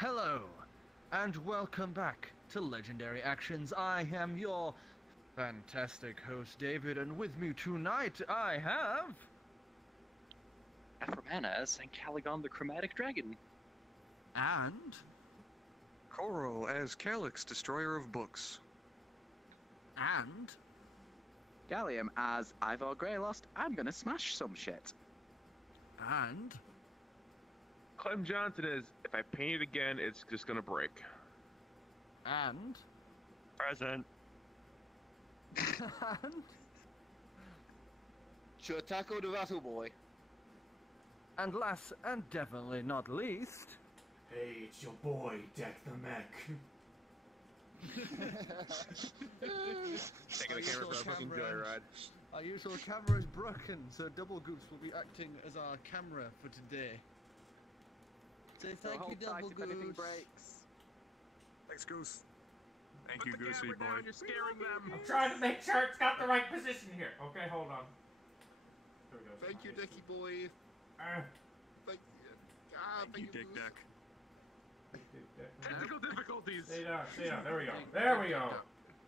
Hello, and welcome back to Legendary Actions. I am your fantastic host, David, and with me tonight I have... Afromana as Ancalagon the Chromatic Dragon. And... Korro as Calix, Destroyer of Books. And... Gallium as Ivor Grayllost. I'm gonna smash some shit. And... Clem Johnson is, if I paint it again, it's just gonna break. And... Present. and... Chir'takl the Rattle Boy. And last and definitely not least... Hey, it's your boy, Deck the Mech. Taking the camera for a fucking joyride. Our usual camera is broken, so Double Goose will be acting as our camera for today. Say thank you, Double If anything Goose. breaks. Thanks, Goose. Thank Put you, the Goosey camera boy. down, you're scaring them. I'm trying to make sure it's got the right position here. Okay, hold on. There we go. Thank you, Decky Boy. Thank you. Thank you, Dick Deck. Technical difficulties. Stay down, stay down. There we go. There we go.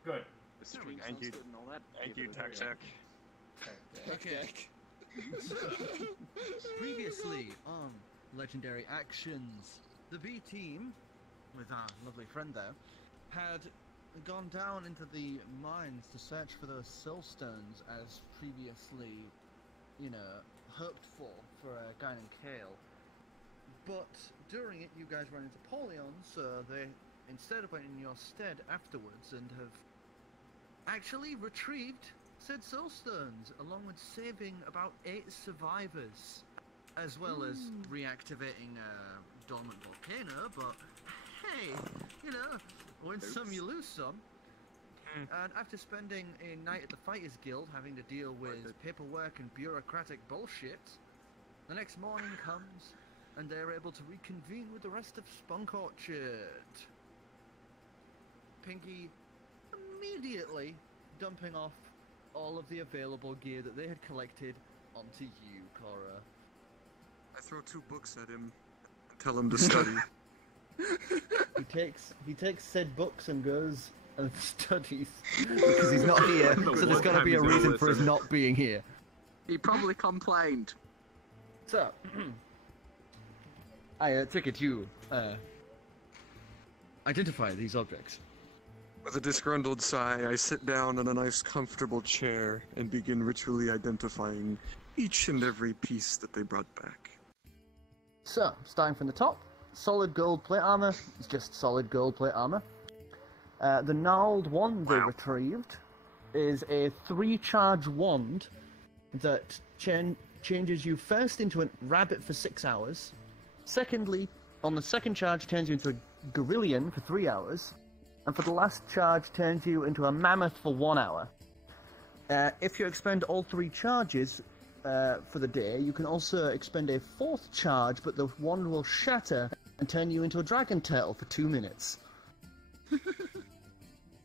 Good. The stream's Thank not you. good and all that. Thank you, Tech Tech. Okay. Previously on Legendary Actions, the B team, with our lovely friend there, had gone down into the mines to search for those soul stones as previously, hoped for a guy named Kale. But during it, you guys ran into Polion, so they instead went in your stead afterwards and have actually retrieved said soul stones, along with saving about 8 survivors, as well as reactivating a dormant volcano. But hey, win some, you lose some. And after spending a night at the Fighters Guild having to deal with paperwork and bureaucratic bullshit, the next morning comes and they're able to reconvene with the rest of Spunk Orchard. Pinky immediately dumping off all of the available gear that they had collected onto you, Korro. I throw 2 books at him and tell him to study. He takes said books and goes and studies because he's not here. So there's got to be a reason for his not being here. He probably complained. So, I take it you identify these objects. With a disgruntled sigh, I sit down in a nice comfortable chair and begin ritually identifying each and every piece that they brought back. So, starting from the top, solid gold plate armor. It's just solid gold plate armor. The gnarled wand they retrieved is a 3-charge wand that changes you first into a rabbit for 6 hours. Secondly, on the second charge, turns you into a gorillion for 3 hours. And for the last charge, turns you into a mammoth for 1 hour. If you expend all 3 charges for the day, you can also expend a 4th charge, but the wand will shatter and turn you into a dragon turtle for 2 minutes.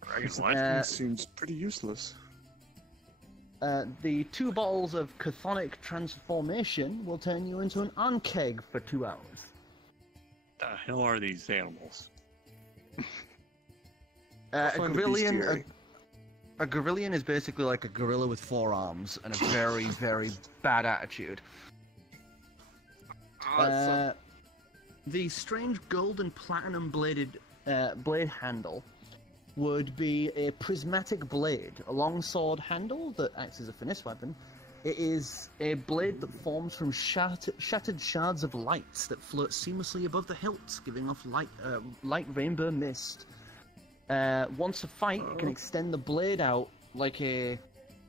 Dragon lightning seems pretty useless. The 2 bottles of chthonic transformation will turn you into an ankeg for 2 hours. The hell are these animals? A gorillion is basically like a gorilla with 4 arms and a very, very bad attitude. The strange gold and platinum bladed blade handle would be a prismatic blade, a long sword handle that acts as a finesse weapon. It is a blade that forms from shattered shards of lights that float seamlessly above the hilt, giving off light rainbow mist. Once a fight, it can extend the blade out like a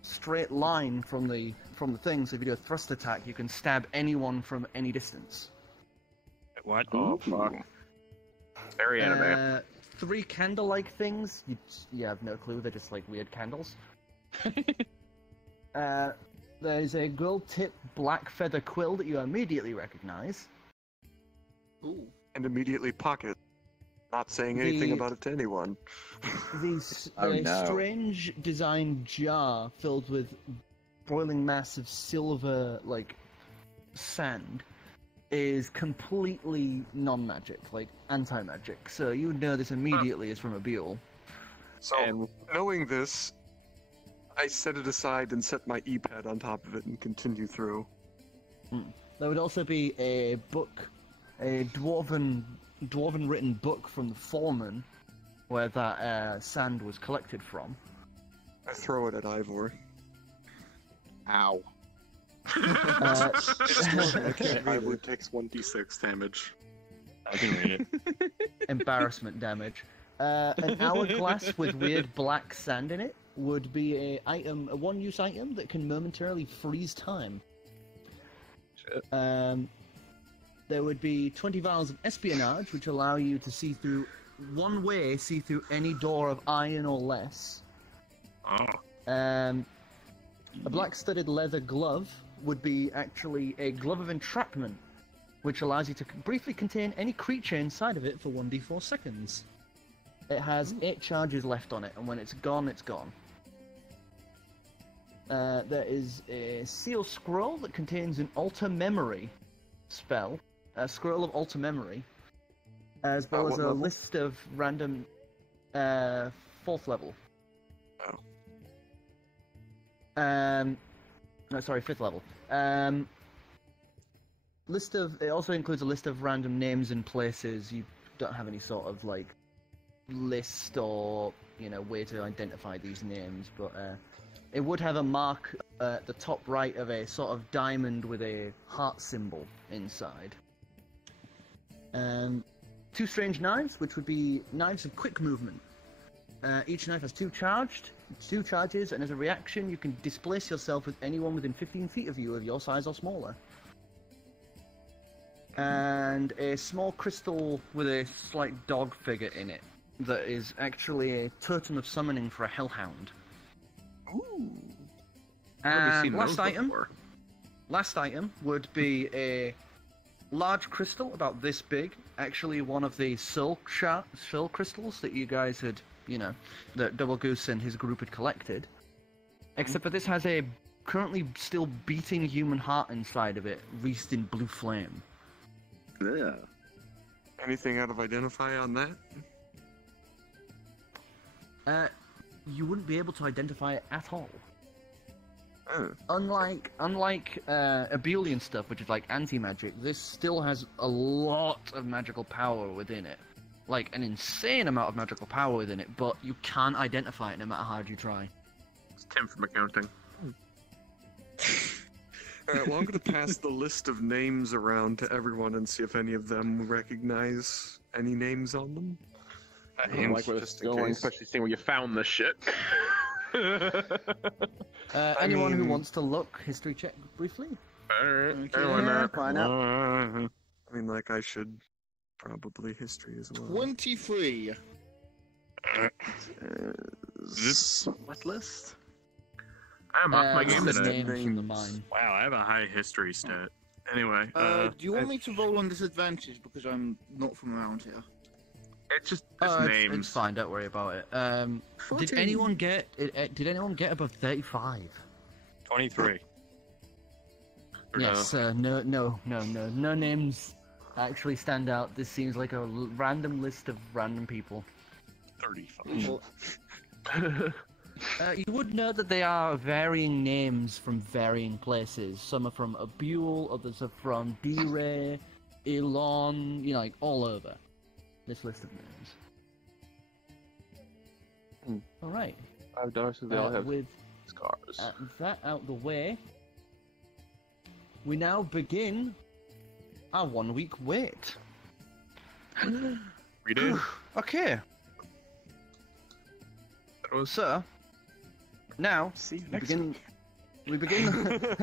straight line from the thing. So if you do a thrust attack, you can stab anyone from any distance. What? Oh, fuck. Very anime. 3 candle-like things. You have no clue. They're just like weird candles. There's a gold-tip black feather quill that you immediately recognize. Ooh. And immediately pocket. Not saying anything about it to anyone. Strange designed jar filled with boiling mass of silver, sand, is completely non-magic, like anti-magic. So you would know this immediately is from a Buell. So, knowing this, I set it aside and set my E-pad on top of it and continue through. There would also be a book, a dwarven written book from the foreman, where that sand was collected from. I throw it at Ivor. Ow. Ivor takes 1d6 damage. I can read it. Embarrassment damage. An hourglass with weird black sand in it would be a one-use item that can momentarily freeze time. Shit. There would be 20 vials of espionage, which allow you to see through any door of iron or less. Oh. A black-studded leather glove would be actually a glove of entrapment, which allows you to briefly contain any creature inside of it for 1d4 seconds. It has 8 charges left on it, and when it's gone, it's gone. There is a seal scroll that contains an alter memory spell, a scroll of alter memory, as well as a list of random 4th level. Oh. No, sorry, 5th level. It also includes a list of random names and places. You don't have any sort of like list or way to identify these names, but it would have a mark at the top right of a sort of diamond with a heart symbol inside. 2 strange knives, which would be knives of quick movement. Each knife has 2 charges, and as a reaction, you can displace yourself with anyone within 15 feet of you of your size or smaller. And a small crystal with a slight dog figure in it that is actually a totem of summoning for a hellhound. Ooh. And last item would be a large crystal about this big, actually one of the soul crystals that you guys had, that Double Goose and his group had collected. Except that this has a currently still beating human heart inside of it, wreathed in blue flame. Yeah. Anything out of identify on that? You wouldn't be able to identify it at all. Oh. Unlike Abelian stuff, which is like anti-magic, this still has a lot of magical power within it. Like, an insane amount of magical power within it, but you can't identify it no matter how hard you try. It's Tim from accounting. Alright, well, I'm going to pass the list of names around to everyone and see if any of them recognize any names on them. I don't like where this is going, especially seeing where you found this shit. Anyone who wants to look, history check briefly? Why not? I mean, like, I should probably history as well. 23. What list? I'm off my game list today. names from the mine. Wow, I have a high history stat. Anyway, Do you want me to roll on disadvantage because I'm not from around here? It's just names. It's fine. Don't worry about it. Did 14. anyone get above 35? 23. Yes. No names actually stand out. This seems like a random list of random people. 35. You would know that they are varying names from varying places. Some are from Abule, others are from D-Ray, Elon, like all over. This list of names. Alright. $5 so they all have With scars. that out the way, we now begin our 1 week wait. We did. Okay. So, now, See you we next begin... week. We begin...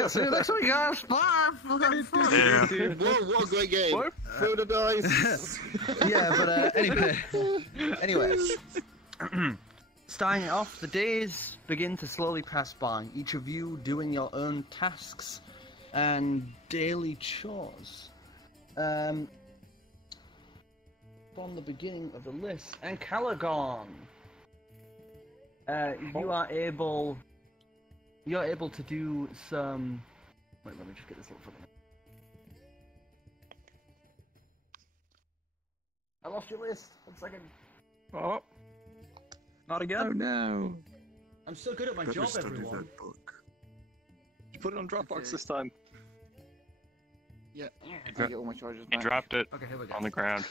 See you next week, guys! Bye! Yeah. What a great game. Throw the dice. Yeah, but anyway. Starting off, the days begin to slowly pass by, each of you doing your own tasks and daily chores. From the beginning of the list, Ancalagon. You're able to do some... Wait, let me just get this little I lost your list. 1 second. Oh. Not Oh again? no. I'm so good at my Better job, study everyone. that book. You put it on Dropbox Okay. this time. Yeah. I get all my charges You back. dropped it Okay, here we go. on the ground.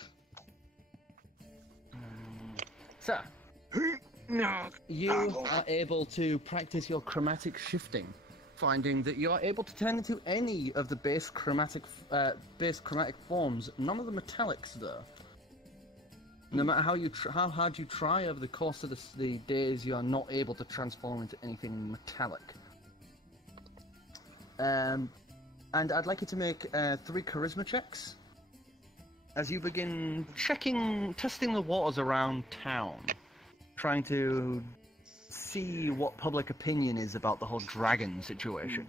So, you are able to practice your chromatic shifting, finding that you are able to turn into any of the base chromatic forms. None of the metallics, though. No matter how hard you try over the course of the days, you are not able to transform into anything metallic. And I'd like you to make 3 charisma checks as you begin testing the waters around town, trying to see what public opinion is about the whole dragon situation.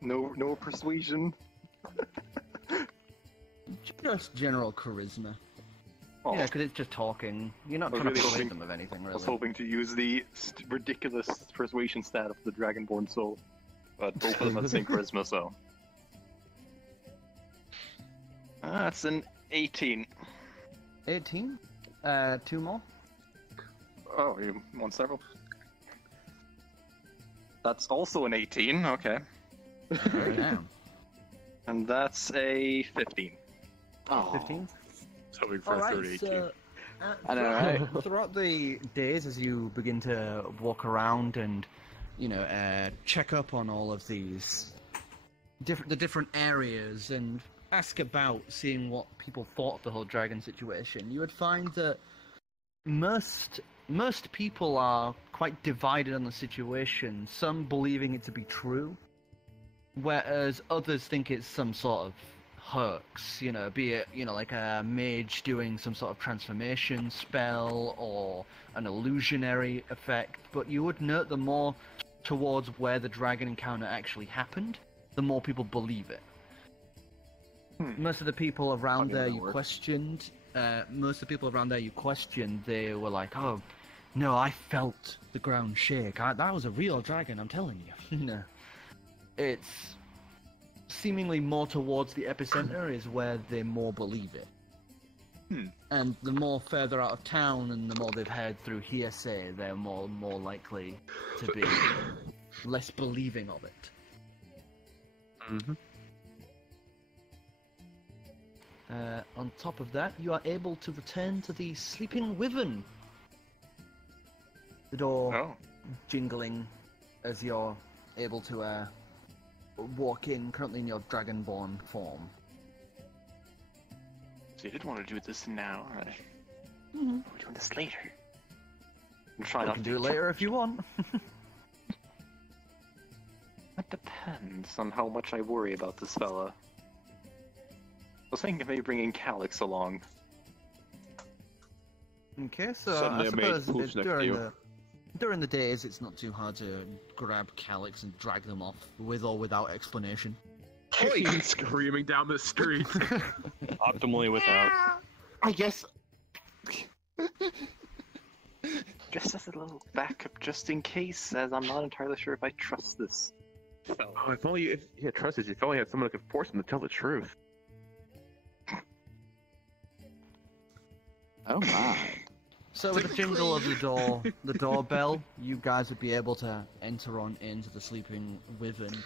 No persuasion. Just general charisma. Oh, Yeah, because it's just talking. You're not I was trying to really persuade hoping- them of anything, I was really. hoping to use the ridiculous persuasion stat of the Dragonborn soul, but both of them have the same charisma, so. That's an 18. 18? 2 more? Oh, you want several? That's also an 18, okay. Yeah. And that's a 15. Oh. 15? So for a Alright, 30, so... I know, right? Throughout the days, as you begin to walk around and, check up on all of these the different areas and ask about seeing what people thought of the whole dragon situation, you would find that most people are quite divided on the situation. Some believing it to be true, whereas others think it's some sort of hoax, be it, like a mage doing some sort of transformation spell or an illusionary effect. But you would note the more towards where the dragon encounter actually happened, the more people believe it. Most of the people around Funny how there that you works. questioned, they were like, oh, no, I felt the ground shake. That was a real dragon, I'm telling you. No. It's seemingly more towards the epicenter is where they more believe it. And the more further out of town and the more they've heard through hearsay, they're more likely to be less believing of it. Mm-hmm. On top of that, you are able to return to the Sleeping Wyvern. The door Oh. jingling as you're able to walk in, currently in your dragonborn form. So you did want to do this now, right? Mm-hmm. We're doing this later. I'm trying You not can to do it later if you want. That depends on how much I worry about this fella. I was thinking of maybe bringing Calix along. Okay, so Suddenly I I made suppose poofs next to you. during the days, it's not too hard to grab Calix and drag them off with or without explanation. Screaming down the street. Optimally without. I guess. Just as a little backup, just in case, as I'm not entirely sure if I trust this fella. Oh, if he had trusted, if only had someone who could force him to tell the truth. Oh my. So with the jingle of the doorbell, you guys would be able to enter on into the Sleeping Wyvern.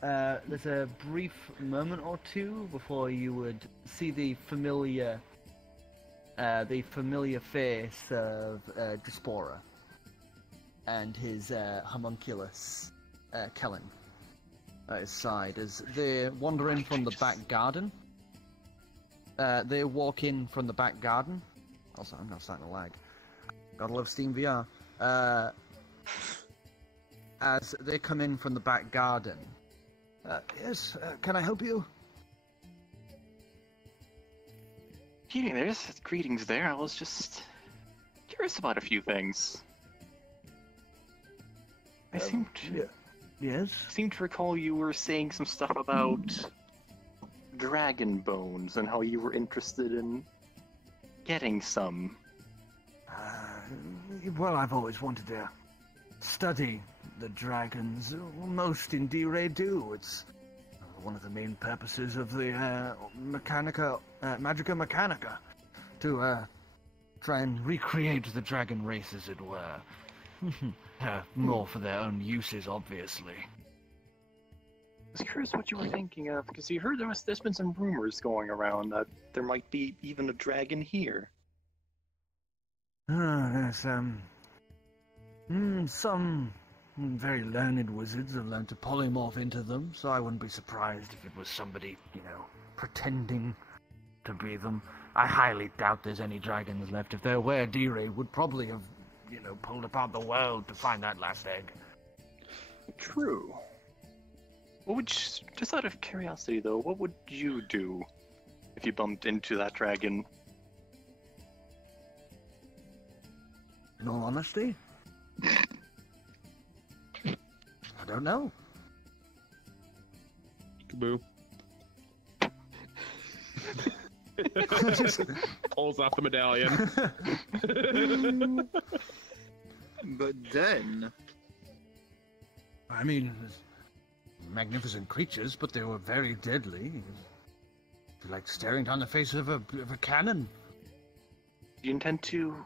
There's a brief moment or two before you would see the familiar face of Dispora and his homunculus Kellen at his side as they wander in from the back garden. They walk in from the back garden. Also, I'm now starting to lag. Gotta love Steam VR. As they come in from the back garden. Yes, can I help you? Hey, there's greetings there. I was just curious about a few things. I Yes? seem to recall you were saying some stuff about dragon bones and how you were interested in getting some. Well, I've always wanted to study the dragons. Most in D-Ray do. It's one of the main purposes of the Magica Mechanica, to try and recreate the dragon race, as it were. More for their own uses, obviously. I was curious what you were thinking of, because you heard there's been some rumors going around that there might be even a dragon here. Yes, some very learned wizards have learned to polymorph into them, so I wouldn't be surprised if it was somebody, pretending to be them. I highly doubt there's any dragons left. If there were, D-Ray would probably have, pulled apart the world to find that last egg. True. What would you, just out of curiosity though, what would you do if you bumped into that dragon? In all honesty? I don't know. Kaboo. Pulls off the medallion. But then... I mean, magnificent creatures, but they were very deadly. Like staring down the face of a cannon. Do you intend to...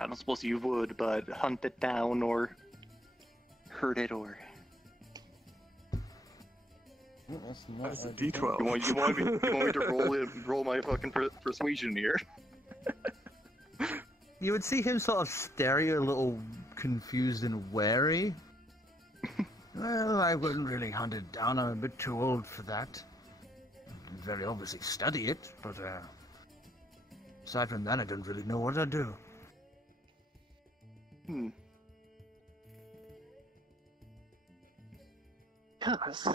I don't suppose you would, but hunt it down or hurt it or... That's a D12. You want me to roll my fucking persuasion here? You would see him sort of stare at you a little confused and wary. Well, I wouldn't really hunt it down. I'm a bit too old for that. I'd very obviously study it, but aside from that, I don't really know what I'd do. Let's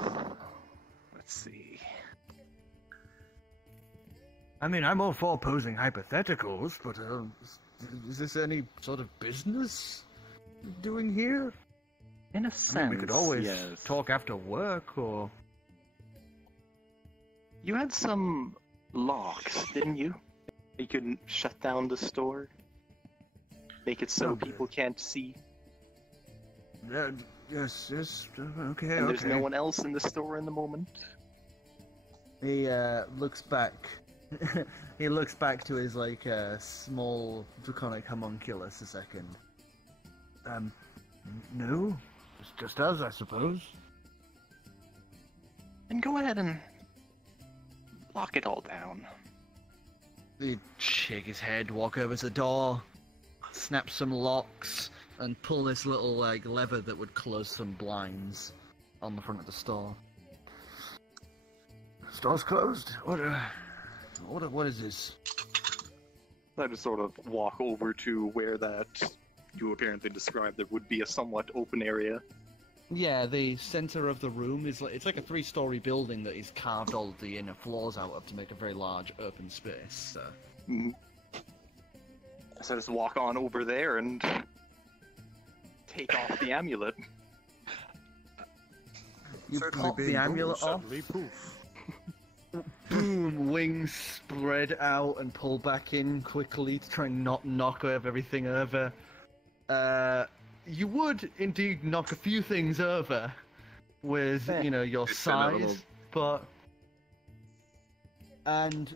see. I mean, I'm all for posing hypotheticals, but is this any sort of business doing here? In a sense, I mean, we could always yes. talk after work, or... You had some locks, didn't you? You could shut down the store? Make it so people can't see? Yes, okay, And there's no one else in the store in the moment? He looks back. He looks back to his small draconic homunculus a second. No, it's just us, I suppose. Then go ahead and lock it all down. He'd shake his head, walk over to the door, snap some locks, and pull this little lever that would close some blinds on the front of the store. Store's closed. What is this? I just sort of walk over to where that you apparently described that would be a somewhat open area. Yeah, the center of the room is it's like a 3-story building that he's carved all of the inner floors out of to make a very large open space. So. So I just walk on over there and take off the amulet. You pop the amulet off. Poof. Boom! Wings spread out and pull back in quickly to try and not knock everything over. You would indeed knock a few things over with, your It's size, inevitable. but... And...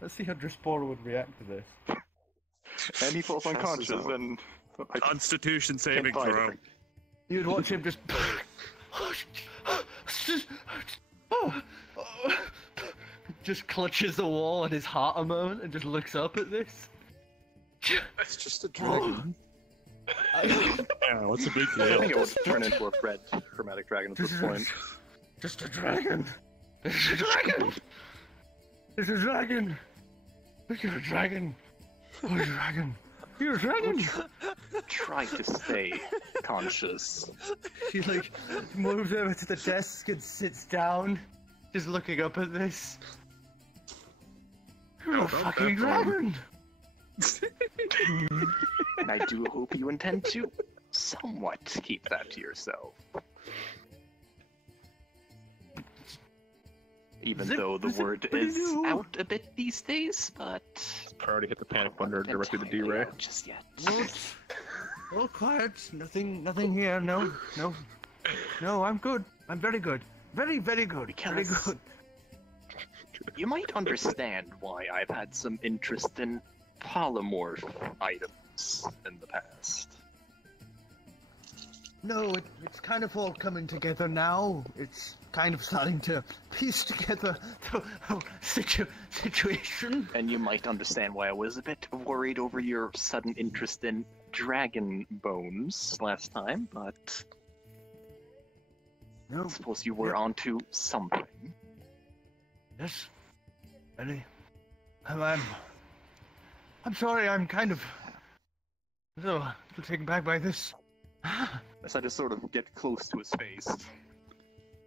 Let's see how Drispora would react to this. And he falls unconscious, and I Constitution can't saving find throw. anything. You'd watch him just... just clutches the wall at his heart a moment and just looks up at this. It's just a dragon. Yeah, what's a big I deal? think it would turn into a red chromatic dragon at this point. Just a dragon. It's a dragon. It's a dragon. You're a dragon. You're a dragon. You're a dragon. Try to stay conscious. She moves over to the desk and sits down, just looking up at this. You're a fucking dragon. And I do hope you intend to somewhat keep that to yourself. Even though the word is out a bit these days, but... Already hit the panic button directly to D-Ray. Just yet. What? Oh, quiet. Nothing here. No. No, I'm good. I'm very good. Very, very good. Very Because- good. You might understand why I've had some interest in polymorph items in the past. No, it's kind of all coming together now. It's kind of starting to piece together the whole situation. And you might understand why I was a bit worried over your sudden interest in dragon bones last time, but No, I suppose you were onto something. yes. Really? I'm sorry, I'm kind of so taken back by this. As I just sort of get close to his face.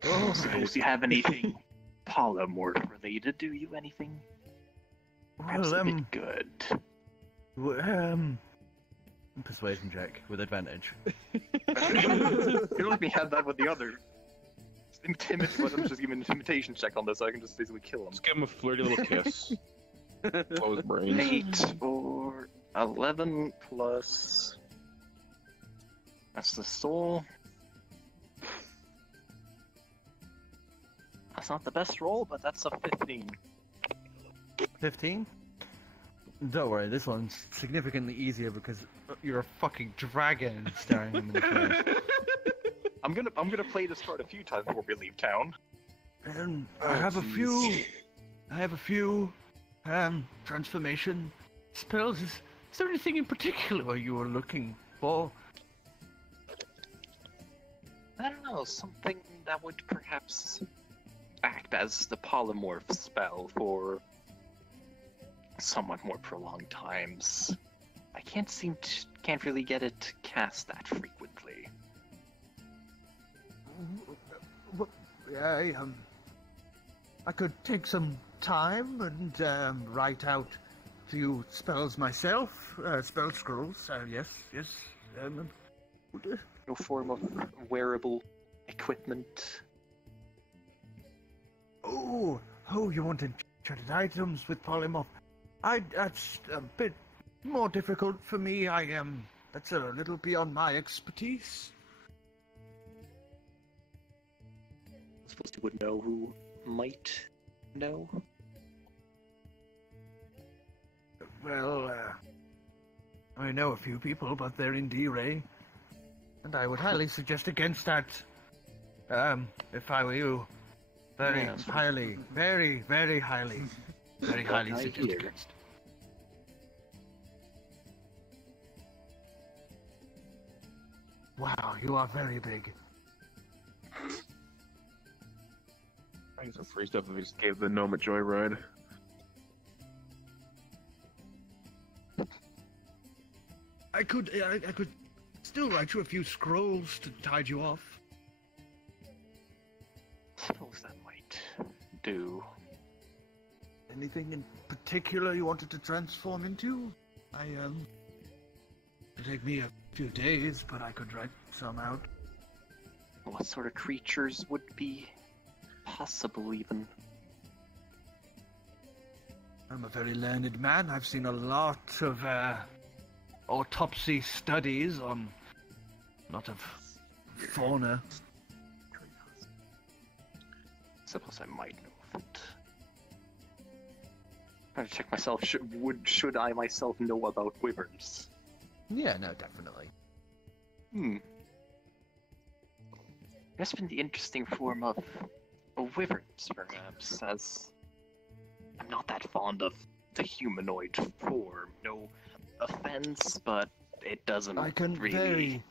Oh, Suppose you have anything polymorph related? Do you anything? Perhaps a bit good. Persuasion check with advantage. You don't let me have that with the other. But I'm just giving an intimidation check on this, so I can just basically kill him. Let's give him a flirty little kiss. Blow his brains. 8 or 11 plus. That's the soul. That's not the best roll, but that's a 15. 15? Don't worry, this one's significantly easier because you're a fucking dragon staring him in the face. I'm gonna play this card a few times before we leave town. And I have a few transformation spells. Is there anything in particular you were looking for? I don't know, something that would perhaps act as the polymorph spell for somewhat more prolonged times. I can't really get it cast that frequently. I could take some time and write out a few spells myself, spell scrolls. Yes. No form of wearable equipment. Oh, you want enchanted items with polymorph? That's a bit more difficult for me. That's a little beyond my expertise. I suppose you would know who might know. Well, I know a few people, but they're in D-Ray. And I would highly suggest against that, if I were you. Very Yes. highly, very, very highly, very highly I suggest hear. against. Wow, you are very big. I get some free stuff if we just gave the gnome a joyride. I could still write you a few scrolls to tide you off. Suppose that might do. Anything in particular you wanted to transform into? It'd take me a few days, but I could write some out. What sort of creatures would be possible, even? I'm a very learned man. I've seen a lot of autopsy studies on a lot of fauna. Suppose I might know of it. Trying to check myself. Should I myself know about wyverns? Yeah, no, definitely. That's been the interesting form of wyverns, perhaps, as I'm not that fond of the humanoid form. No offense, but it doesn't I can really... very,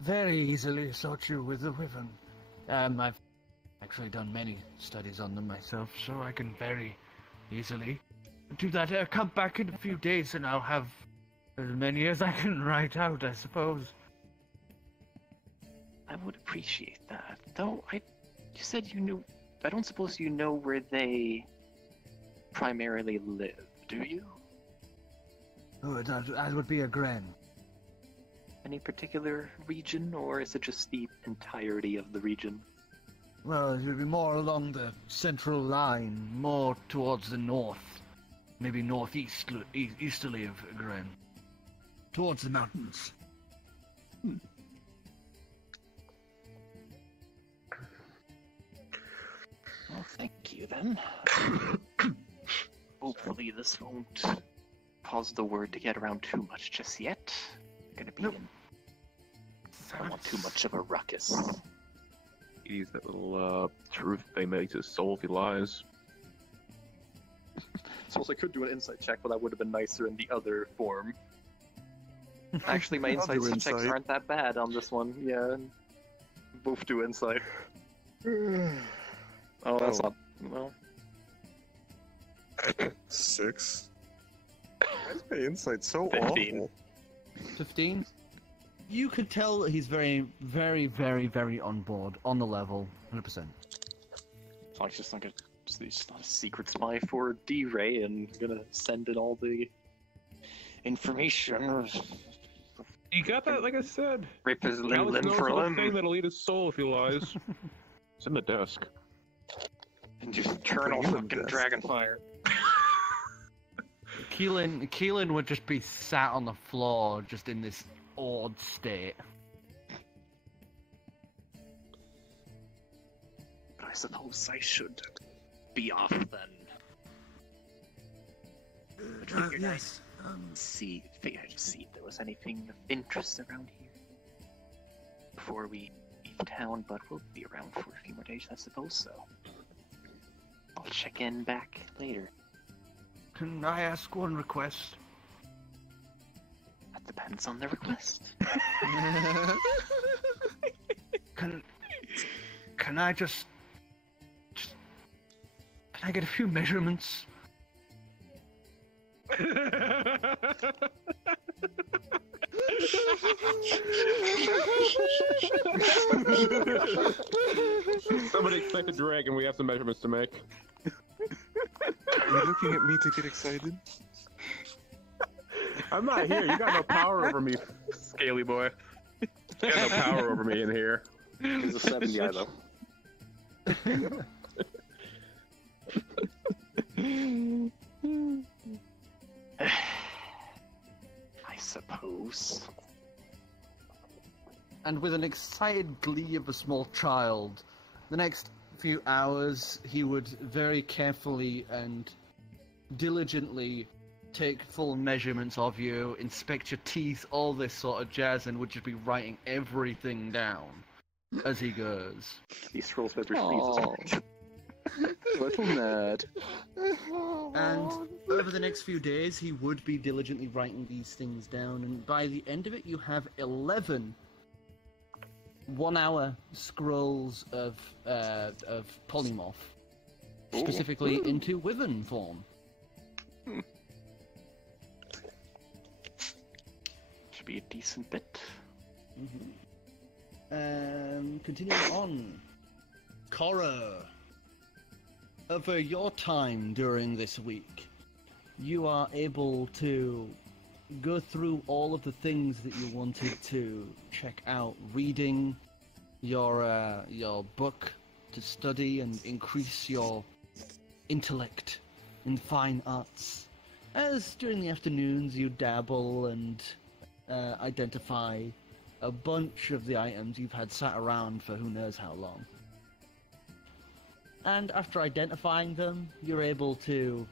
very easily sort you with the wyvern. I've actually done many studies on them myself, so I can very easily do that. Come back in a few days and I'll have as many as I can write out, I suppose. I would appreciate that. Though, you said you knew... I don't suppose you know where they primarily live, do you? Oh, that would be a Gren. Any particular region, or is it just the entirety of the region? Well, it would be more along the central line, more towards the north. Maybe easterly of Gren. Towards the mountains. Well, thank you then. Hopefully this won't cause the word to get around too much just yet. Gonna be in. I don't want too much of a ruckus. He needs that little truth thing that makes his soul if he lies. Suppose I could do an insight check, but that would have been nicer in the other form. Actually, my I'll do insight checks insight. aren't that bad on this one. Yeah, both do insight. Oh, that's not. Well, 6. Why is my insight so 15. awful? 15. You could tell that he's very, very, very, very on board, on the level, 100%. So he's just not a secret spy for D-Ray and gonna send in all the information. You got that? Like I said. Rip his Calix limb knows for the limb. thing that'll eat his soul if he lies. It's in the desk. And just eternal Limb fucking desk. dragon fire. Keelan would just be sat on the floor, just in this awed state. But I suppose I should be off then. Figured Yes. Figured I'd see if there was anything of interest around here before we leave town, but we'll be around for a few more days, I suppose, so I'll check in back later. Can I ask one request? That depends on the request. Can I just can I get a few measurements? Somebody expect a dragon, we have some measurements to make. Are you looking at me to get excited? I'm not here, you got no power over me, scaly boy. You got no power over me in here. he's a 7 guy though. I suppose. And with an excited glee of a small child, the next few hours he would very carefully and diligently take full measurements of you, inspect your teeth, all this sort of jazz, and would just be writing everything down as he goes. He scrolls better Oh, little nerd. And over the next few days, he would be diligently writing these things down, and by the end of it, you have 11 1-hour scrolls of polymorph, specifically into wyvern form. Should be a decent bit. Continuing on, Korro. Over your time during this week, you are able to go through all of the things that you wanted to check out, reading your book to study and increase your intellect in fine arts. As during the afternoons you dabble and identify a bunch of the items you've had sat around for who knows how long. And after identifying them, you're able to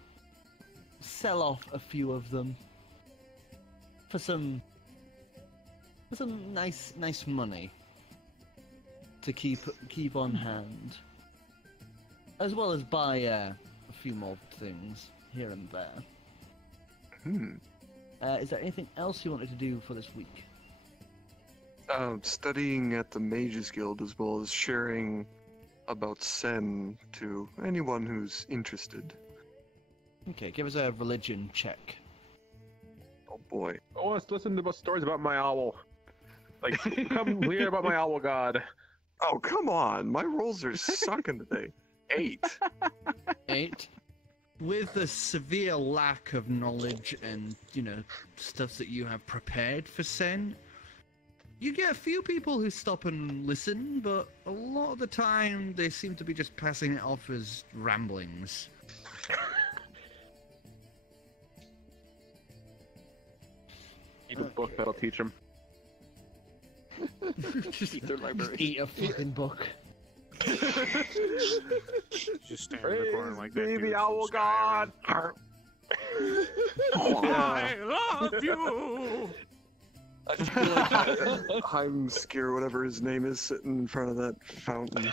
sell off a few of them for some nice money to keep on hand, as well as buy a few more things here and there. Is there anything else you wanted to do for this week? Studying at the Mages Guild, as well as sharing about Sen to anyone who's interested. Okay, give us a religion check. Oh boy. Oh, let's listen to stories about my owl. Like, come hear about my owl god. Oh, come on! My rolls are sucking today. 8. 8. With a severe lack of knowledge and, stuff that you have prepared for Sen, you get a few people who stop and listen, but a lot of the time they seem to be just passing it off as ramblings. Eat a book that'll teach him. Just Eat their library. eat a fucking book. Just stand in the corner like that. Baby dude owl from god! I love you! I just feel like Heimskir, whatever his name is, sitting in front of that fountain.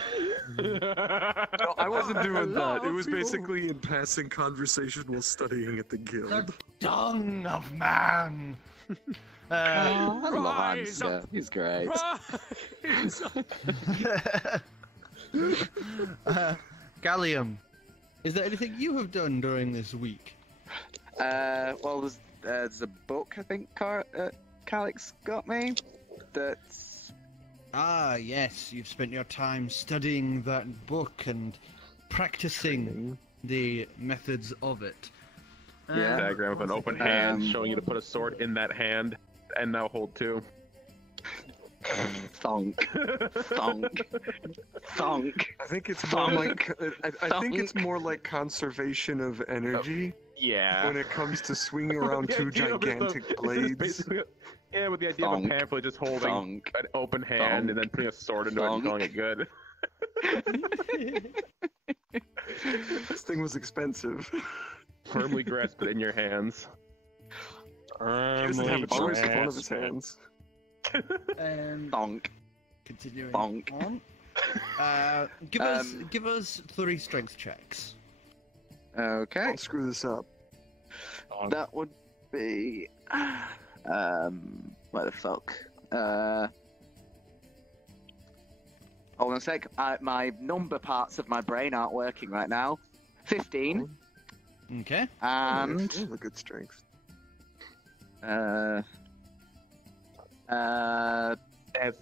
No, I wasn't doing that. It was basically in passing conversation while studying at the guild. The dung of man. I love Rise Answer. He's great. Gallium, is there anything you have done during this week? Well, there's a book I think Calix got me. That's Ah, yes, you've spent your time studying that book and practicing the methods of it. Yeah. Diagram of an open hand showing you to put a sword in that hand and now hold two. thunk, thunk, thunk. I think it's more like I think it's more like conservation of energy Yeah. when it comes to swinging around two gigantic blades. Yeah, with the idea of a pamphlet just holding an open hand and then putting a sword into it and calling it good. This thing was expensive. Firmly grasp it in your hands. He doesn't have a choice with one of his hands. Thunk. Continuing Bonk. on. Give us 3 strength checks. Okay. Don't screw this up. That would be where the fuck? Hold on a sec. My number parts of my brain aren't working right now. 15. Okay. And That's a good strength. Add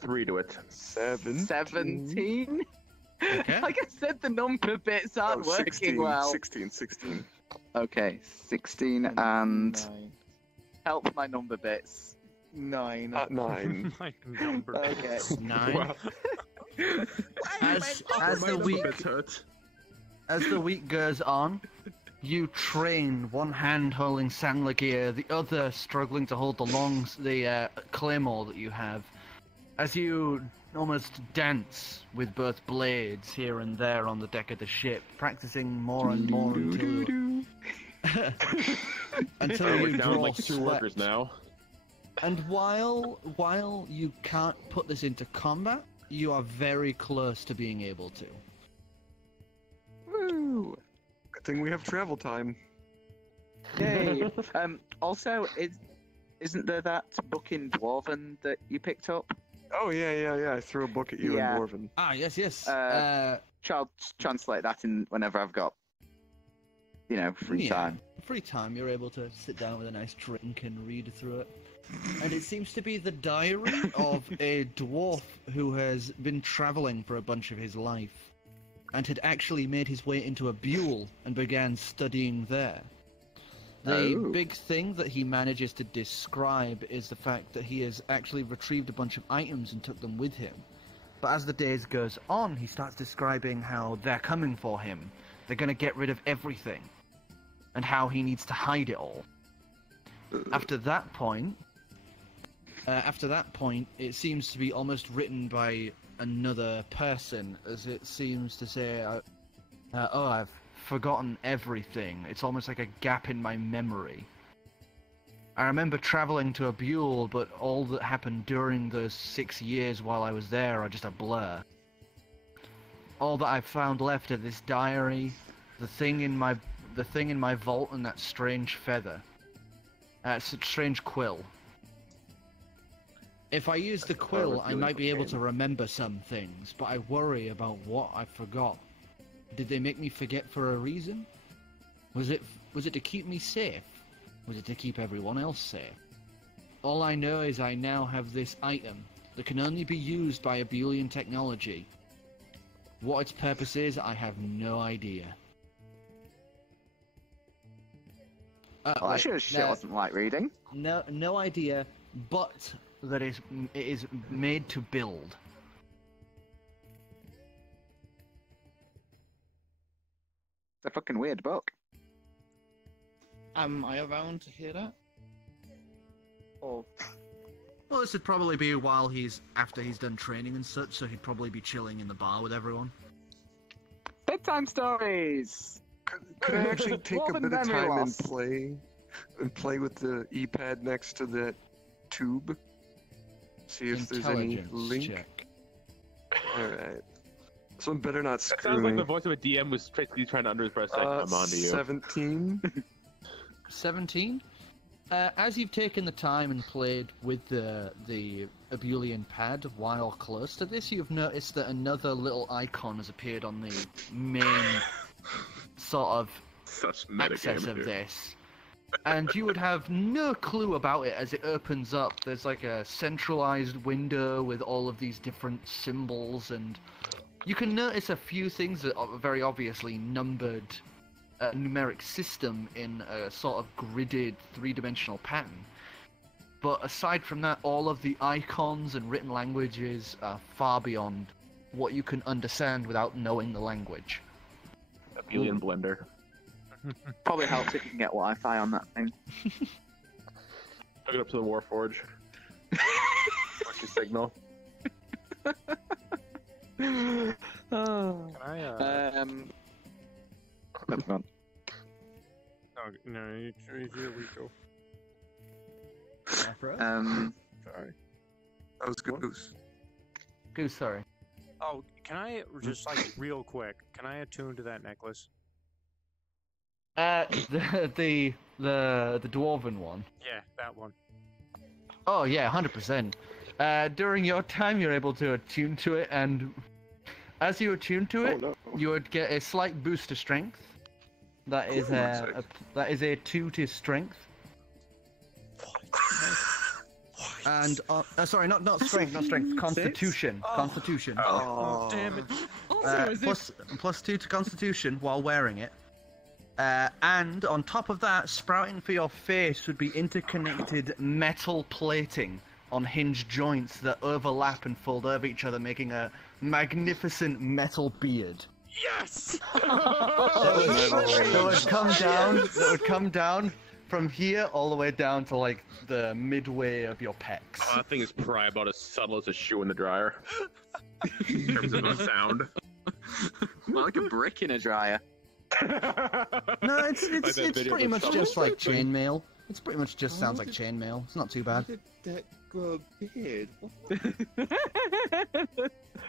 3 to it. 17. Okay. Like I said, the number bits aren't working 16, well. 16. Okay, 16 and help my number bits. 9. 9. My number. Okay. 9. Wow. As My the number week bits hurt. As the week goes on, you train, one hand holding Sandlagear, the other struggling to hold the claymore that you have, as you almost dance with both blades here and there on the deck of the ship, practicing more and more until We're you down draw like 2 sweat. workers now. And while you can't put this into combat, you are very close to being able to. Woo! Good thing we have travel time. Yay! Also, isn't there that book in Dwarven that you picked up? Oh yeah. I threw a book at you Yeah. in Dwarven. Ah, yes. I'll translate that in whenever I've got, free time. Free time, you're able to sit down with a nice drink and read through it. And it seems to be the diary of a dwarf who has been traveling for a bunch of his life and had actually made his way into a buell and began studying there. The big thing that he manages to describe is the fact that he has actually retrieved a bunch of items and took them with him. But as the days goes on, he starts describing how they're coming for him. They're going to get rid of everything. And how he needs to hide it all. After that point, it seems to be almost written by another person, as it seems to say, I've forgotten everything. It's almost like a gap in my memory. I remember traveling to a buell, but all that happened during those 6 years while I was there are just a blur. All that I've found left of this diary, the thing in my vault, and that strange feather. Strange quill. If I use the quill, I might be able to remember some things, but I worry about what I forgot. Did they make me forget for a reason? Was it to keep me safe? Was it to keep everyone else safe? All I know is I now have this item that can only be used by a Boolean technology. What its purpose is, I have no idea. Well, that sure wasn't like reading. No idea, but that it is made to build. It's a fucking weird book. Am I around to hear that? Or Well, this would probably be after he's done training and such, so he'd probably be chilling in the bar with everyone. Bedtime stories. Could I actually take a Dwarven bit of memory time loss. and play with the E-pad next to that tube? See if there's any Intelligence link. check. Alright. Someone better not That screw sounds like me. the voice of a DM was basically trying to underexpress that come onto you. 17. 17. As you've taken the time and played with the Abulian pad while close to this, you've noticed that another little icon has appeared on the main sort of Such access metagame of here. this. And you would have no clue about it as it opens up. There's like a centralized window with all of these different symbols, and you can notice a few things that are very obviously numbered numeric system in a sort of gridded three-dimensional pattern. But aside from that, all of the icons and written languages are far beyond what you can understand without knowing the language. Abulian blender. Probably helps if you can get Wi-Fi on that thing. Hook it up to the Warforge. What's your signal? Can I, Never gone. oh, no, it's your Rico. Afro? Sorry. That was Goose. Goose, sorry. Oh, can I, just like, real quick, can I attune to that necklace? The dwarven one. Yeah, that one. Oh yeah, 100%. During your time, you're able to attune to it, and as you attune to it, you would get a slight boost to strength. That is that is a 2 to strength. And sorry, not strength, not strength. Constitution, constitution. Oh, damn it. Plus 2 to constitution while wearing it. And on top of that, sprouting for your face would be interconnected metal plating on hinged joints that overlap and fold over each other, making a magnificent metal beard. Yes! That would come down from here all the way down to like the midway of your pecs. Oh, that thing is probably about as subtle as a shoe in the dryer. In terms of a sound. Like a brick in a dryer. No, it's pretty much just like chainmail. It's pretty much just sounds like chainmail. It's not too bad. How did that grow a beard?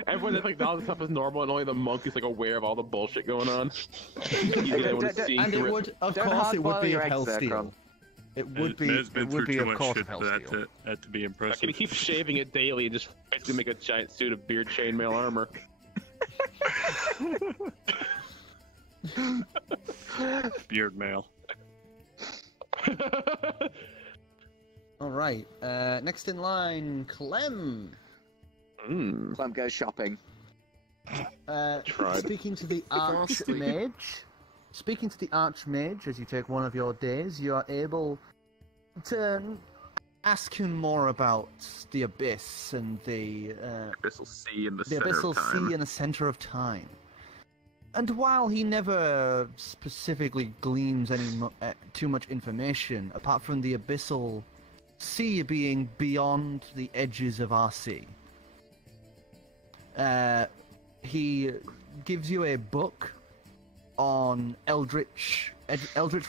Everyone like all the stuff is normal, and only the monk is like aware of all the bullshit going on. And it would, of course, it would be of Hellsteel. It would be, it would be, of course, of Hellsteel. That to be I impressive. can keep shaving it daily and just basically make a giant suit of beard chainmail armor. Beard mail. All right. Next in line, Clem. Clem goes shopping. Speaking to the Archmage. Speaking to the Archmage, as you take one of your days, you are able to ask him more about the Abyss and the Abyssal Sea in the the center Abyssal of time. Sea in the center of time. And while he never specifically gleans any too much information, apart from the Abyssal Sea being beyond the edges of our sea, he gives you a book on Eldritch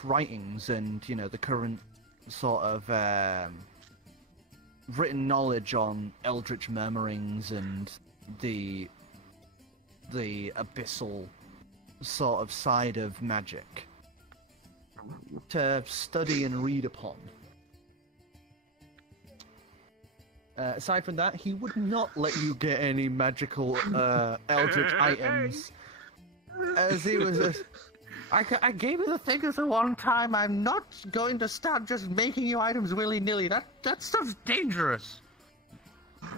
writings and, you know, the current sort of written knowledge on Eldritch murmurings and the abyssal sort of side of magic to study and read upon. Aside from that, he would not let you get any magical Eldritch items, as he was. I gave you the figures the one time. I'm not going to start just making you items willy nilly. That stuff's dangerous. A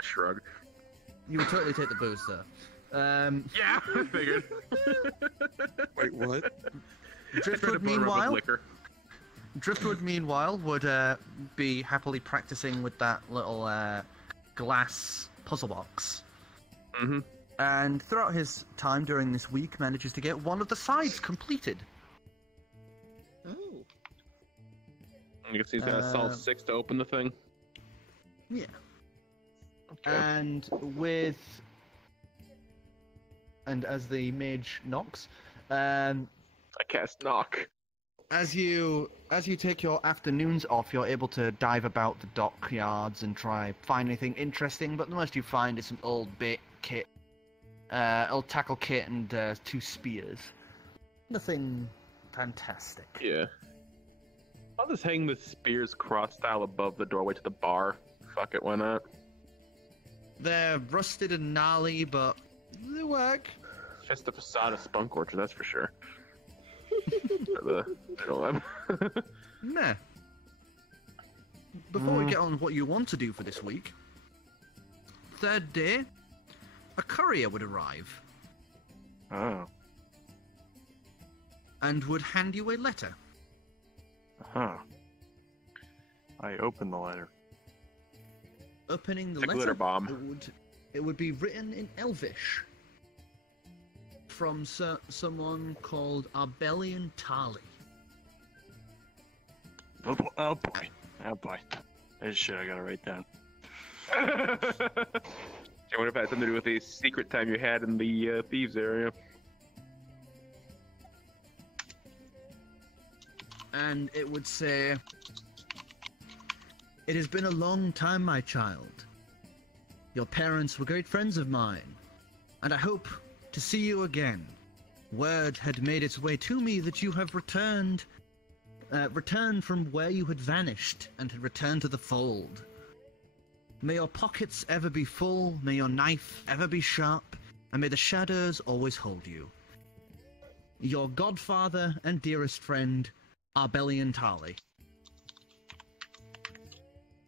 shrug. You would totally take the boost, though. Yeah, I figured. Wait, what? Driftwood, meanwhile, would be happily practicing with that little glass puzzle box. Mm-hmm. And throughout his time during this week, manages to get one of the sides completed. Oh. I guess he's got a solid 6 to open the thing. Yeah. Okay. And with and as the mage knocks, I cast knock. as you take your afternoons off, you're able to dive about the dockyards and try find anything interesting. But the most you find is some old bait kit, old tackle kit, and 2 spears. Nothing fantastic. Yeah. I'll just hang the spears cross style above the doorway to the bar. Fuck it, why not? They're rusted and gnarly, but they work. It's just the facade of Spunk Orchard, that's for sure. The middle one. Meh. Before we get on what you want to do for this week, third day, a courier would arrive. Oh. And would hand you a letter. Huh. I opened the letter. Opening the It's a letter, glitter bomb. it would be written in Elvish from someone called Arbelian-Tali. Oh boy. Oh boy. Oh boy. This shit I gotta write down. I wonder if it had something to do with a secret time you had in the thieves area. And it would say, "It has been a long time, my child. Your parents were great friends of mine, and I hope to see you again. Word had made its way to me that you have returned from where you had vanished and had returned to the fold. May your pockets ever be full, may your knife ever be sharp, and may the shadows always hold you. Your godfather and dearest friend, Arbelian-Tali."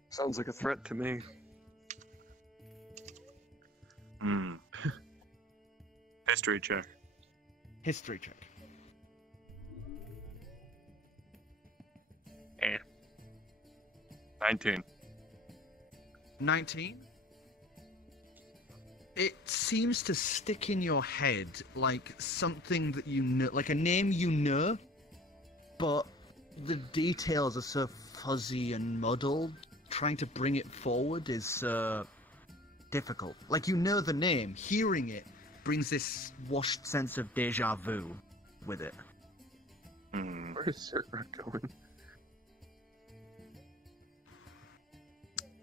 Sounds like a threat to me. History check. History check. Eh. 19. 19? It seems to stick in your head like something that you know, like a name you know, but the details are so fuzzy and muddled. Trying to bring it forward is difficult. Like, you know the name, hearing it brings this washed sense of deja vu with it. Where is Zircron going?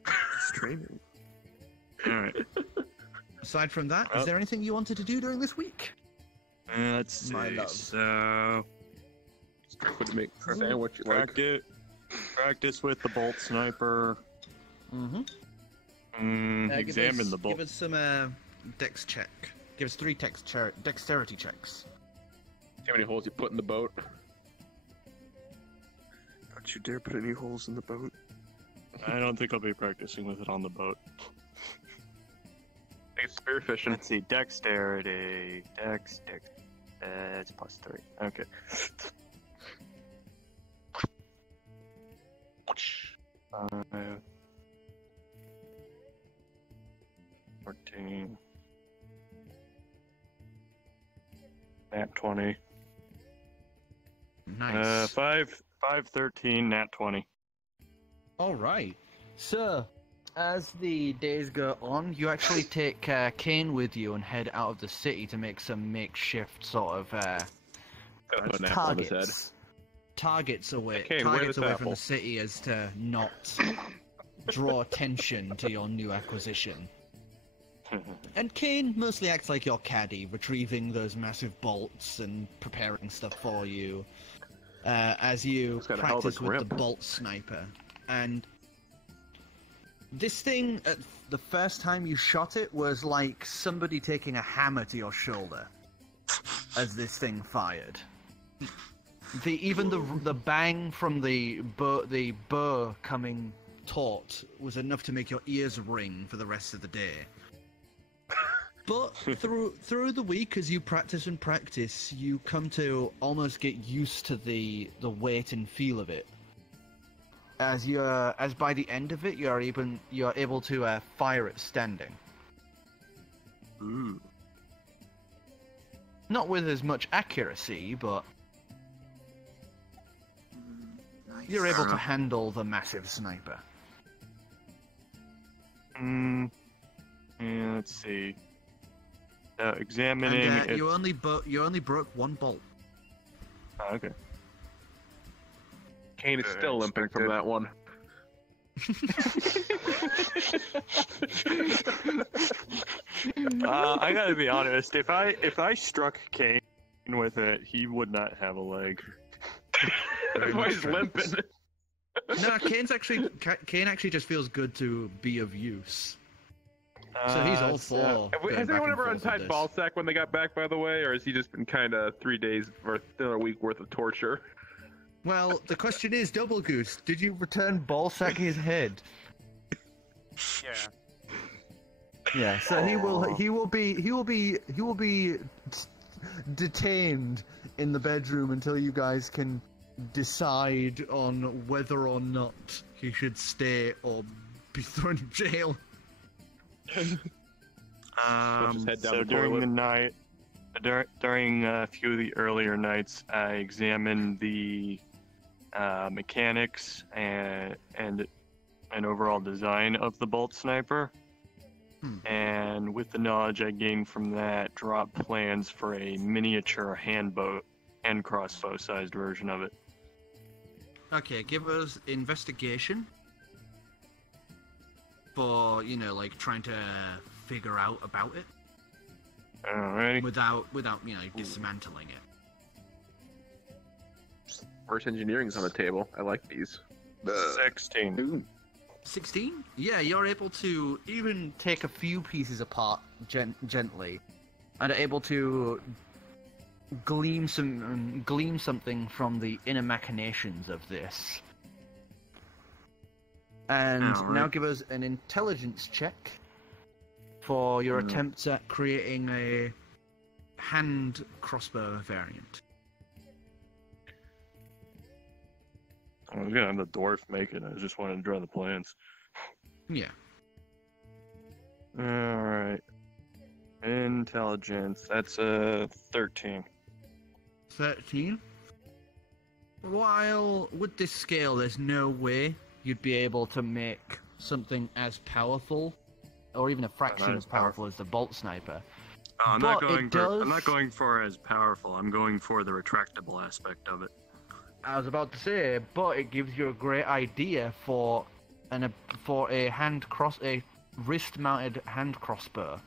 It's training. Alright. Aside from that, is there anything you wanted to do during this week? Let's see. My love. So, What to make sandwich you like? practice with the bolt sniper. Examine the bolt. Give us some dex check. Give us 3 dexterity checks. See how many holes you put in the boat? Don't you dare put any holes in the boat. I don't think I'll be practicing with it on the boat. It's spearfishing. Let's see, dexterity. Dex. It's +3. Okay. 5. 14. Nat 20. Nice. 5, 13, nat 20. Alright. So, as the days go on, you actually take Kane with you and head out of the city to make some makeshift sort of targets away Kane, targets away from apple? the city as to not draw attention to your new acquisition. And Kane mostly acts like your caddy, retrieving those massive bolts and preparing stuff for you as you got a hell of a practice with the grip. bolt sniper. And this thing, the first time you shot it, was like somebody taking a hammer to your shoulder as this thing fired. Even the bang from the bow coming taut was enough to make your ears ring for the rest of the day. But through the week, as you practice and practice, you come to almost get used to the weight and feel of it. As by the end of it, you're able to fire it standing. Ooh. Not with as much accuracy, but you're able to handle the massive sniper. Yeah, let's see. examining And it. you only broke one bolt. Oh, okay. Kane is still limping from that one. I gotta be honest. If I struck Kane with it, he would not have a leg. That's why he's limping. No, Kane actually just feels good to be of use. So he's all for. Has anyone ever untied Ballsack when they got back, by the way, or has he just been kind of 3 days worth, a week worth of torture? Well, the question is, Double Goose, did you return Ballsack his head? Yeah. Yeah. So he will be detained in the bedroom until you guys can decide on whether or not he should stay or be thrown in jail. So during the night, during a few of the earlier nights, I examined the mechanics and overall design of the bolt sniper. And with the knowledge I gained from that, dropped plans for a miniature hand crossbow sized version of it. Okay, give us investigation for, like, trying to figure out about it. Alrighty. Without dismantling it. First engineering's on the table. I like these. 16. 16? Yeah, you're able to even take a few pieces apart gently, and are able to glean something from the inner machinations of this. And now give us an intelligence check for your attempts at creating a hand crossbow variant. I was gonna have the dwarf make it. I just wanted to draw the plans. Yeah. Alright. Intelligence. That's a 13. 13? While with this scale, there's no way you'd be able to make something as powerful, or even a fraction as powerful as the bolt sniper. I'm not going for as powerful. I'm going for the retractable aspect of it. I was about to say, but it gives you a great idea for a wrist-mounted hand crossbow.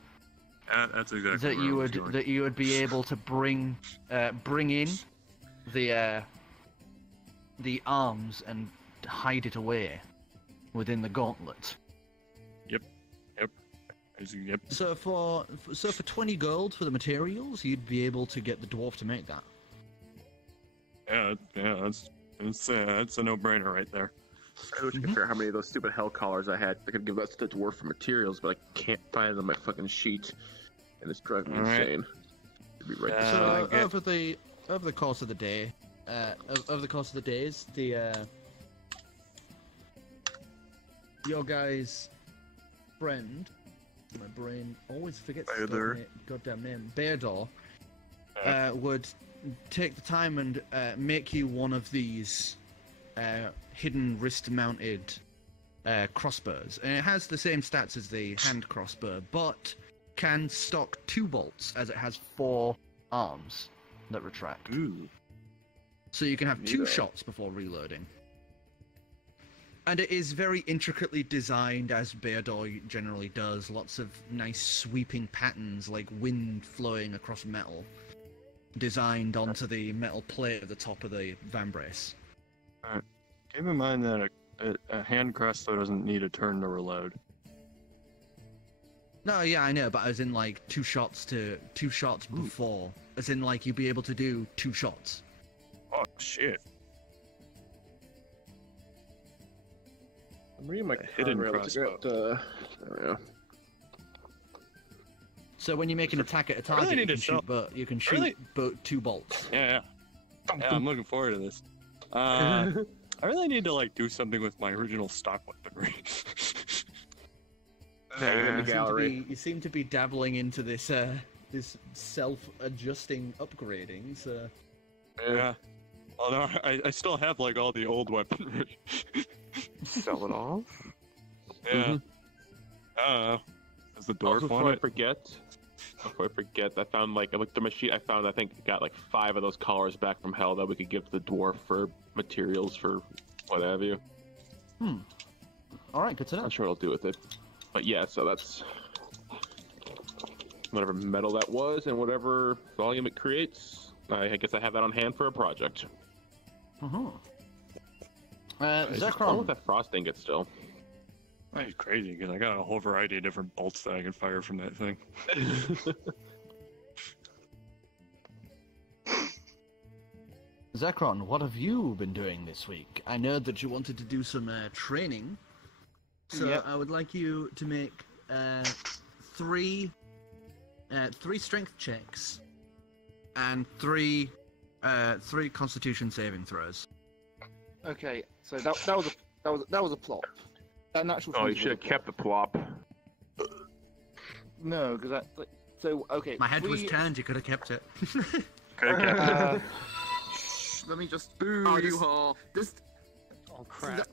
That's exactly that you would be able to bring in the arms and hide it away within the gauntlet. Yep. So for 20 gold for the materials, you'd be able to get the dwarf to make that. Yeah, that's a no-brainer right there. I wish I could figure out how many of those stupid hell collars I had. I could give that to the dwarf for materials, but I can't find it on my fucking sheet, and it's driving me insane. It'd be right So over the course of the day, over the course of the days, your guy's friend, my brain always forgets the goddamn name, Beardor, would take the time and make you one of these hidden wrist-mounted crossbows, and it has the same stats as the hand crossbow, but can stock 2 bolts as it has 4 arms that retract. Ooh. So you can have 2 shots before reloading. And it is very intricately designed, as Beardor generally does. Lots of nice sweeping patterns, like wind flowing across metal, designed onto the metal plate at the top of the vambrace. Alright. Keep in mind that a hand crossbow doesn't need a turn to reload. No, yeah, I know, but as in like 2 shots before. As in like you'd be able to do 2 shots. Oh shit. I'm reading my hidden crossbow. There we go. So when you make an attack at a target, you can shoot 2 bolts. Yeah, I'm looking forward to this. I really need to like do something with my original stock weaponry. You seem to be dabbling into this this self-adjusting upgrading. So yeah. Oh no, I still have like all the old weaponry. Sell it off? Yeah. I don't know. Does the dwarf also, want before it? I forget, Before I forget, I found like I looked at my sheet. I found I think got like 5 of those collars back from hell that we could give to the dwarf for materials for what have you. All right, good to know. I'm sure I'll do with it. But yeah, so that's whatever metal that was and whatever volume it creates. I guess I have that on hand for a project. Zircron. With that frost ingot still. That's crazy because I got a whole variety of different bolts that I can fire from that thing. Zircron, what have you been doing this week? I know that you wanted to do some training, so I would like you to make 3 strength checks and 3 Constitution saving throws. Okay, so that was a plop. That natural. Oh, you should have kept the plop. No, because that. So okay. My head was turned. You could have kept it. Let me just. Boo, you whore. This. Oh crap!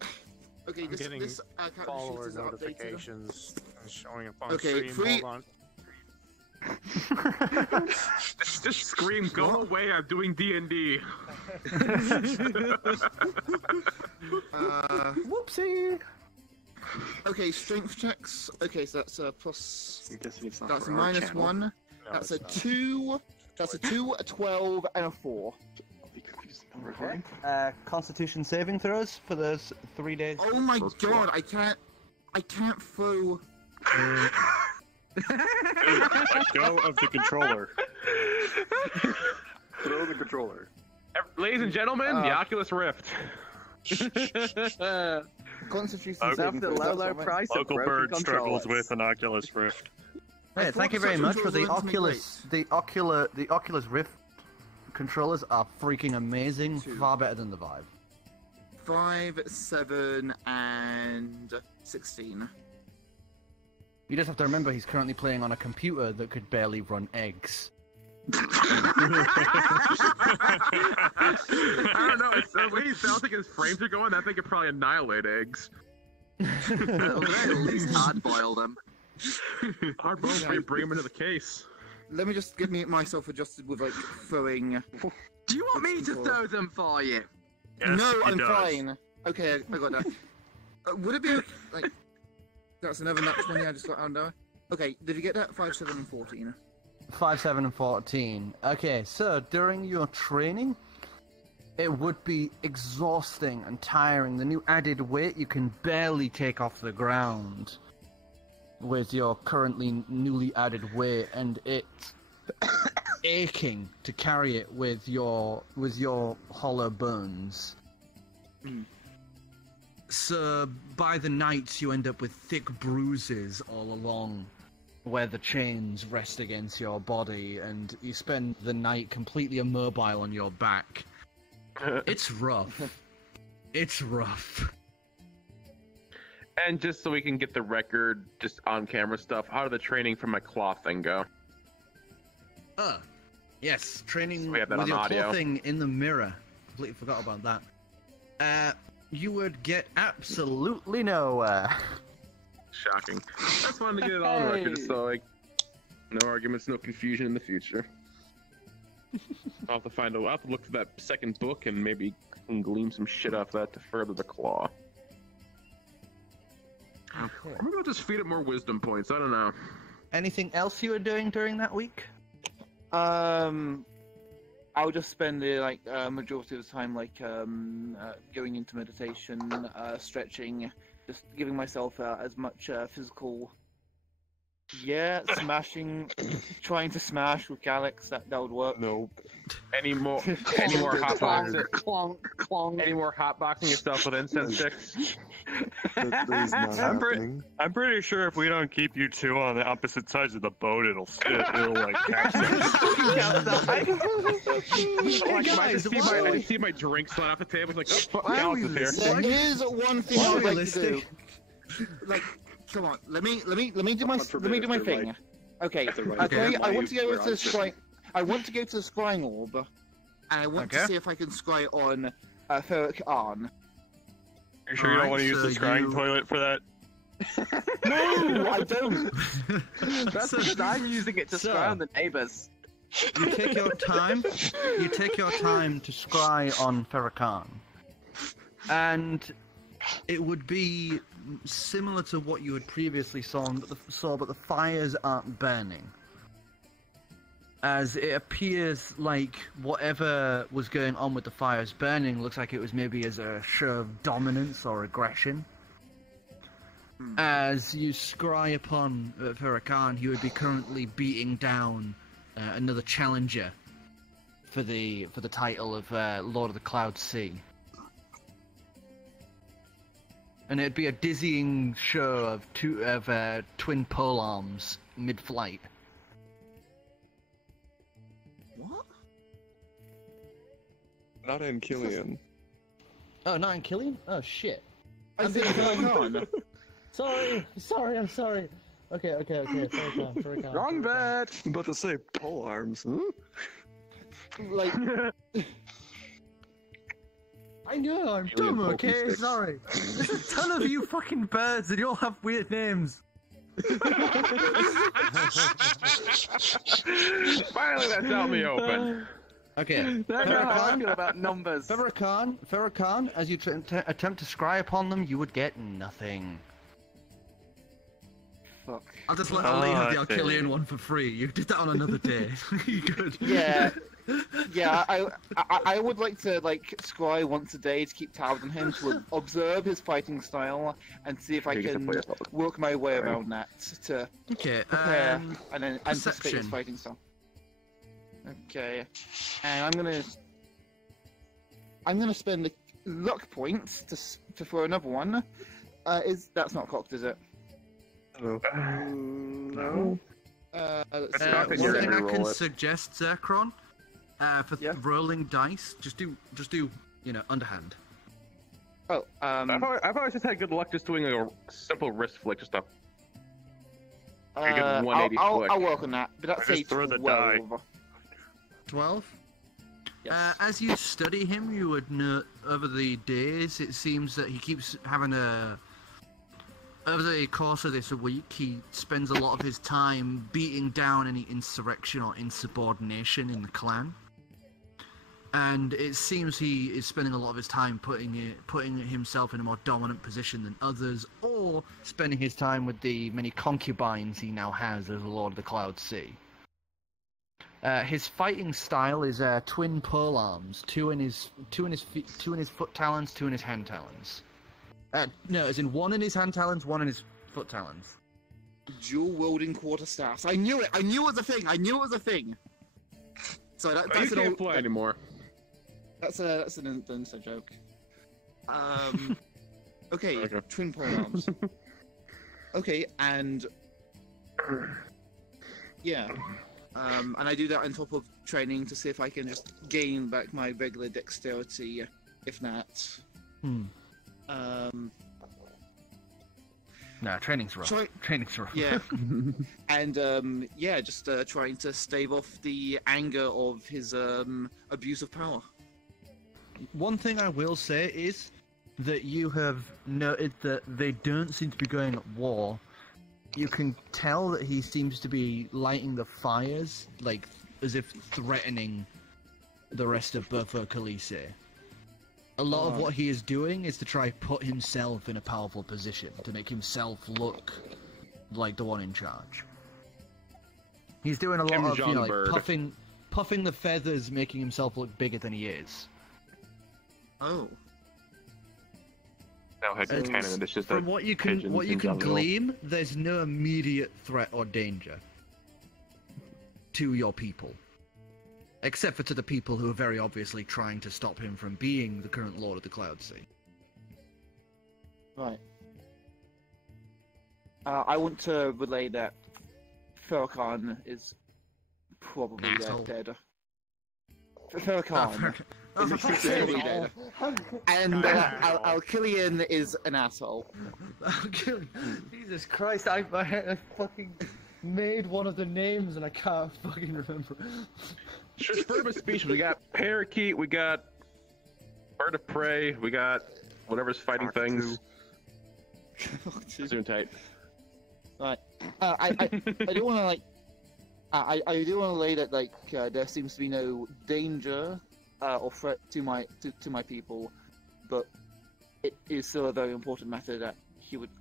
Okay, I'm getting this follower sheet is notifications showing up on Okay, stream. Hold on. Just scream, go away, I'm doing D&D. Whoopsie. Okay, strength checks. Okay, so that's plus. That's a -1. No, That's a it's not. 2. That's a 2, a 12, and a 4. Constitution saving throws for those 3 days. Oh my god! I can't throw. Let go of the controller. Throw the controller. Ladies and gentlemen, the Oculus Rift. Constitution Local- saving throws. low price of Local broken bird struggles controllers. with an Oculus Rift. Hey, thank you very much for the Oculus. The Oculus Rift controllers are freaking amazing. Far better than the Vive. 5, 7, and 16. You just have to remember he's currently playing on a computer that could barely run eggs. I don't know, it's the way he sounds like his frames are going, that thing could probably annihilate eggs. At least hard-boil them. Hard bones bring him into the case. Let me just get myself adjusted with like throwing. Do you want me to throw them for you? Yes, No, he I'm does. fine. Okay, I got that. Would it be okay, like? That's another nat 20 I just got under. Okay, did you get that? 5, 7, and 14. 5, 7, and 14. Okay, so during your training, it would be exhausting and tiring. The new added weight you can barely take off the ground with your currently newly added weight, and it's aching to carry it with your hollow bones. So by the night you end up with thick bruises all along where the chains rest against your body, and you spend the night completely immobile on your back. It's rough. It's rough. And just so we can get the record, just on-camera stuff, how did the training for my claw thing go? Yes, training We have that with on your audio. claw thing in the mirror. Completely forgot about that. You would get absolutely nowhere. Shocking. I just wanted to get it on record, so like, no arguments, no confusion in the future. I'll have to look for that second book and maybe glean some shit off that to further the claw. Or maybe I'll just feed it more wisdom points, I don't know. Anything else you were doing during that week? I'll just spend the majority of the time going into meditation, stretching, just giving myself as much physical. Yeah, smashing, trying to smash with Calix. That would work. Nope. Any more hotboxing? Clonk, clonk. Any more hotboxing yourself with incense sticks? That is not happening. I'm pretty sure if we don't keep you two on the opposite sides of the boat, it'll like capsize. I just see my drink slide off the table. It's like, oh, fuck, Calix is here. There is one thing I would like to do. Like, come on, let me do my thing. Okay, I want to go to the scrying. I want to go to the scrying orb, and I want to see if I can scry on Ferric Arn. You sure you don't want to use the scrying toilet for that? No, I don't. That's because I'm using it to scry on the neighbors. You take your time. You take your time to scry on Farrakhan, and it would be similar to what you had previously saw, but the fires aren't burning. As it appears like whatever was going on with the fires burning looks like it was maybe as a show of dominance or aggression. As you scry upon Farrakhan, he would be currently beating down another challenger for the title of Lord of the Cloud Sea. And it'd be a dizzying show of twin polearms mid-flight. What? Not Ancalagon. Oh, not Ancalagon? Oh, shit. I think Farrakhan. Sorry, I'm sorry. Okay, Farrakhan. Wrong bed! I'm about to say pole arms, huh? Like... I know, I'm dumb, okay? Sorry. There's a ton of you fucking birds and you all have weird names. Finally, that's out in the open. Okay. That's how I feel about numbers. Farrakhan, as you attempt to scry upon them, you would get nothing. Fuck. I'll just let Ali have the Alkilian one for free. You did that on another day. You could. Yeah. Yeah, I would like to scry once a day to keep tabs on him, to observe his fighting style and see if I can work my way around that to prepare and then anticipate his fighting style. Okay, and I'm gonna spend the luck points to throw another one. That's not cocked, is it? No. One thing I can suggest, Zircron. For rolling dice, just do underhand. Oh, I've always just had good luck just doing a simple wrist flick, just a. I'll work on that, but that's a 12. 12? Yes. As you study him, you would note over the days, it seems that he keeps having over the course of this week, he spends a lot of his time beating down any insurrection or insubordination in the clan. And it seems he is spending a lot of his time putting himself in a more dominant position than others, or spending his time with the many concubines he now has as Lord of the Cloud Sea. His fighting style is twin polearms, two in his foot talons, two in his hand talons. No, as in one in his hand talons, one in his foot talons. Dual wielding quarterstaffs. I knew it. I knew it was a thing. So that's you can't fly anymore. That's an inside joke. Okay, twin polearms. Okay, and yeah, and I do that on top of training to see if I can just gain back my regular dexterity, if not. No, training's rough. Training's rough. Yeah, and just trying to stave off the anger of his abuse of power. One thing I will say is that you have noted that they don't seem to be going at war. You can tell that he seems to be lighting the fires, like as if threatening the rest of Bufo Calix. A lot of what he is doing is to try put himself in a powerful position, to make himself look like the one in charge. He's doing a lot of, puffing the feathers, making himself look bigger than he is. Oh. Now head cannon, it's just from what you can glean, there's no immediate threat or danger to your people. Except for to the people who are very obviously trying to stop him from being the current Lord of the Cloud Sea. Right. I want to relay that Farrakhan is probably dead. Farrakhan is probably dead. And Alkilian is an asshole. Jesus Christ, I fucking made one of the names and I can't fucking remember. Just freedom of speech. We got parakeet. We got bird of prey. We got whatever's fighting things. Zoom tight. Right. I do want to like. I do want to lay that like there seems to be no danger or threat to my people, but it is still a very important matter that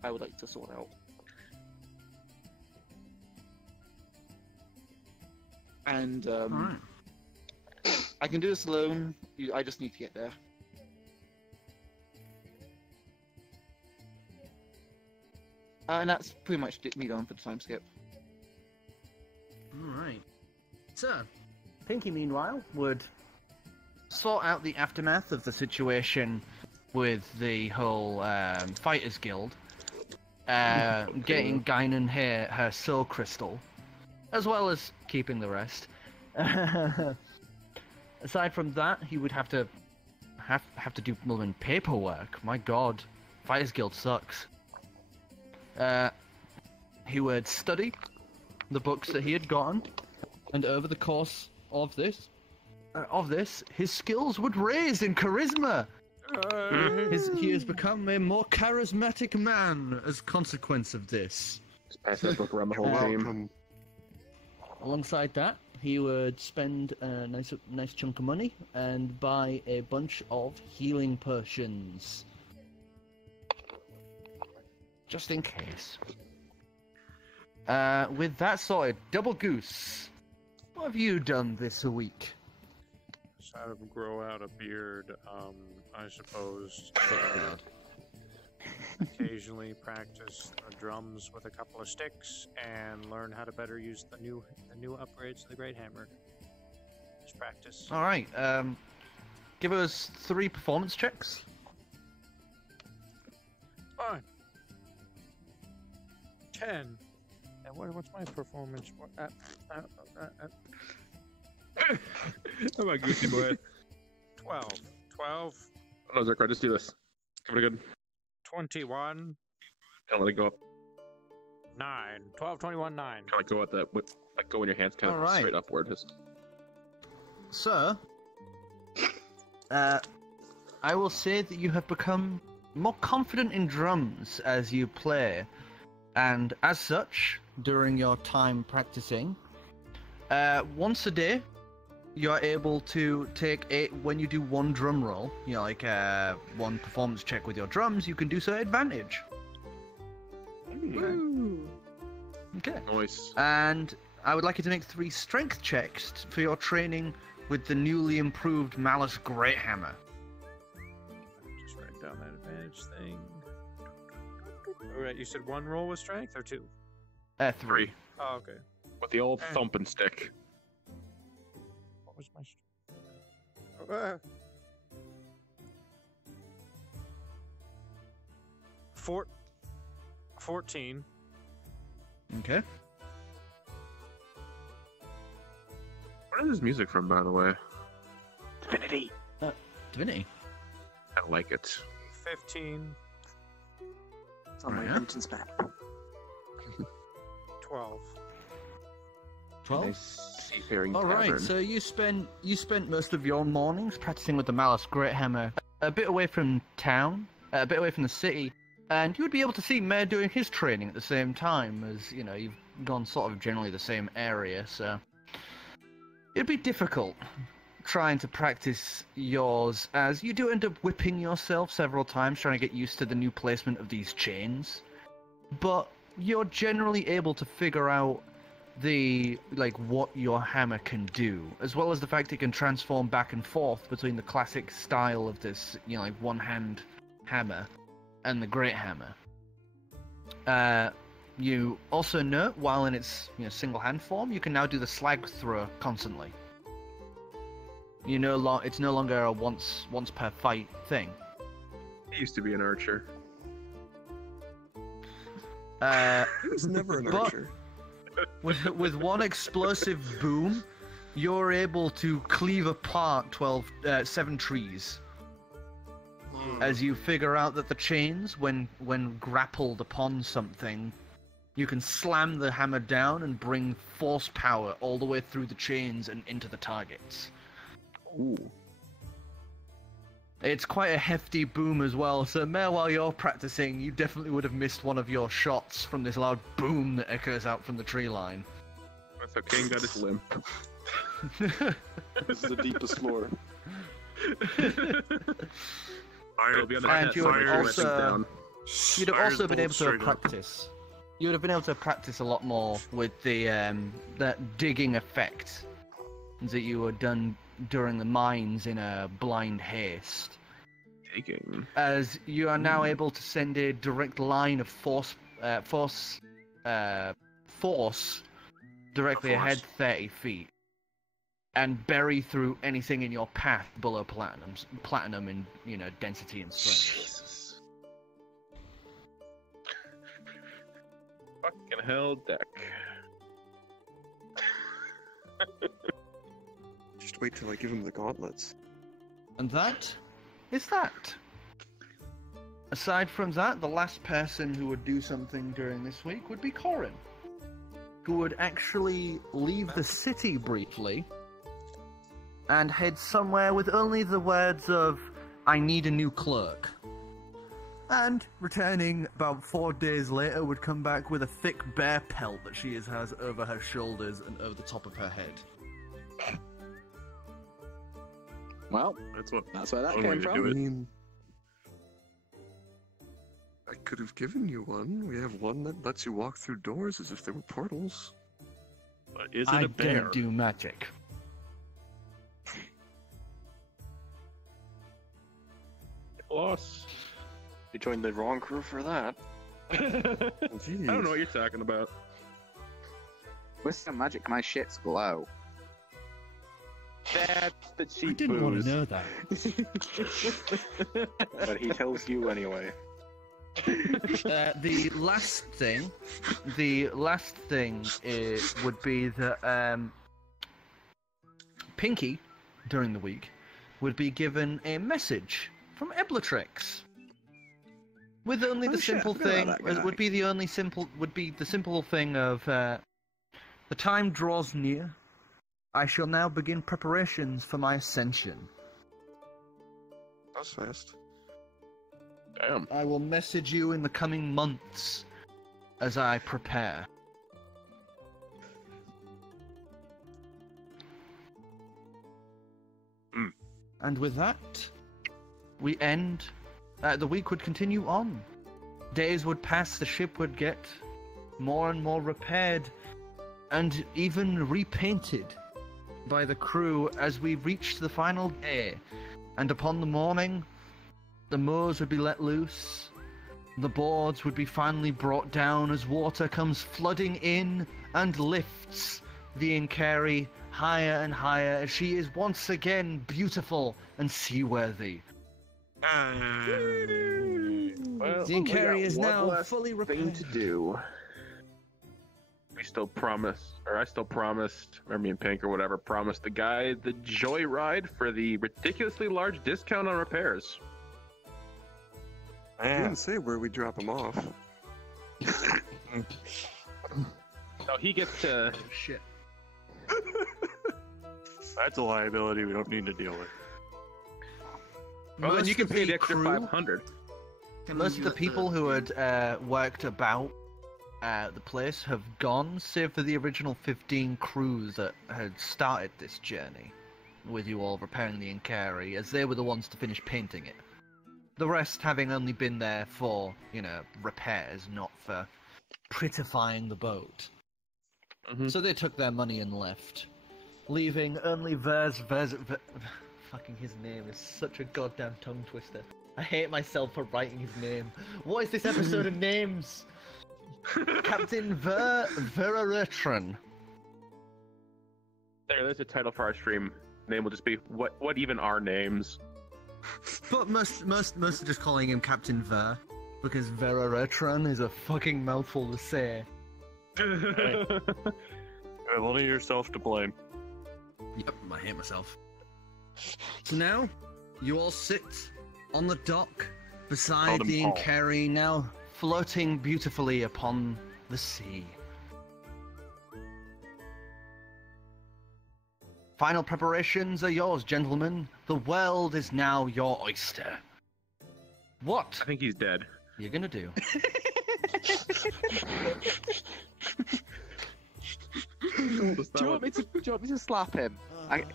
I would like to sort out. And I can do this alone. I just need to get there. And that's pretty much me done for the time skip. Alright. So, Pinky, meanwhile, would sort out the aftermath of the situation with the whole Fighters Guild, getting Guinan her soul crystal, as well as keeping the rest. Aside from that, he would have to do blooming paperwork. My god, Fighters Guild sucks. He would study the books that he had gotten, and over the course of this, his skills would raise in charisma. He has become a more charismatic man as a consequence of this. Just pass that book around the whole team. Alongside that, he would spend a nice chunk of money and buy a bunch of healing potions. Just in case. With that sorted, Double Goose, what have you done this week? Sort of grow out a beard, I suppose. Occasionally practice drums with a couple of sticks and learn how to better use the new upgrades to the Great Hammer. Just practice. All right. Give us 3 performance checks. Fine. 10. And what's my performance? How about Goosey boy? 12. 12. Oh, Zircron, just do this. Give it a good. 21. Don't let it go up. 9. 12, 21, 9. Kind of go at that, like go in your hands, kind of Alright. straight upward. Just... Sir, I will say that you have become more confident in drums as you play, and as such, during your time practicing, once a day, you're able to take when you do one drum roll, you know, like one performance check with your drums, you can do so at advantage. Okay. Nice. And I would like you to make 3 strength checks for your training with the newly improved Malice Great Hammer. Just write down that advantage thing. Alright, you said 1 roll with strength or 2? 3. Oh, okay. With the old thumping stick. What was my... 14. Okay. Where is this music from, by the way? Divinity. Divinity. I like it. 15. It's on my vengeance map. 12. 12. Nice seafaring All right. tavern. So you spent most of your mornings practicing with the Malice Great Hammer, a bit away from town, a bit away from the city, and you would be able to see Meh doing his training at the same time, as you know you've gone sort of generally the same area, so it'd be difficult trying to practice yours, as you do end up whipping yourself several times trying to get used to the new placement of these chains, but you're generally able to figure out what your hammer can do, as well as the fact it can transform back and forth between the classic style of this, you know, like one-hand hammer and the Great Hammer. You also know, while in its single-hand form, you can now do the slag throw constantly. It's no longer a once per fight thing. I used to be an archer. He was never an archer. With one explosive boom, you're able to cleave apart 7 trees. As you figure out that the chains, when grappled upon something, you can slam the hammer down and bring force power all the way through the chains and into the targets. Ooh. It's quite a hefty boom as well, so Meh, while you're practicing, you definitely would have missed one of your shots from this loud boom that echoes out from the tree line. That's okay, King got his limb. This is the deepest lore. It'll be on the And test, you so would make sure I think also, down. you'd have Fires also been bolt able to straight up. practice. You would have been able to practice a lot more with the that digging effect that you had done during the mines in a blind haste. Taking. As you are now able to send a direct line of force directly ahead 30 feet and bury through anything in your path below platinum in, you know, density and strength. Jesus. Fucking hell, deck. Just wait till I give him the gauntlets. And that is that. Aside from that, the last person who would do something during this week would be Corin, who would actually leave the city briefly and head somewhere with only the words of, "I need a new clerk." And returning about 4 days later would come back with a thick bear pelt that she has over her shoulders and over the top of her head. Well, That's where that one way came to from. do I it. mean, I could have given you one. We have one that lets you walk through doors as if they were portals. But is it I a bear? don't do magic. Loss. You joined the wrong crew for that. I don't know what you're talking about. With some magic, my shits glow. That's the cheap I didn't want booze. to know that. But he tells you anyway. The last thing would be that Pinky, during the week, would be given a message from Eblatrix. With only the simple thing, would be the simple thing of the time draws near. I shall now begin preparations for my ascension. That's fast. Damn. I will message you in the coming months as I prepare. And with that, we end. The week would continue on. Days would pass, the ship would get more and more repaired, and even repainted by the crew as we reached the final day. And upon the morning, the moors would be let loose. The boards would be finally brought down as water comes flooding in and lifts the Inkari higher and higher as she is once again beautiful and seaworthy. Well, The Inkari is one now last fully thing repaired. to do. I still promised, or me and Pink or whatever, promised the guy the joyride for the ridiculously large discount on repairs. I didn't say where we drop him off. So he gets to. Shit. That's a liability we don't need to deal with. Well, then you can pay the extra crew, 500. Most of the people who had worked about the place have gone, save for the original 15 crews that had started this journey, with you all repairing the Inkari, as they were the ones to finish painting it. The rest having only been there for, you know, repairs, not for prettifying the boat. So they took their money and left, leaving only fucking his name is such a goddamn tongue twister. I hate myself for writing his name. What is this episode of names? Captain Veratron. There's a title for our stream. Name will just be what even are names? But most are just calling him Captain Ver, because Veratron is a fucking mouthful to say. You have only yourself to blame. Yep, I hate myself. So now, you all sit on the dock beside Called him the Paul. Inkari, now floating beautifully upon the sea. Final preparations are yours, gentlemen. The world is now your oyster. What? I think he's dead. You're gonna do? Do you want me to slap him?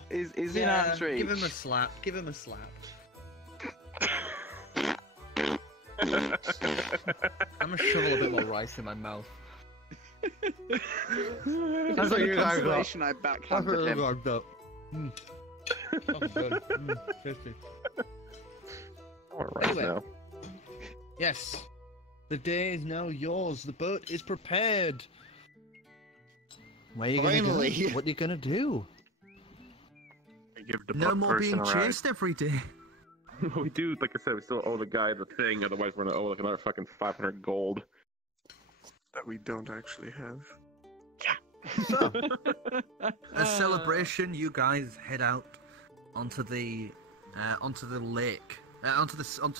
Is in arm's reach? Give him a slap. Give him a slap. I'm gonna shovel a bit more rice in my mouth. That's what you guys got. I backhanded him. Oh, good. Tasty. Alright Anyway. now. Yes, the day is now yours. The boat is prepared. Where are you gonna go? What are you gonna do? Give the No butt more person being a ride. chased every day. We do, like I said, we still owe the guy the thing, otherwise we're gonna owe like another fucking 500 gold. That we don't actually have. So, as celebration, you guys head out onto the lake, onto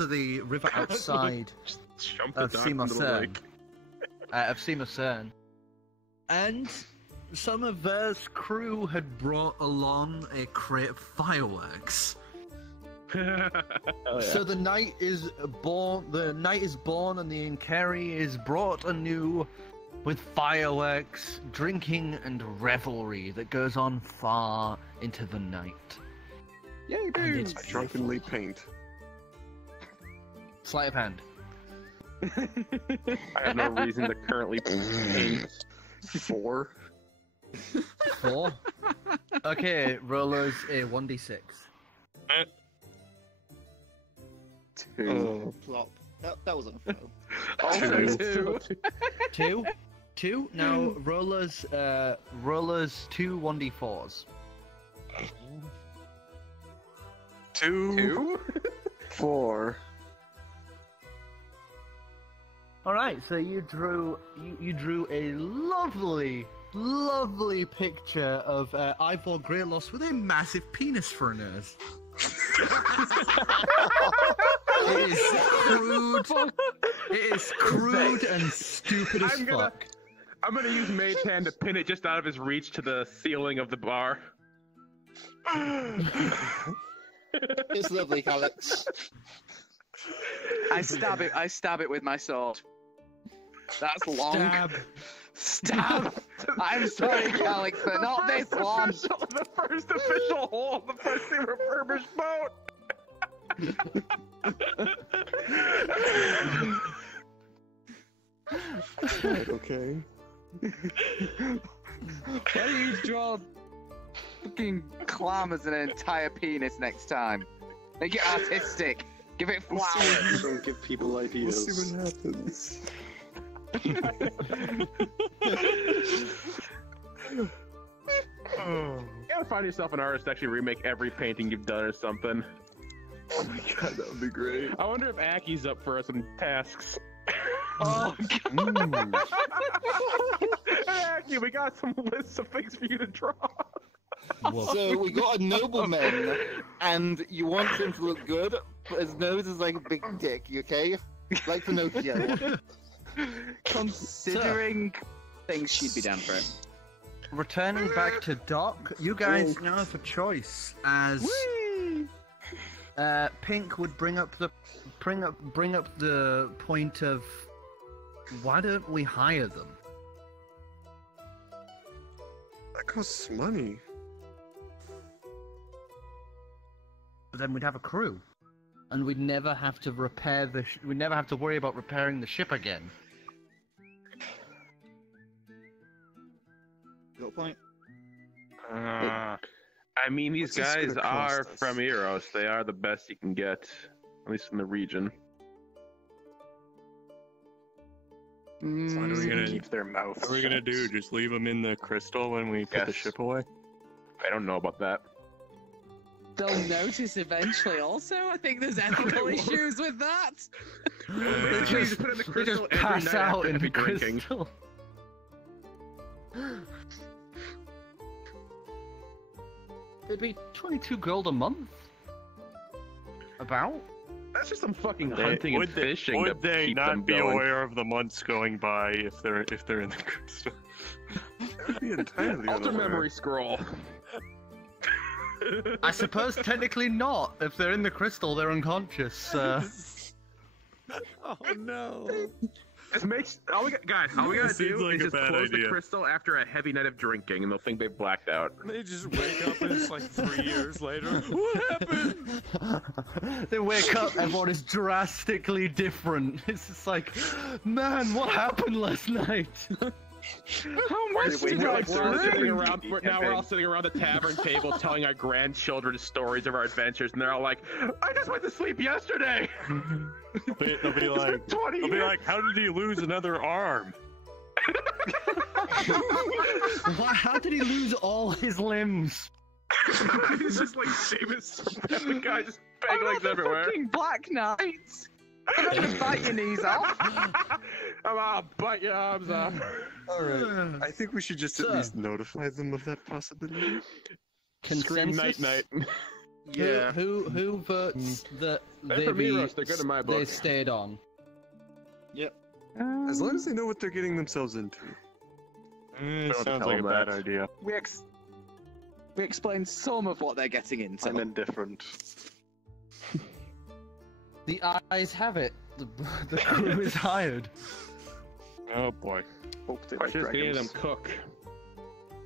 the river outside Jump of the dock into the Cern. lake. Of Cern. And some of Ver's crew had brought along a crate of fireworks. So the night is born. And the Inkari is brought anew with fireworks, drinking, and revelry that goes on far into the night. Yay, And it's I drunkenly paint. sleight of hand. I have no reason to currently paint. 4. 4. Okay, rollers a 1d6. 2. Plop. That was unfair. Also 2. 2. Now rollers 2 1d4s. 2. 4. All right, so you drew a lovely picture of Ivor Grayllost with a massive penis for a nose. It is crude and stupid as fuck. I'm gonna use Mage's hand to pin it just out of his reach to the ceiling of the bar. It's lovely, Calix. I stab it with my sword. That's long. Stab! I'm sorry, Calix, but not this one! The first official hole of the freshly refurbished boat! Right, okay. Why do you draw fucking Clam as an entire penis next time? Make it artistic. Give it flowers. Don't give people ideas. We'll see what happens. You gotta find yourself an artist to actually remake every painting you've done or something. Oh my god, that would be great. I wonder if Aki's up for some tasks. Oh god. Hey, Aki, we got some lists of things for you to draw. So we got a nobleman, and you want him to look good, but his nose is like a big dick, okay? Like Pinocchio. Considering things, she'd be down for it. Returning back to dock, you guys now have a choice as Pink would bring up the point of why don't we hire them? That costs money. But then we'd have a crew, and we'd never have to repair we'd never have to worry about repairing the ship again. Got a point. I mean, these What's this guys gonna are cost us? from Eros. They are the best you can get, at least in the region. What are we gonna Keep their mouth. What are we gonna do? Just leave them in the crystal when we put the Yes. ship away? I don't know about that. They'll notice eventually also. I think there's ethical issues with that. They just, put in the they crystal just every pass night out after in the heavy drinking. crystal. It'd be 22 gold a month. About? That's just some fucking hunting and fishing Would to they keep not them be going. aware of the months going by if they're in the crystal? That would be entirely Alter unaware. memory scroll. I suppose technically not. If they're in the crystal, they're unconscious. Oh no. Guys, all we gotta do like is a just bad close the idea. crystal after a heavy night of drinking, and they'll think they've blacked out. They just wake up and it's like 3 years later. What happened? They wake up, everyone is drastically different. It's just like, man, what happened last night? How much Wait, did we're I like, we're all drink? sitting Around, now we're all sitting around the tavern table telling our grandchildren stories of our adventures, and they're all like, I just went to sleep yesterday! They'll be like, 20 they'll be years. like, how did he lose another arm? How did he lose all his limbs? He's just like Seamus, the guy just bang legs the everywhere. fucking Black Knight. I'm not gonna bite your knees off. I'll bite your arms off. Alright, I think we should just at least notify them of that possibility. Scream Consensus? night. Yeah. Who votes that They're they for me, Russ. They're good in my they book. stayed on? Yep. As long as they know what they're getting themselves into. Sounds like a bad idea. We explained some of what they're getting into. I'm indifferent. The eyes have it. The crew is hired. Oh boy. Hope they Question is, can any of them cook?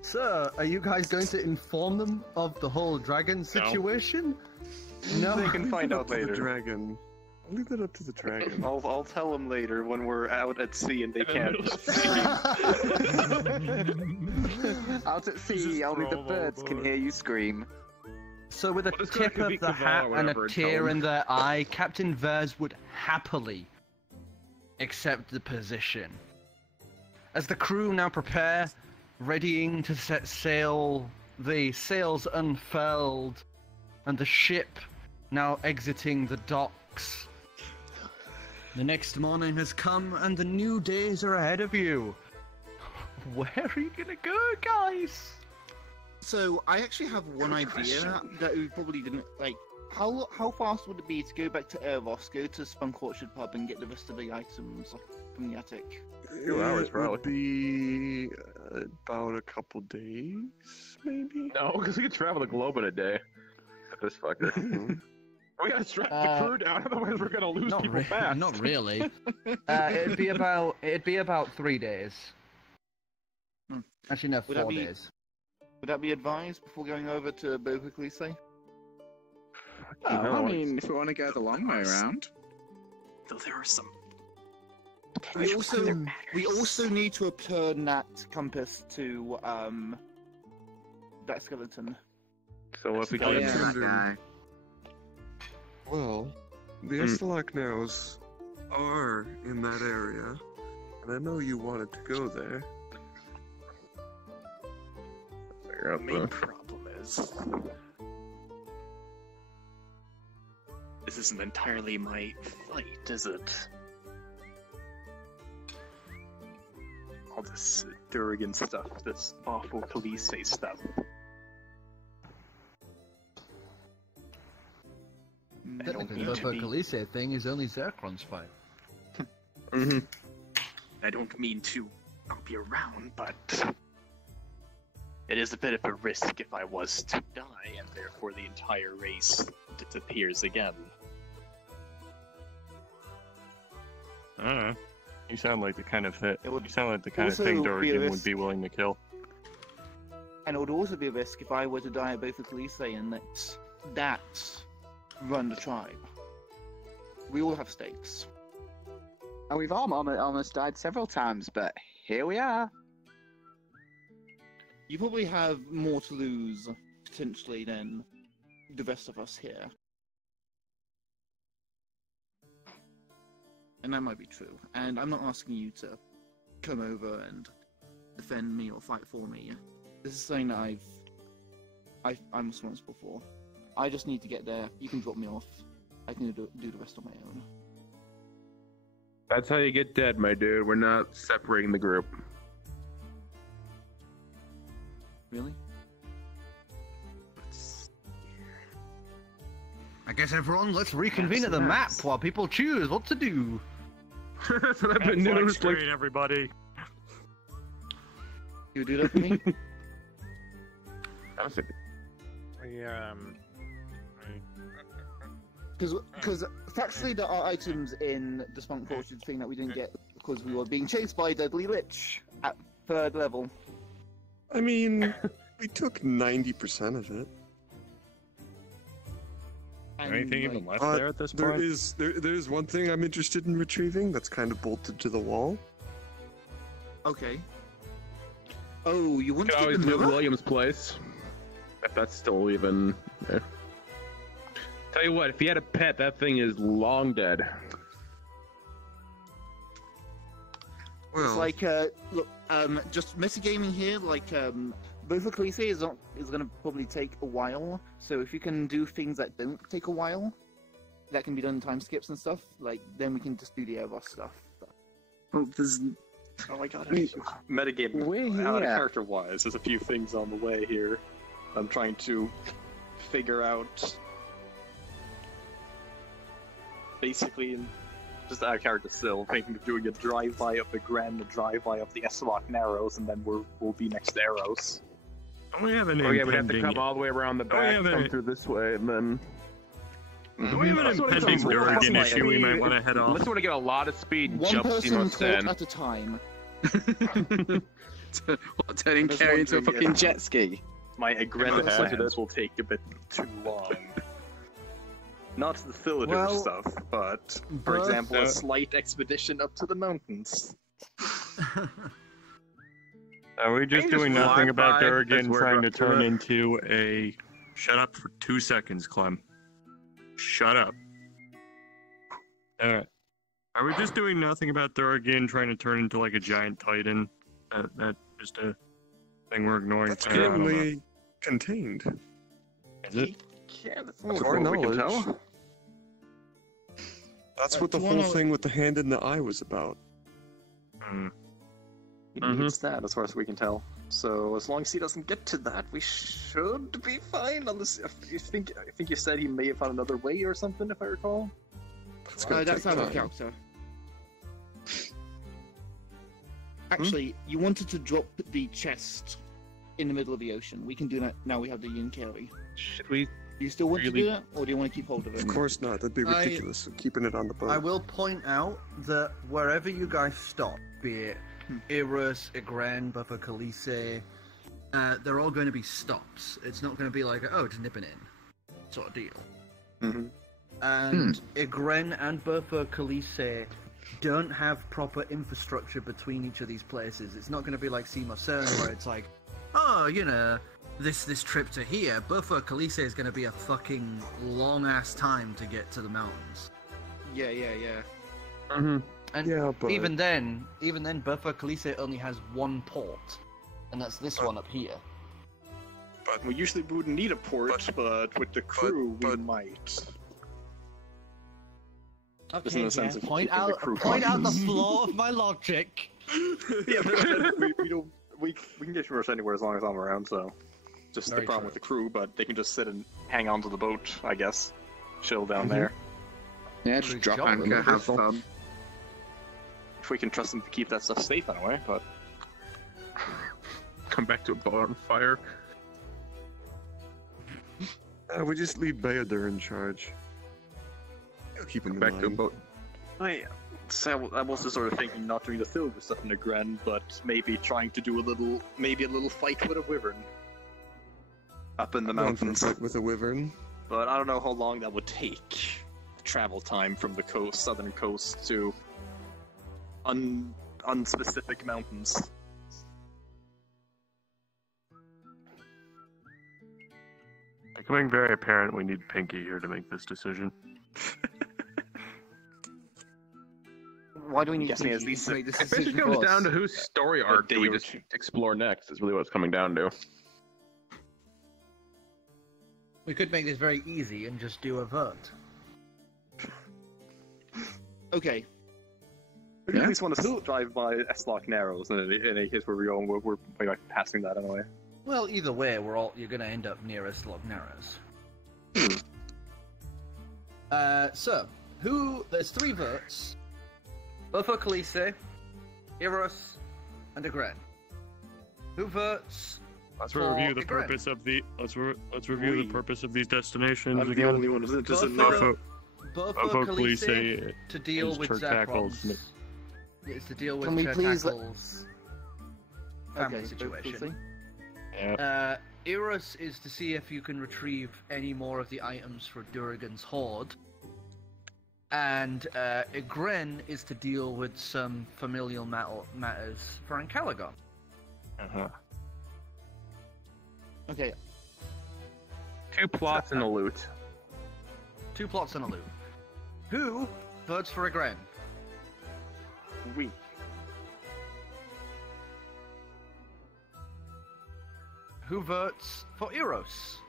Sir, are you guys going to inform them of the whole dragon situation? No. They can find out To the later. dragon. I'll leave that up to the dragon. I'll tell them later when we're out at sea and they can't. Out at sea, only the birds can hear you scream. So with a Well, just go to tip of Kavik the Kaval hat or and whatever a and tell tear them. in their eye, Captain Vers would happily accept the position. As the crew now prepare, readying to set sail, the sails unfurled, and the ship now exiting the docks. The next morning has come, and the new days are ahead of you. Where are you gonna go, guys? So I actually have one idea that we probably didn't like. How fast would it be to go back to Eros, go to Spunk Orchard pub, and get the rest of the items from the attic? 2 hours, It would probably. be about a couple days, maybe? No, because we could travel the globe in a day. This fucker. We gotta strap the crew down, otherwise we're gonna lose people fast. Not really. It'd be about 3 days. Actually, no, Would that 4 be- days. Would that be advised before going over to Bohuklise? Oh, I mean, if we want to go the long way around. Though there are some. We also need to return that compass to that skeleton. So if we Oh, can... yeah, that guy. Well, the Estalacnaus are in that area, and I know you wanted to go there. The main problem is this isn't entirely my fight, is it? All this Durgan stuff, this awful Calix stuff. I don't The mean to be. Calise thing is only Zircron's fight. I don't mean to not be around, but it is a bit of a risk if I was to die, and therefore the entire race disappears again. I don't know. You sound like the kind of thing. It would You sound like the kind of also thing be a Dorgan would risk. be willing to kill. And it would also be a risk if I were to die at Bohuklise and let that run the tribe. We all have stakes. And we've all almost died several times, but here we are. You probably have more to lose, potentially, than the rest of us here. And that might be true. And I'm not asking you to come over and defend me or fight for me. This is something that I'm responsible for. I just need to get there. You can drop me off. I can do the rest on my own. That's how you get dead, my dude. We're not separating the group. Really? I guess everyone, let's reconvene at the map while people choose what to do. That's what I've been doing. Flight screen, everybody. You do that for me? Because factually there are items in the Spunk Orchard thing that we didn't get because we were being chased by a deadly lich at 3rd level. I mean, we took 90% of it. Anything even left there at this there point? There's one thing I'm interested in retrieving that's kind of bolted to the wall. Okay. Oh, you want You to can get always the move mirror? William's place. If that's still even there. Tell you what, if he had a pet, that thing is long dead. It's like, look, just metagaming here, like, both of Calix is gonna probably take a while, so if you can do things that don't take a while, that can be done in time skips and stuff, like, then we can just do the Ivor stuff. Oh, my god. Metagame, out of character wise, there's a few things on the way here. I'm trying to figure out. Basically, just out of character still, thinking of doing a drive-by up the Grand, a drive-by up the Eslock Narrows, and then we'll be next to Arrows. We have an Oh yeah, we'd have to impending- come all the way around the back, have come a- through this way, and then... Do we have an impending Durgan issue we might want to head off? Unless you want to get a lot of speed, One jump person Simo caught Sen. at a time. What, turning Just Carrie into a wondering fucking if- jet ski? My aggressive Yeah. such of this will take a bit too long. Not the Philadelphia Well, stuff, but, for but- example, a slight expedition up to the mountains. Are we just Can you doing just nothing fly about by as Durgan we're trying to up to turn it? into a... Shut up for 2 seconds, Clem. Shut up. Alright. Are we just doing nothing about Durgan trying to turn into like a giant titan? That just a thing we're ignoring? That's I don't know. currently contained. Is it? Yeah, that's To what our we can knowledge. tell. That's what the to whole our thing with the hand in the eye was about. Hmm. He needs that, as far as we can tell. So as long as he doesn't get to that, we should be fine. Unless I think you said he may have found another way or something, if I recall. That's gonna That's take out of time. character. Actually, you wanted to drop the chest in the middle of the ocean. We can do that now we have the Yin Carry. Should we? Do you still want to Really? do that, or do you want to keep hold of it? Of course not. That'd be I- ridiculous. Keeping it on the boat. I will point out that wherever you guys stop, be it Eros, Igren, Buffer, Calix, they're all going to be stops. It's not going to be like, oh, just nipping in, sort of deal. Mm-hmm. And Igren and Buffer, Calix don't have proper infrastructure between each of these places. It's not going to be like Simo Cern, where it's like, oh, you know, this trip to here, Buffer, Calix is going to be a fucking long-ass time to get to the mountains. Yeah. Mm-hmm. And Yeah, but- even then, Buffer Calix only has one port, and that's this one up here. But We usually wouldn't need a port, but with the crew, we might. Just in the sense of point keeping the out crew the conscious. flaw of my logic. Yeah, but we don't. We can get yours anywhere as long as I'm around. So, just Very the problem true. with the crew, but they can just sit and hang on to the boat, I guess. Chill down there. Yeah, just Pretty drop jolly. anchor, have fun. If we can trust them to keep that stuff safe anyway, but Come back to a bonfire. we just leave Bayadur in charge. He'll keep him in Back to a line. boat. so I was just sort of thinking not doing the silver stuff in the Grand, but maybe trying to do a little fight with a wyvern up in the Going for a mountains. fight with a wyvern. But I don't know how long that would take. Travel time from the coast, southern coast, to unspecific mountains. Becoming very apparent we need Pinky here to make this decision. Why do we need Guessing to at least make this It basically decision comes for us? down to whose story arc do we day or just two. explore next, is really what it's coming down to. We could make this very easy and just do a vote. Okay. We at least want to drive by Eslock Narrows, and in any case where we're going, we're like passing that anyway. Well, either way, you're going to end up near Slog Narrows. So, there's 3 votes. Buffer Calix, Eros, and Igren. Who votes Let's for review the Gren. purpose of the. Let's review the purpose of these destations I'm the again. only one that doesn't know. Both Bofo for Calix Calix to deal is with Chir'takl's Zircrons. It's to deal with Can we please Chir'takl's family Okay, situation. Yeah. Eros is to see if you can retrieve any more of the items for Durgan's Horde. And Gren is to deal with some familial matters for Ancalagon. Uh-huh. Okay. 2 plots and a loot. 2 plots and a loot. Who votes for Gren? We. Who votes for Eros?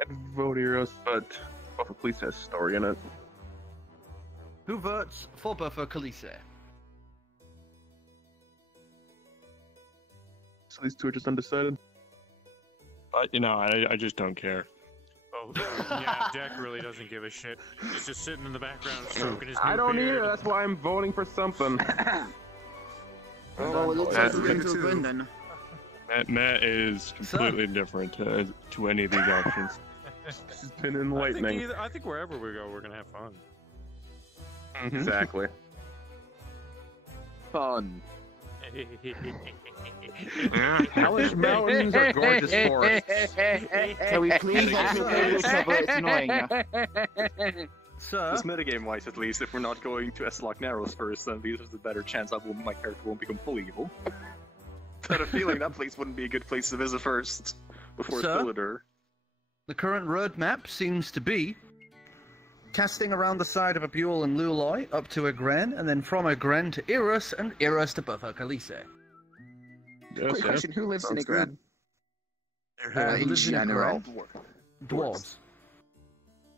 I'd vote Eros, but Bofo Calix has story in it. Who votes for Bofo Calix? So these 2 are just undecided. But I just don't care. Oh, yeah, Jack really doesn't give a shit. He's just sitting in the background stroking his new I don't beard. either. That's why I'm voting for something. Well, it looks like we're going to Gren then. Matt is completely different to any of these options. It's been enlightening. I think wherever we go, we're gonna have fun. Exactly. Fun. Hellish mountains or gorgeous forests? Can we please not play each other? It's annoying. Sir? Just metagame-wise, at least, if we're not going to S-Lock Narrows first, then there's a better chance my character won't become fully evil. I had a feeling that place wouldn't be a good place to visit first, before Philidor. The current roadmap seems to be casting around the side of a Buell and Luloi up to Gren, and then from Gren to Eros, and Eros to Bofo Calix. Quick question, who lives in Gren? In general. Dwarves.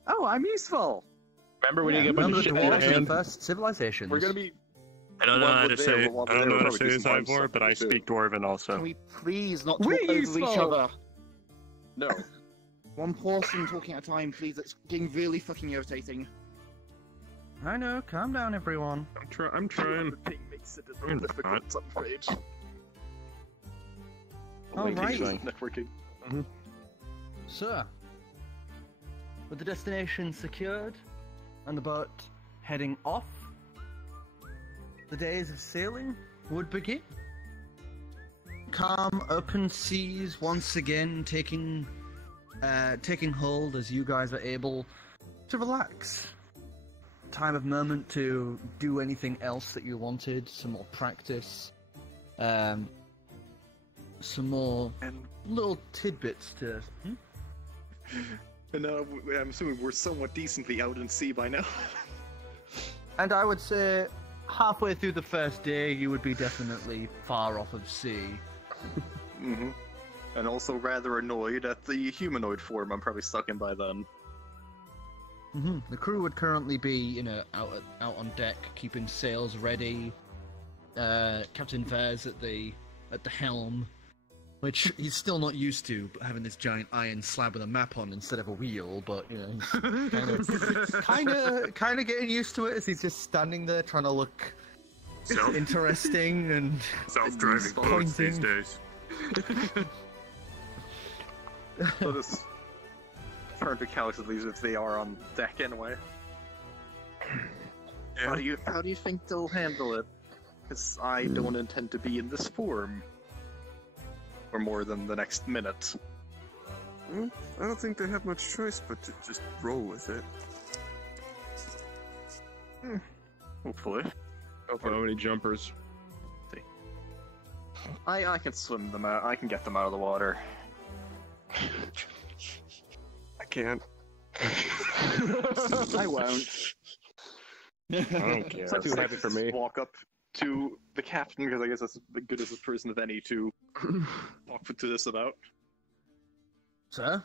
Oh, I'm useful! Remember when you get Remember the the shit in your dwarves in hand? the first civilizations. We're gonna be... I don't know how to say it. I don't know how to say this, Ivor, but I speak Dwarven also. Can we please not talk over each other? No. One person talking at a time, please. It's getting really fucking irritating. I know, calm down, everyone. I'm trying. The ping makes it a little difficult on some page. Alright. Networking. Sir, with the destination secured and the boat heading off, the days of sailing would begin. Calm, open seas once again taking hold as you guys are able to relax. Time of moment to do anything else that you wanted, some more practice, some more little tidbits to... And I'm assuming we're somewhat decently out in sea by now. And I would say halfway through the first day, you would be definitely far off of sea. And also rather annoyed at the humanoid form I'm probably stuck in by then. The crew would currently be, out on deck, keeping sails ready. Captain Vaz at the helm, which he's still not used to, having this giant iron slab with a map on instead of a wheel. But he's kind of getting used to it as he's just standing there trying to look interesting and self-driving boats these days. So this turn to Calix at least if they are on deck anyway. How do you think they'll handle it? Because I don't intend to be in this form for more than the next minute. I don't think they have much choice but to just roll with it. Hopefully. How many jumpers? I can swim them out. I can get them out of the water. I can't. I won't. I don't care. It's not too happy for me. Walk up to the captain, because I guess that's as good as a person of any to talk to this about. Sir?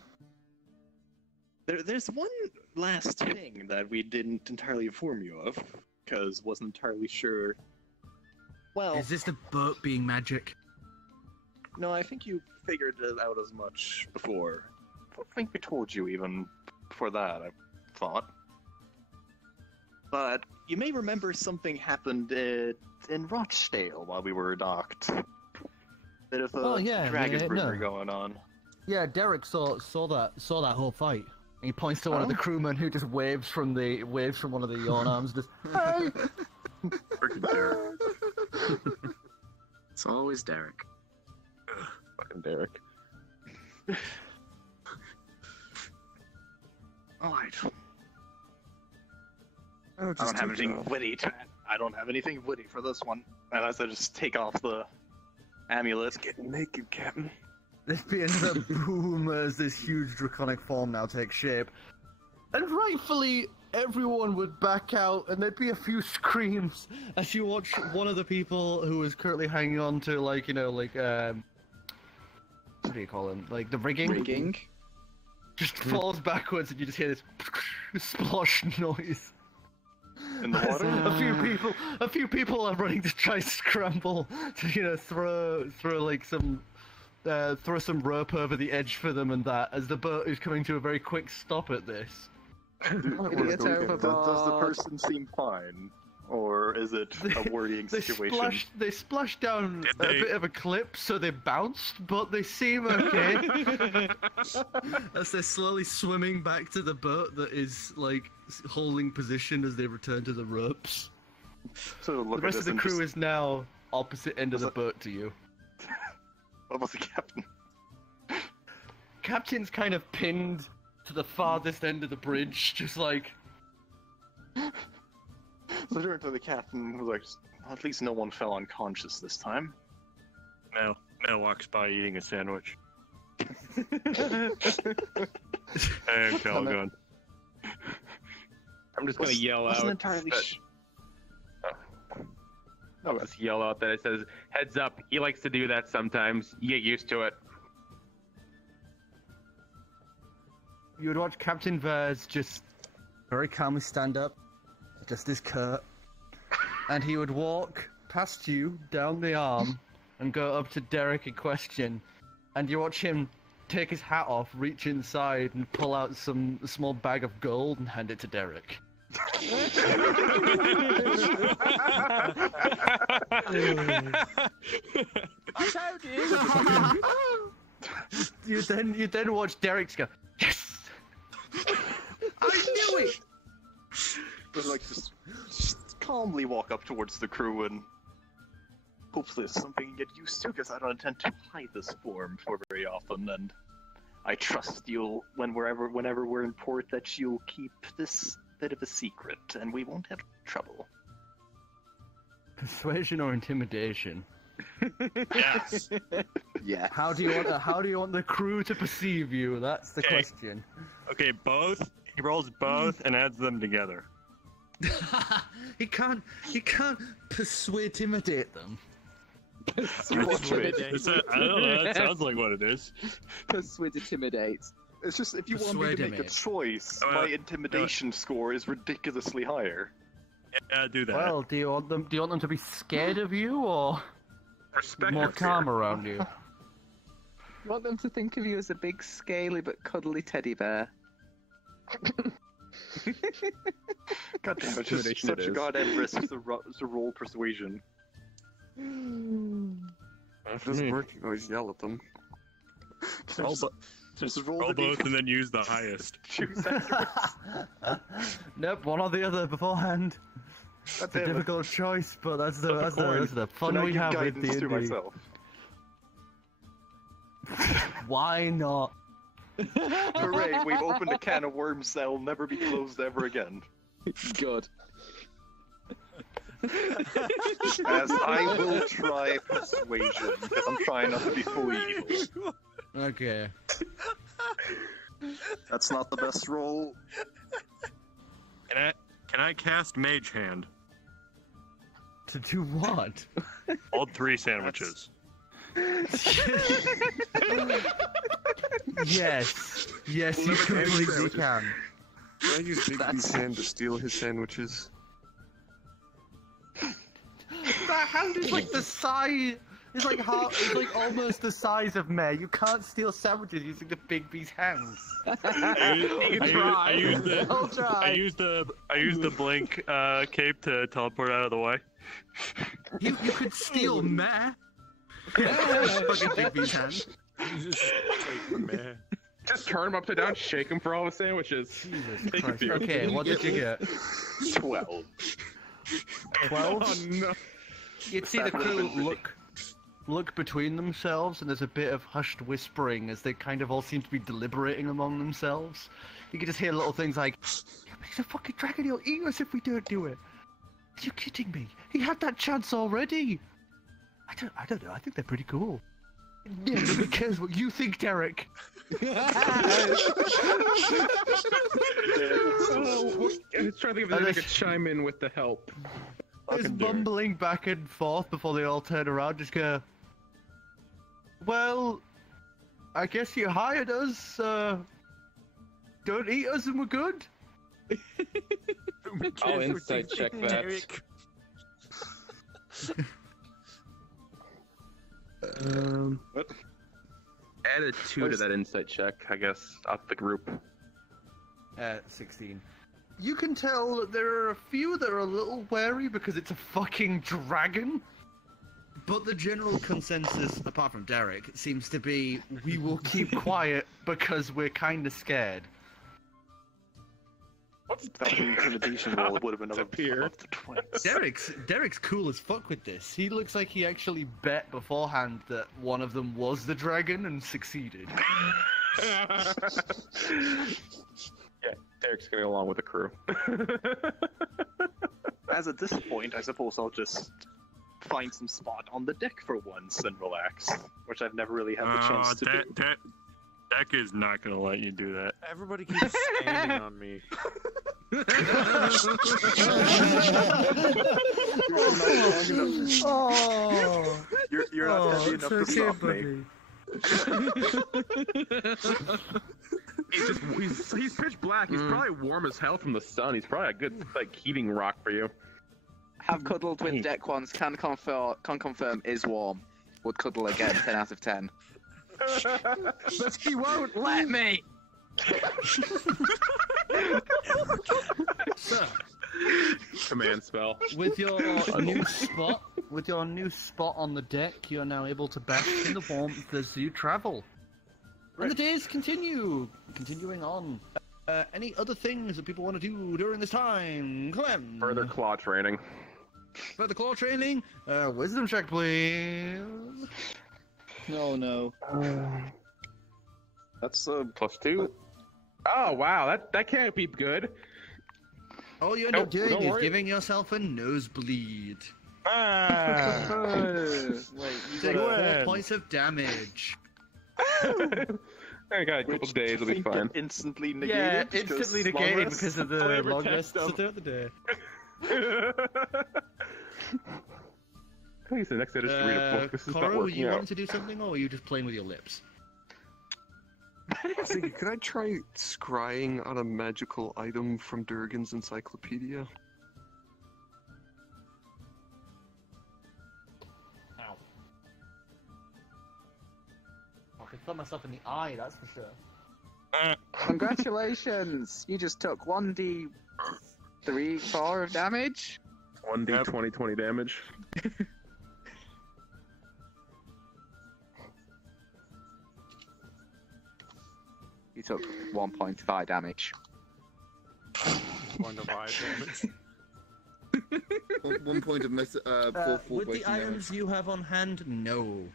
There's one last thing that we didn't entirely inform you of, because wasn't entirely sure. Well, Is this the boat being magic? no, I think you figured it out as much before. I don't think we told you even before that, I thought. But you may remember something happened in Rochdale while we were docked. Bit of a dragon rumor going on. Yeah, Derek saw that whole fight. And he points to one of the crewmen who just waves from one of the yawn arms. Just hey. Freaking Derek. It's always Derek. Fucking Derek. Alright. I don't have anything witty for this one. Unless I just take off the amulet. Getting naked, Captain. This begins a boom as this huge draconic form now takes shape. And rightfully, everyone would back out, and there'd be a few screams as you watch one of the people who is currently hanging on to, like, what do you call them? Like, the rigging? Rigging? Just falls backwards, and you just hear this splosh noise. In the water? A few people are running to try scramble to, throw some rope over the edge for them and that, as the boat is coming to a very quick stop at this. Does the person seem fine? Or is it a worrying situation? They splashed down a bit of a clip, so they bounced, but they seem okay. As they're slowly swimming back to the boat that is, like, holding position as they return to the ropes. So the rest of the crew is now opposite end of the boat to you. What about the captain? Captain's kind of pinned to the farthest end of the bridge, just like... So I turned to the captain was like, at least no one fell unconscious this time. Mel walks by eating a sandwich. Hey, Ancalagon. I'm just gonna yell out. I'll just yell out that it says, "Heads up, he likes to do that sometimes. You get used to it." You would watch Captain Vers just very calmly stand up, just as curt, and he would walk past you down the arm and go up to Derek in question, and you watch him take his hat off, reach inside, and pull out a small bag of gold and hand it to Derek. You then watch Derek go, yes! I knew it! But like just calmly walk up towards the crew and hopefully it's something you get used to, because I don't intend to hide this form for very often, and I trust you'll, whenever we're in port, that you'll keep this bit of a secret, and we won't have trouble. Persuasion or intimidation? Yes. Yeah. How do you want the crew to perceive you? That's the question. Okay, both. He rolls both and adds them together. He can't intimidate them. I don't know, that sounds like what it is. Persuade intimidate. It's just, if you want me to make a choice, my intimidation score is ridiculously higher. Yeah, do that. Well, do you want them to be scared of you, or more calm around you? You want them to think of you as a big, scaly but cuddly teddy bear. God damn it, it's such a goddamn risk to roll persuasion. If it doesn't work, you always yell at them. Just roll both and then use the highest. Nope, one or the other beforehand. That's a difficult choice, but that's the fun we have with D&D. Why not? Hooray, we've opened a can of worms that'll never be closed ever again. Good. As I will try persuasion, because I'm trying not to be fully evil. Okay. That's not the best roll. Can I cast Mage Hand? To do what? Hold 3 sandwiches. Yes, you completely can. Can I use Bigby's hand to steal his sandwiches? That hand is like the size. It's like almost the size of Meh. You can't steal sandwiches using the Bigby's hands. I use the blink cape to teleport out of the way. You could steal Meh. Fucking Digby's hand. Just take the meh. Just turn him upside down, shake him for all the sandwiches. Take a few. Okay, what did you get? 12. 12? Oh no. You'd see the crew look between themselves, and there's a bit of hushed whispering as they kind of all seem to be deliberating among themselves. You can just hear little things like, yeah, but he's a fucking dragon, he'll eat us if we don't do it. Are you kidding me? He had that chance already. I don't know, I think they're pretty cool. Yeah, nobody cares what you think, Derek. I was trying to think if they could chime in with the help. There's bumbling back and forth before they all turn around, just go, well, I guess you hired us, don't eat us and we're good. I'll insight check that. What? Add a 2 to that insight check, I guess, up the group. 16. You can tell that there are a few that are a little wary because it's a fucking dragon. But the general consensus, apart from Derek, seems to be we will keep quiet because we're kind of scared. What's that intimidation roll? It would have been another peer. of the 20s. Derek's cool as fuck with this. He looks like he actually bet beforehand that one of them was the dragon and succeeded. Yeah, Derek's going along with the crew. As at this point, I suppose I'll just find some spot on the deck for once and relax, which I've never really had the chance to do. Deck is not gonna let you do that. Everybody keeps standing on me. You're not heavy enough to stop me. He's pitch black. He's probably warm as hell from the sun. He's probably a good heating rock for you. Have cuddled with deck ones, can confirm is warm. Would cuddle again, 10 out of 10. But he won't let me! So, command spell. With your new spot on the deck, you're now able to bask in the warmth as you travel. And the days continuing on. Any other things that people want to do during this time? Clem? Further claw training. Further claw training? Wisdom check, please. No. That's +2. Oh wow, that can't be good. All you end up doing is giving yourself a nosebleed. Ah! Wait, you take 4 points of damage. I got a couple days, it'll be fine. Instantly negated. Yeah, instantly negated because of the long rest throughout the day. I think the next day is to read a book. This is not Korro, were working you out. wanting to do something, or were you just playing with your lips? I was thinking, could I try scrying on a magical item from Durgan's encyclopedia? Ow. I could thumb myself in the eye, that's for sure. Congratulations! You just took 1d3, 4 of damage. 1d 20 damage. You took 1.5 damage. 1 damage. 1 point of full with the items you have on hand, no.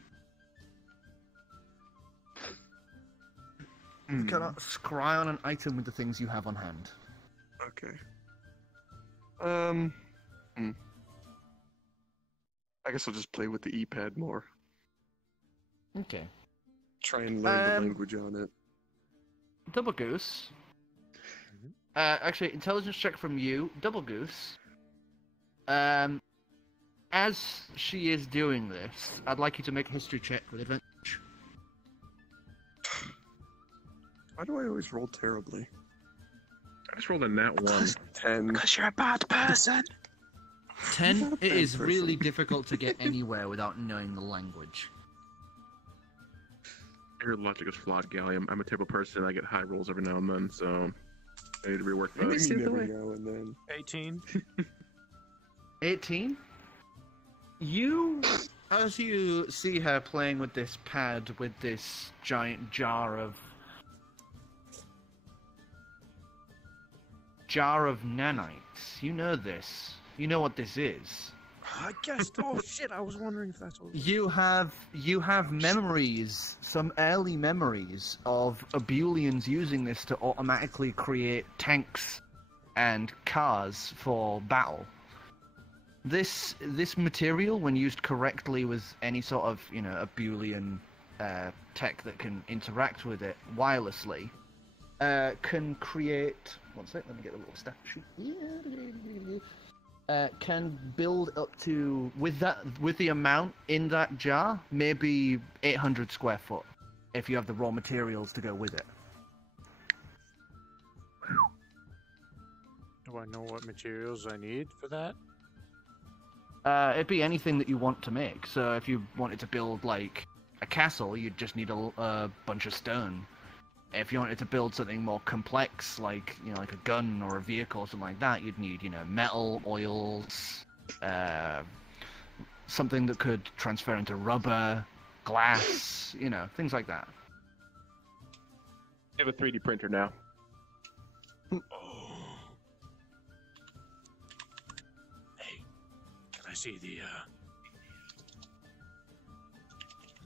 You cannot scry on an item with the things you have on hand. Okay. I guess I'll just play with the E-pad more. Okay. Try and learn the language on it. Double Goose. Actually, intelligence check from you, Double Goose. As she is doing this, I'd like you to make a history check with advantage. Why do I always roll terribly? I just rolled a nat 1. 10. Because you're a bad person. 10. It is really difficult to get anywhere without knowing the language. Your logic is flawed, Gallium. I'm a terrible person. I get high rolls every now and then, so I need to rework that. Every now and then. 18. 18? You As you see her playing with this pad, with this giant jar of nanites, you know this. You know what this is. I guessed. Oh shit! I was wondering if that's what. You have memories, some early memories of Abulians using this to automatically create tanks and cars for battle. This material, when used correctly with any sort of Abulian tech that can interact with it wirelessly, can create. One sec, let me get the little stat sheet. Can build up to with the amount in that jar, maybe 800 square foot, if you have the raw materials to go with it. Do I know what materials I need for that? It'd be anything that you want to make. So if you wanted to build like a castle, you'd just need a bunch of stone. If you wanted to build something more complex, like like a gun or a vehicle or something like that, you'd need metal, oils, something that could transfer into rubber, glass, things like that. I have a 3D printer now. Hey, can I see the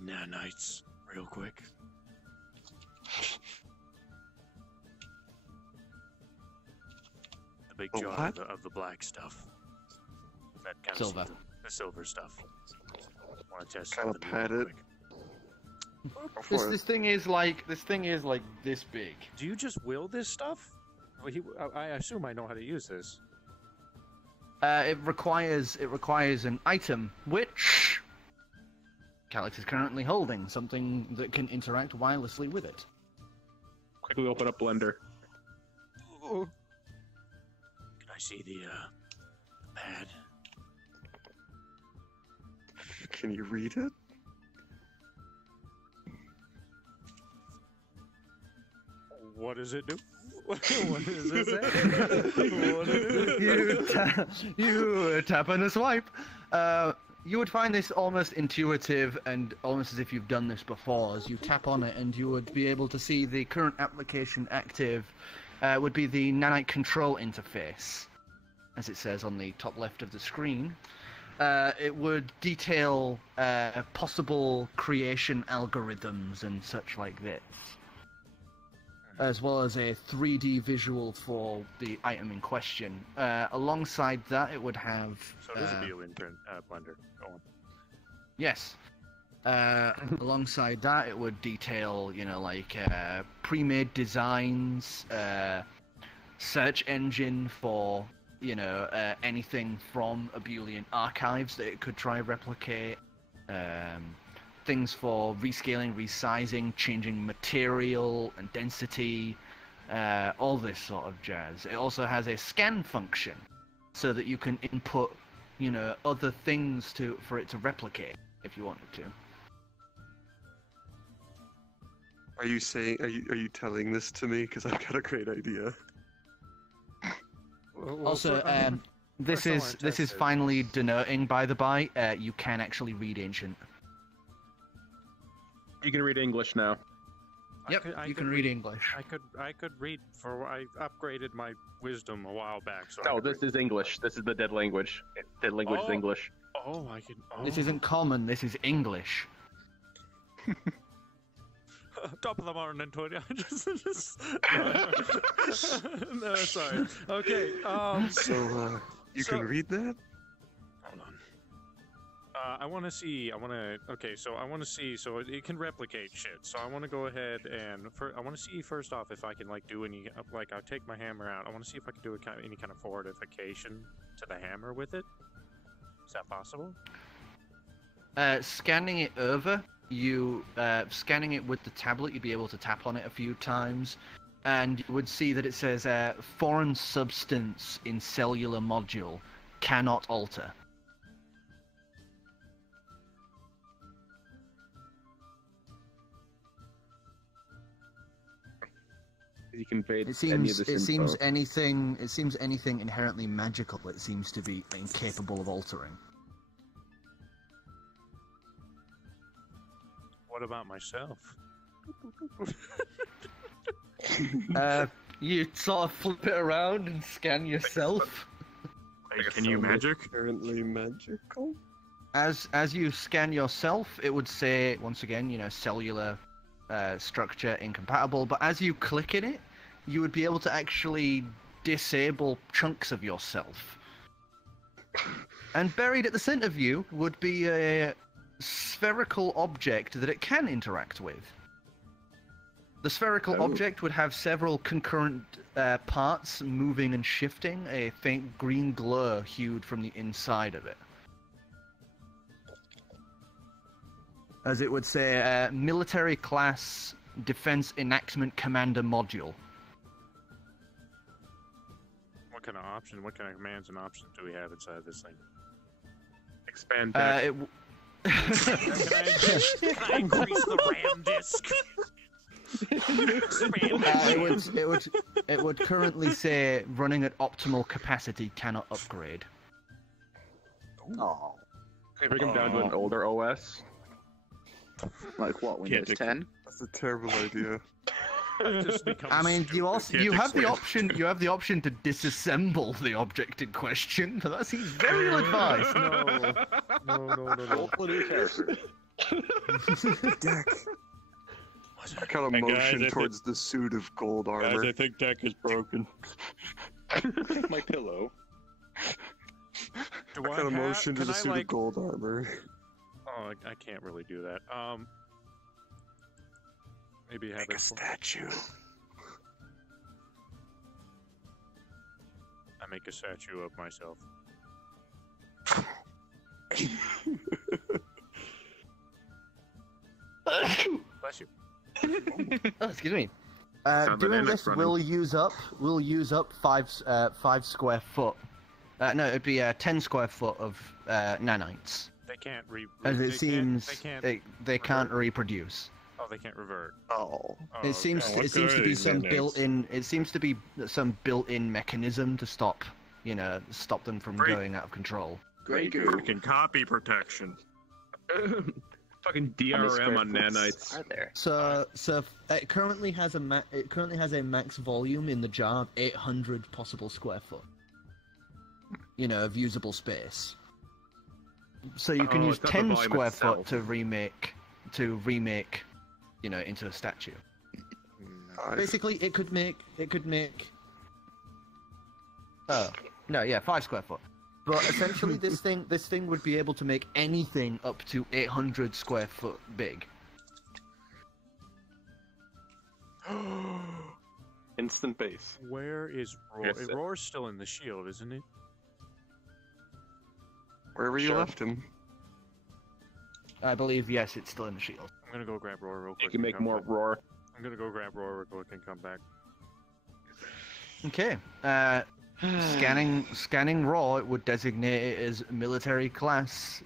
nanites real quick? The big jar of the black stuff. That kind silver. Of the silver stuff. Want to test Kind of pat it. This thing is like this big. Do you just will this stuff? Well, I assume I know how to use this. It requires an item which Calix is currently holding, something that can interact wirelessly with it. Quickly open up Blender. Can I see the pad? Can you read it? What does it do? What does it say? You tap and a swipe. You would find this almost intuitive and almost as if you've done this before. As you tap on it, and you would be able to see the current application active would be the nanite control interface, as it says on the top left of the screen. It would detail possible creation algorithms and such like this, as well as a 3D visual for the item in question. Alongside that, it would have... So it is a Boolean Blender. Go on. Yes. Alongside that, it would detail, pre-made designs, search engine for, anything from Abulian archives that it could try and replicate, things for rescaling, resizing, changing material and density, all this sort of jazz. It also has a scan function, so that you can input, other things for it to replicate if you wanted to. Are you saying? Are you telling this to me? Because I've got a great idea. Also, this is finally denoting, by the by, you can actually read Ancient. You can read English now. Yep, you can read English. I could read I upgraded my wisdom a while back. So No, this is English. This is the dead language. Dead language is English. Oh, I can. Oh. This isn't common. This is English. Top of the morning, Tony. No, sorry. Okay. So you can read that? Hold on. I want to see. Okay, so I want to see. So it can replicate shit. So I want to go ahead and I want to see first off if I can do any I'll take my hammer out. I want to see if I can do any kind of fortification to the hammer with it. Is that possible? Scanning it over, scanning it with the tablet, you'd be able to tap on it a few times, and you would see that it says foreign substance in cellular module cannot alter. You can fade It seems anything inherently magical, it seems to be incapable of altering. What about myself? You sort of flip it around and scan yourself. Wait, can you magic? Apparently magical. As you scan yourself, it would say once again, cellular structure incompatible. But as you click in it, you would be able to actually disable chunks of yourself. And buried at the center of you would be a spherical object that it can interact with. The spherical object would have several concurrent parts moving and shifting, a faint green glow hued from the inside of it. As it would say, military class defense enactment commander module. What kind of commands and options do we have inside this thing? Expand deck. Can I increase the RAM disk? It would currently say running at optimal capacity cannot upgrade. Oh. Can we bring him down to an older OS? Like what? Windows 10? That's a terrible idea. I mean, you have the option. You have the option to disassemble the object in question, but that seems very ill advised. No. Deck. I kind of motion towards the suit of gold armor. Guys, I think Deck is broken. Take my pillow. Do I kind of motion to can the I, suit of gold armor. Oh, I can't really do that. Maybe have Make a statue. I make a statue of myself. Bless you. Oh, excuse me. Doing this will use up 5 square foot. No, it'd be 10 square foot of nanites. They can't As it seems, they can't reproduce. Oh, they can't revert. Oh. It seems to be some built-in. It seems to be some built-in mechanism to stop them from going out of control. Great. Freaking copy protection. Fucking DRM on nanites. Are there? So it currently has a max volume in the jar of 800 possible square foot. Of usable space. So you can use 10 square foot to remake, into a statue. Basically, it could make. Oh no, yeah, 5 square foot. But essentially, this thing would be able to make anything up to 800 square foot big. Instant base. Where is Roar? Yes, sir. Roar's still in the shield, isn't it? Wherever you left him. I believe, yes, it's still in the shield. I'm gonna go grab Roar real quick. You can make more Roar. I'm gonna go grab Roar real quick and come back. Okay. Scanning raw, it would designate it as military class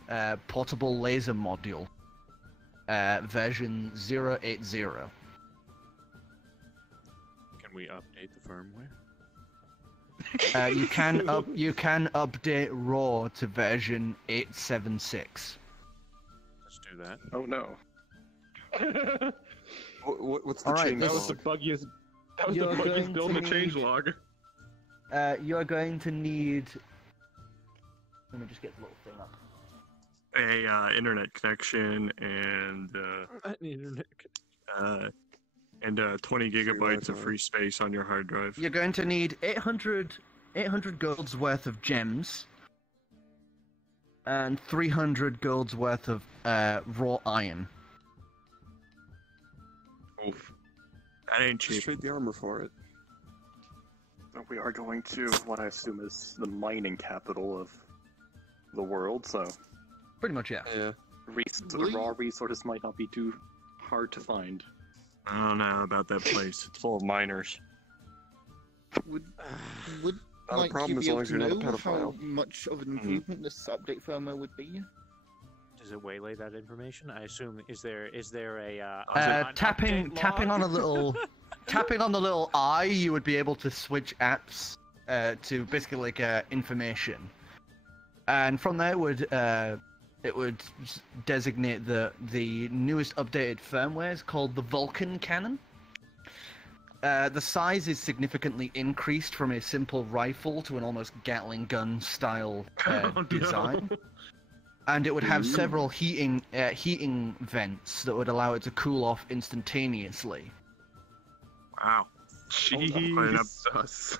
portable laser module, version 080. Can we update the firmware? You can update raw to version 876. Let's do that. Oh no. What's the Alright, change? That was the buggiest. That was the buggiest build in the change log. You're going to need. Let me just get the little thing up. A internet connection and 20 gigabytes of free space on your hard drive. You're going to need 800 gold's worth of gems and 300 gold's worth of raw iron. Oof. That ain't cheap. Just trade the armor for it. We are going to what I assume is the mining capital of the world, so Pretty much, yeah. Raw resources might not be too hard to find. I don't know about that place. It's full of miners. Would Not a like problem you as be long able as to you're not a know how pedophile. much of an improvement this update firmware would be? Does it waylay that information? I assume is there a tapping on a little tapping on the little eye, you would be able to switch apps to basically like information, and from there would it would designate the newest updated firmware is called the Vulcan cannon. The size is significantly increased from a simple rifle to an almost Gatling gun style design. And it would have several heating vents that would allow it to cool off instantaneously. Wow. Jeez.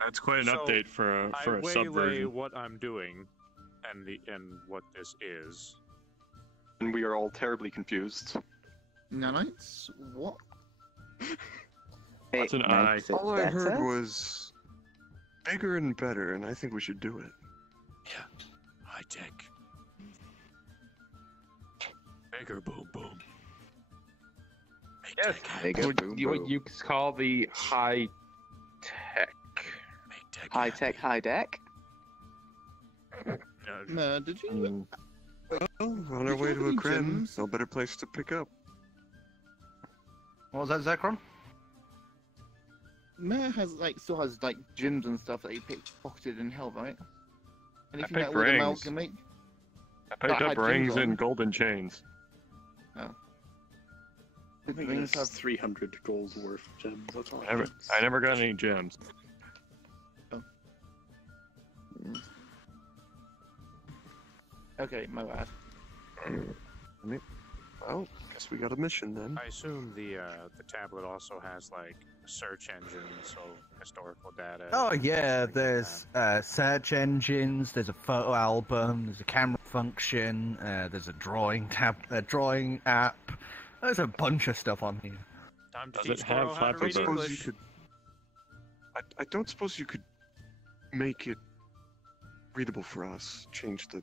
That's quite an update for a subversion. What I'm doing, and what this is. And we are all terribly confused. Nanites? What? That's an eye. All I heard was bigger and better, and I think we should do it. Yeah. High tech. Bigger boom boom. Yes, what you call the high tech. High tech, high deck? No, did you? Well, on our way to a Clem, no better place to pick up. What was that, Zircron? Meh still has gyms and stuff that he pocketed in hell, right? Anything picked that would rings. amalgamate? I picked up rings and golden chains. Oh. I think Rings have 300 gold worth of gems. That's all. I never got any gems. Okay, my bad. Well, guess we got a mission then. I assume the tablet also has like a search engine, so historical data. Oh yeah, there's search engines, there's a photo album, there's a camera function, there's a drawing app. There's a bunch of stuff on here. Time to Does teach it have Korro how to Flappy read Bird? English. I don't suppose you could make it readable for us. Change the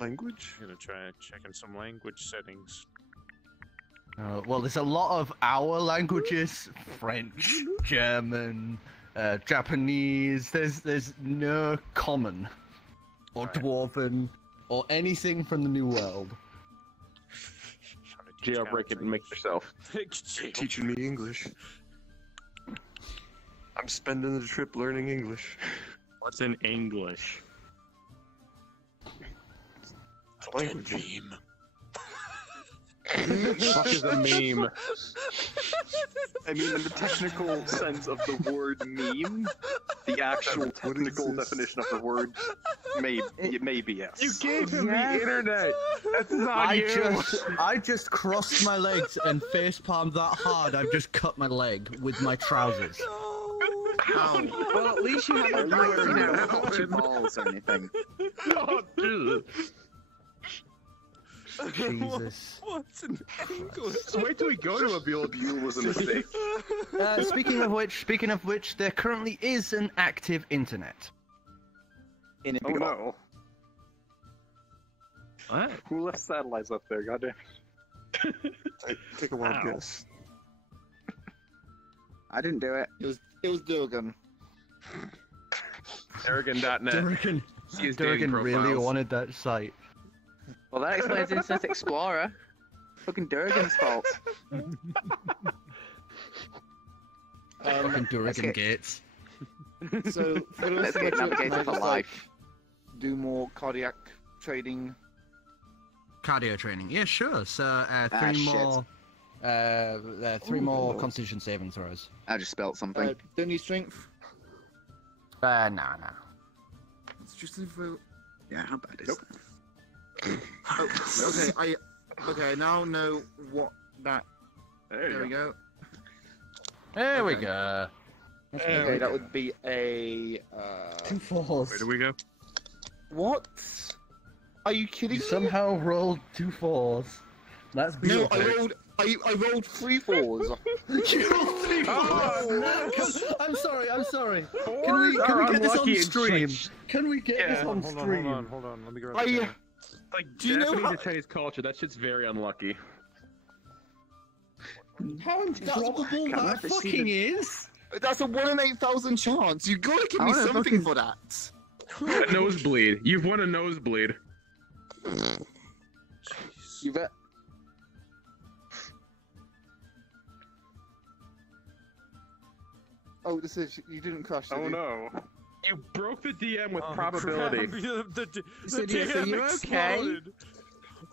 language. I'm gonna try checking some language settings. Well, there's a lot of our languages: French, German, Japanese. There's no common, or dwarven, or anything from the New World. Jailbreak it and make it yourself. Teaching me English. I'm spending the trip learning English. What's in English? Language. Meme. Fuck is a meme? I mean, in the technical sense of the word meme, the actual technical definition of the word may be yes. You gave him the internet. That's not you. I just crossed my legs and face palmed that hard. I've just cut my leg with my trousers. Well, at least you haven't touched your balls or anything. Oh, dude. Jesus. What's in English? Wait till we go to a Buell was a mistake. Speaking of which, there currently is an active internet. Oh no. What? Who left satellites up there? Goddamn. Take a wild guess. I didn't do it. It was Durgan. Aragon.net. Durgan really wanted that site. Well, that explains Internet Explorer. Fucking Durgan's fault. Fucking Durgan Gates. So, for the Let's rest of get the trip, navigated can I for just, life. do more cardiac trading. Cardio training. Yeah, sure. So, three shit. more Constitution saving throws. I just spelt something. Don't need strength. No. It's just a vote. Yeah, how bad is that? Oh, okay, I now know what that... There we go. There we go. Okay, that would be a... 2 4s. Where do we go? What? Are you kidding You me? somehow rolled 2 4s. That's No, beautiful. I rolled 3 4s. You rolled 3 4s! Oh, I'm sorry. Fours Can we are get this on unlucky in stream? such- Can we get this on stream? Hold on. Let me grab it. Like, Do you know Japanese how- and Chinese culture, that shit's very unlucky. How improbable that fucking is? That's a 1 in 8,000 chance. You gotta give me something for that. A nosebleed. You've won a nosebleed. You bet. Oh, this is... You didn't crush, did Oh you? no. You broke the DM with probability. The Sidious, are DM you okay? exploded.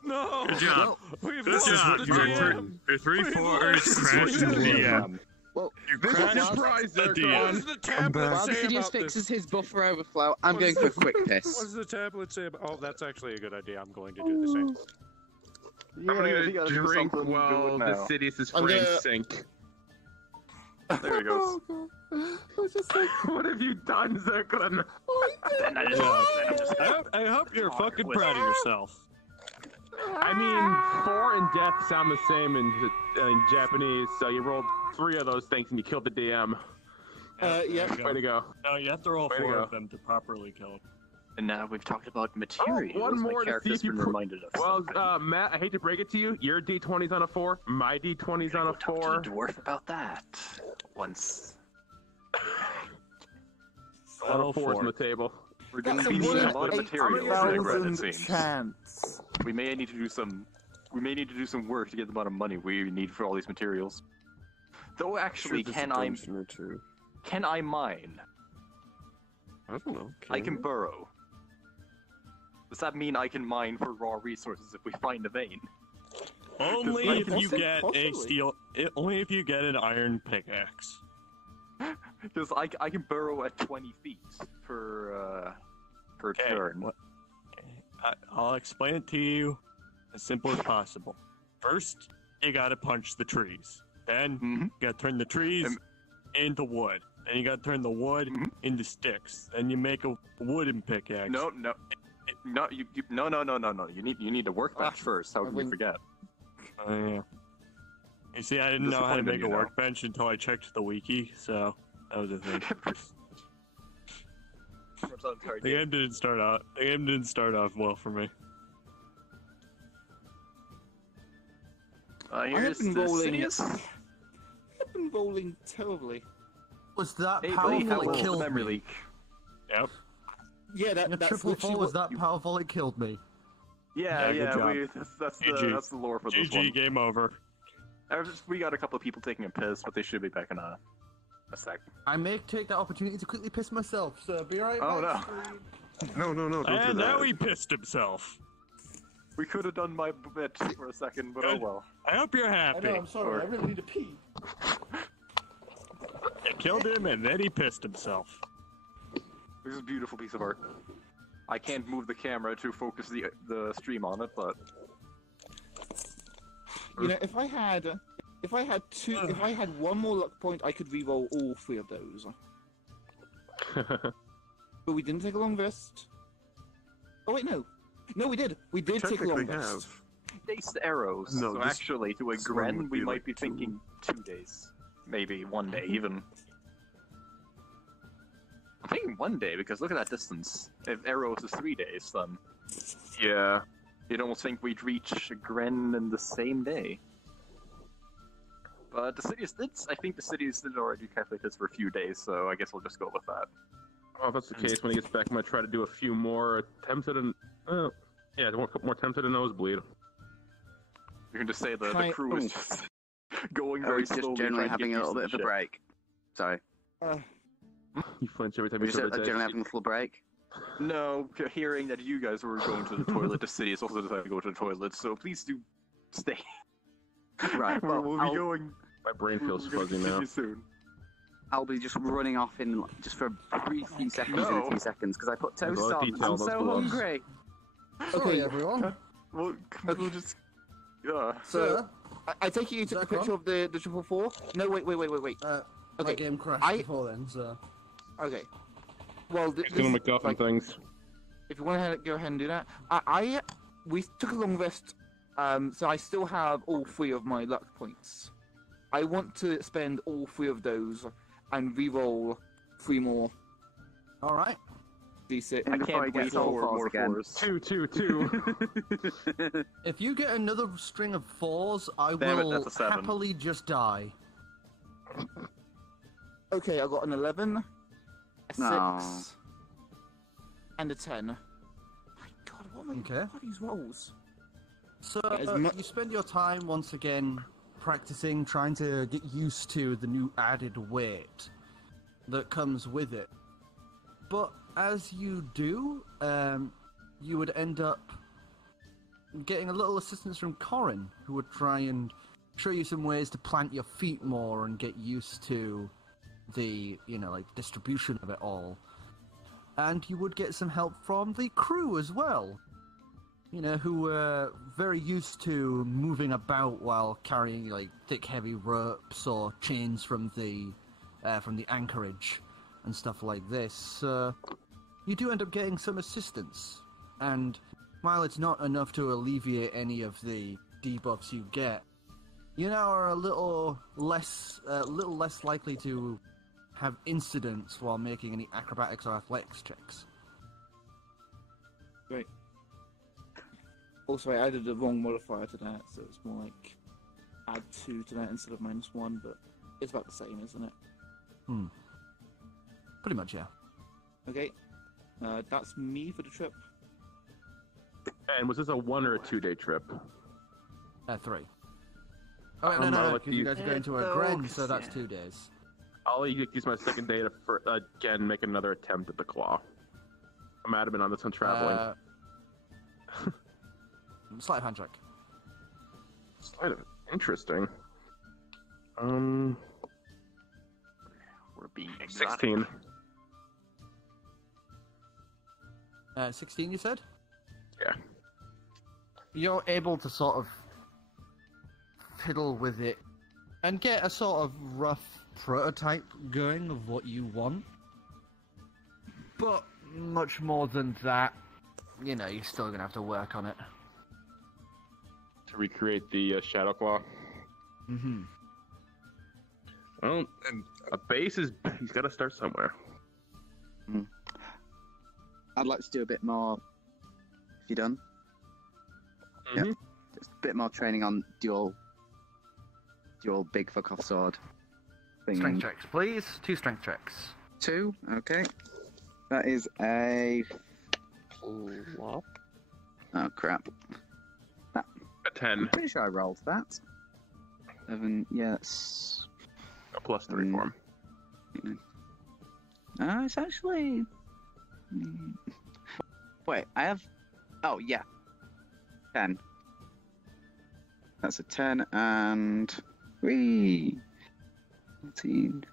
No. Good job. We've Good lost job. the Your DM. three We've fours lost crashed the the DM. DM. Well, This is your prize, What does Zircron. the tablet while say Sidious about this? fixes his buffer overflow, I'm What going does for a the- quick What piss. does the tablet say about... Oh, that's actually a good idea. I'm going to do the same. I'm gonna drink while the Sidious' I'm frames gonna- sink. There he goes. What have you done, Zircon? Then I just I hope you're fucking proud of yourself. I mean, 4 and death sound the same in Japanese, so you rolled 3 of those things and you killed the DM. Yeah. Way to go. No, you have to roll Way to 4 go. of them to properly kill him. And now we've talked about materials. one more My to see character's if you been reminded of Well, something. Matt, I hate to break it to you. Your D20's on a 4. My D20's on a 4. Talk to the dwarf about that once. A lot of 4s on the table. We're That's gonna be a needing a lot of 1/8,000 materials. It seems. chance. We may need to do some. We may need to do some work to get the amount of money we need for all these materials. Though, actually, can I mine? I don't know. I can burrow. Does that mean I can mine for raw resources if we find a vein? Only Like, if you get a possibly. steel. Only if you get an iron pickaxe. Because I can burrow at 20 feet per turn. What? I'll explain it to you as simple as possible. First, you gotta punch the trees. Then you gotta turn the trees into wood. Then you gotta turn the wood into sticks. Then you make a wooden pickaxe. No. No. You need a workbench first. How can we forget? Yeah. You see, I didn't know how to Disappointed make you a now. workbench until I checked the wiki, so that was a thing. The game didn't start out. The game didn't start off well for me. I have Here's been the rolling. Sidious. I've been rolling terribly. Was that Hey, buddy, powerful? how It was the killed memory me. leak? Yep. Yeah, Your that's triple literally four was what- that powerful? It killed me. Yeah, Yeah, good job. that's GG. the lore for this GG, one. game over. We got a couple of people taking a piss, but they should be back in a sec. I may take that opportunity to quickly piss myself, so be right Oh, back. No, don't do And that. now he pissed himself. We could have done my bit for a second, but oh well. I hope you're happy. I know, I'm sorry, I really need to pee. You killed him and then he pissed himself. This is a beautiful piece of art. I can't move the camera to focus the stream on it, but You know, if I had one more luck point, I could re-roll all 3 of those. But we didn't take a long rest. Oh wait, no, we did. We did take a long Technically rest. days arrows. No, so this- actually, to a this one Gren, would we be might like be 2. thinking 2 days, maybe 1 day even. I'm thinking 1 day because look at that distance. If arrows is 3 days, then Yeah. you'd almost think we'd reach Gren in the same day. But the Sidious did. I think the Sidious did already calculate this for a few days, so I guess we'll just go with that. Well, if that's the case, when he gets back, I'm gonna try to do a few more attempts at a couple more attempts at a nosebleed. You can just say the Try- crew is just going Or very it's just slowly. generally trying to having get a little used bit to of a the ship. break. Sorry. You flinch every time We you just say that. generally having a little break. No, hearing that you guys were going to the toilet, the city is also decided to go to the toilet, so please do stay. Right. Well, we'll be going. My brain feels we're gonna fuzzy now. continue soon. I'll be just running off in just for a brief few seconds in No. a few seconds because I put There's a toast lot of on. detail I'm on those so gloves. hungry. Sorry, everyone. We'll just. So, I take it you took a picture of the triple 4? No, wait. My Okay, game crashed before then, so... Okay. Well, He's gonna MacGuffin things. if you want to go ahead and do that, we took a long rest, so I still have all 3 of my luck points. I want to spend all 3 of those and re-roll 3 more. All right. D6. And before I get soul falls again. 2. If you get another string of 4s, I Damn it, will that's a 7. happily just die. Okay, I got an 11, a 6, No. and a 10. My God, what are these rolls? So As mu- you spend your time once again practicing, trying to get used to the new added weight that comes with it. But as you do, you would end up getting a little assistance from Corin, who would try and show you some ways to plant your feet more and get used to the, distribution of it all. And you would get some help from the crew as well, who were very used to moving about while carrying, thick, heavy ropes or chains from the anchorage and stuff like this. You do end up getting some assistance, and while it's not enough to alleviate any of the debuffs you get, you now are a little less likely to have incidents while making any acrobatics or athletics checks. Great. Also, I added the wrong modifier to that, so it's more like add 2 to that instead of -1, but it's about the same, isn't it? Pretty much, yeah. Okay. That's me for the trip. And was this a 1 or a 2-day trip? 3. Oh, no, because you guys are going to a Gren, so that's 2 days. I'll use my second day to, again, make another attempt at the claw. I'm adamant on this one traveling. Sleight of hand check. Sleight of interesting. We're being exotic. 16. 16, you said? Yeah. You're able to sort of fiddle with it and get a sort of rough prototype going of what you want. But much more than that, you're still going to have to work on it. To recreate the Shadow Claw? Mm-hmm. Well, and a base he's got to start somewhere. I'd like to do a bit more, if you're done. Mm-hmm. Yep. Just a bit more training on dual big fuck off sword. Strength checks, please. 2 strength checks. 2, okay. That is a... Flop. Oh, crap. A 10. I'm pretty sure I rolled that. 7, yes. A +3 for him. It's actually... Wait, I have... Oh, yeah. 10. That's a 10, and... Whee! 14...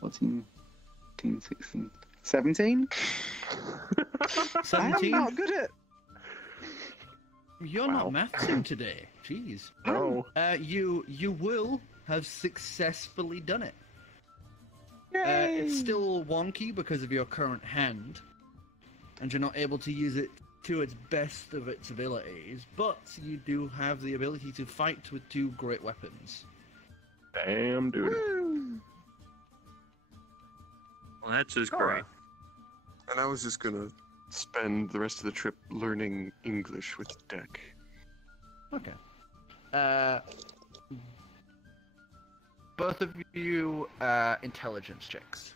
14... 15, 16... 17? 17? I'm not good at... You're not mathsing today. Jeez. No. You will have successfully done it. Yay! It's still wonky because of your current hand, and you're not able to use it to its best of its abilities, but you do have the ability to fight with 2 great weapons. Damn, dude. Well, that's just Korro. great. And I was just gonna spend the rest of the trip learning English with Deck. Okay. Both of you, intelligence checks.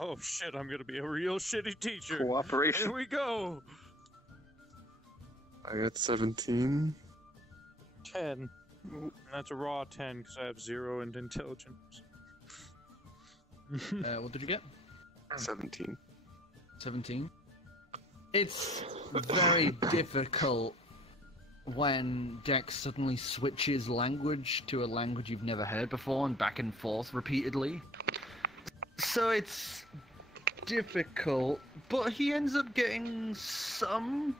Oh shit, I'm gonna be a real shitty teacher. Cooperation. Here we go. I got 17. 10. And that's a raw 10 because I have 0 in intelligence. What did you get? 17. 17. It's very difficult when Dex suddenly switches language to a language you've never heard before and back and forth repeatedly. So it's difficult, but he ends up getting some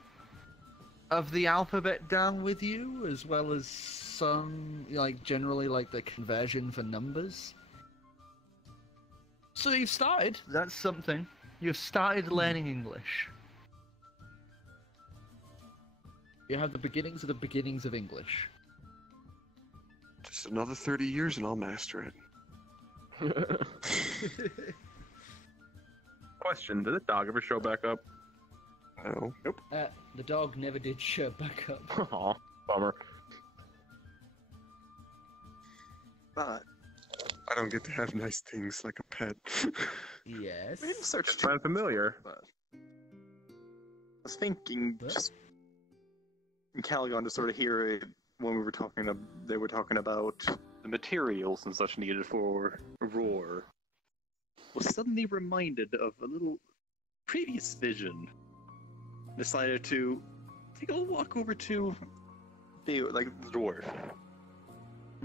of the alphabet down with you, as well as some, generally, the conversion for numbers. So you've started. That's something. You've started learning English. You have the beginnings of the beginnings of English. Just another 30 years and I'll master it. Question, did the dog ever show back up? No. Nope. The dog never did show back up. Aw, bummer. But I don't get to have nice things like a pet. Yes. We didn't search It's kind of familiar. but I was thinking just Ancalagon to sort of hear it when they were talking about the materials and such needed for Roar. was suddenly reminded of a little previous vision. Decided to take a little walk over to the dwarf.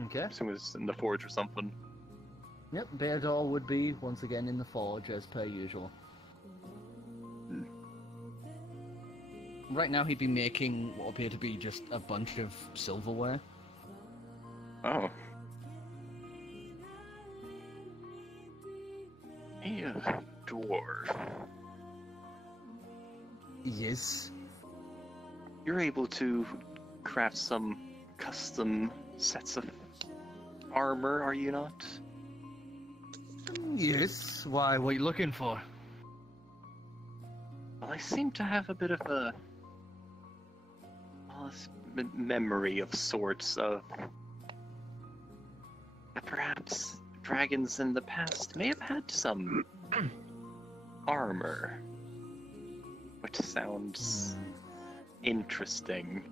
Okay. Assuming it's in the forge or something. Yep, Beardor would be once again in the forge as per usual. Right now he'd be making what appear to be just a bunch of silverware. Oh. Hey, dwarf. Yes. You're able to craft some custom sets of armor, are you not? Yes. Why, what are you looking for? Well, I seem to have a bit of a memory of sorts of perhaps dragons in the past may have had some armor, which sounds interesting,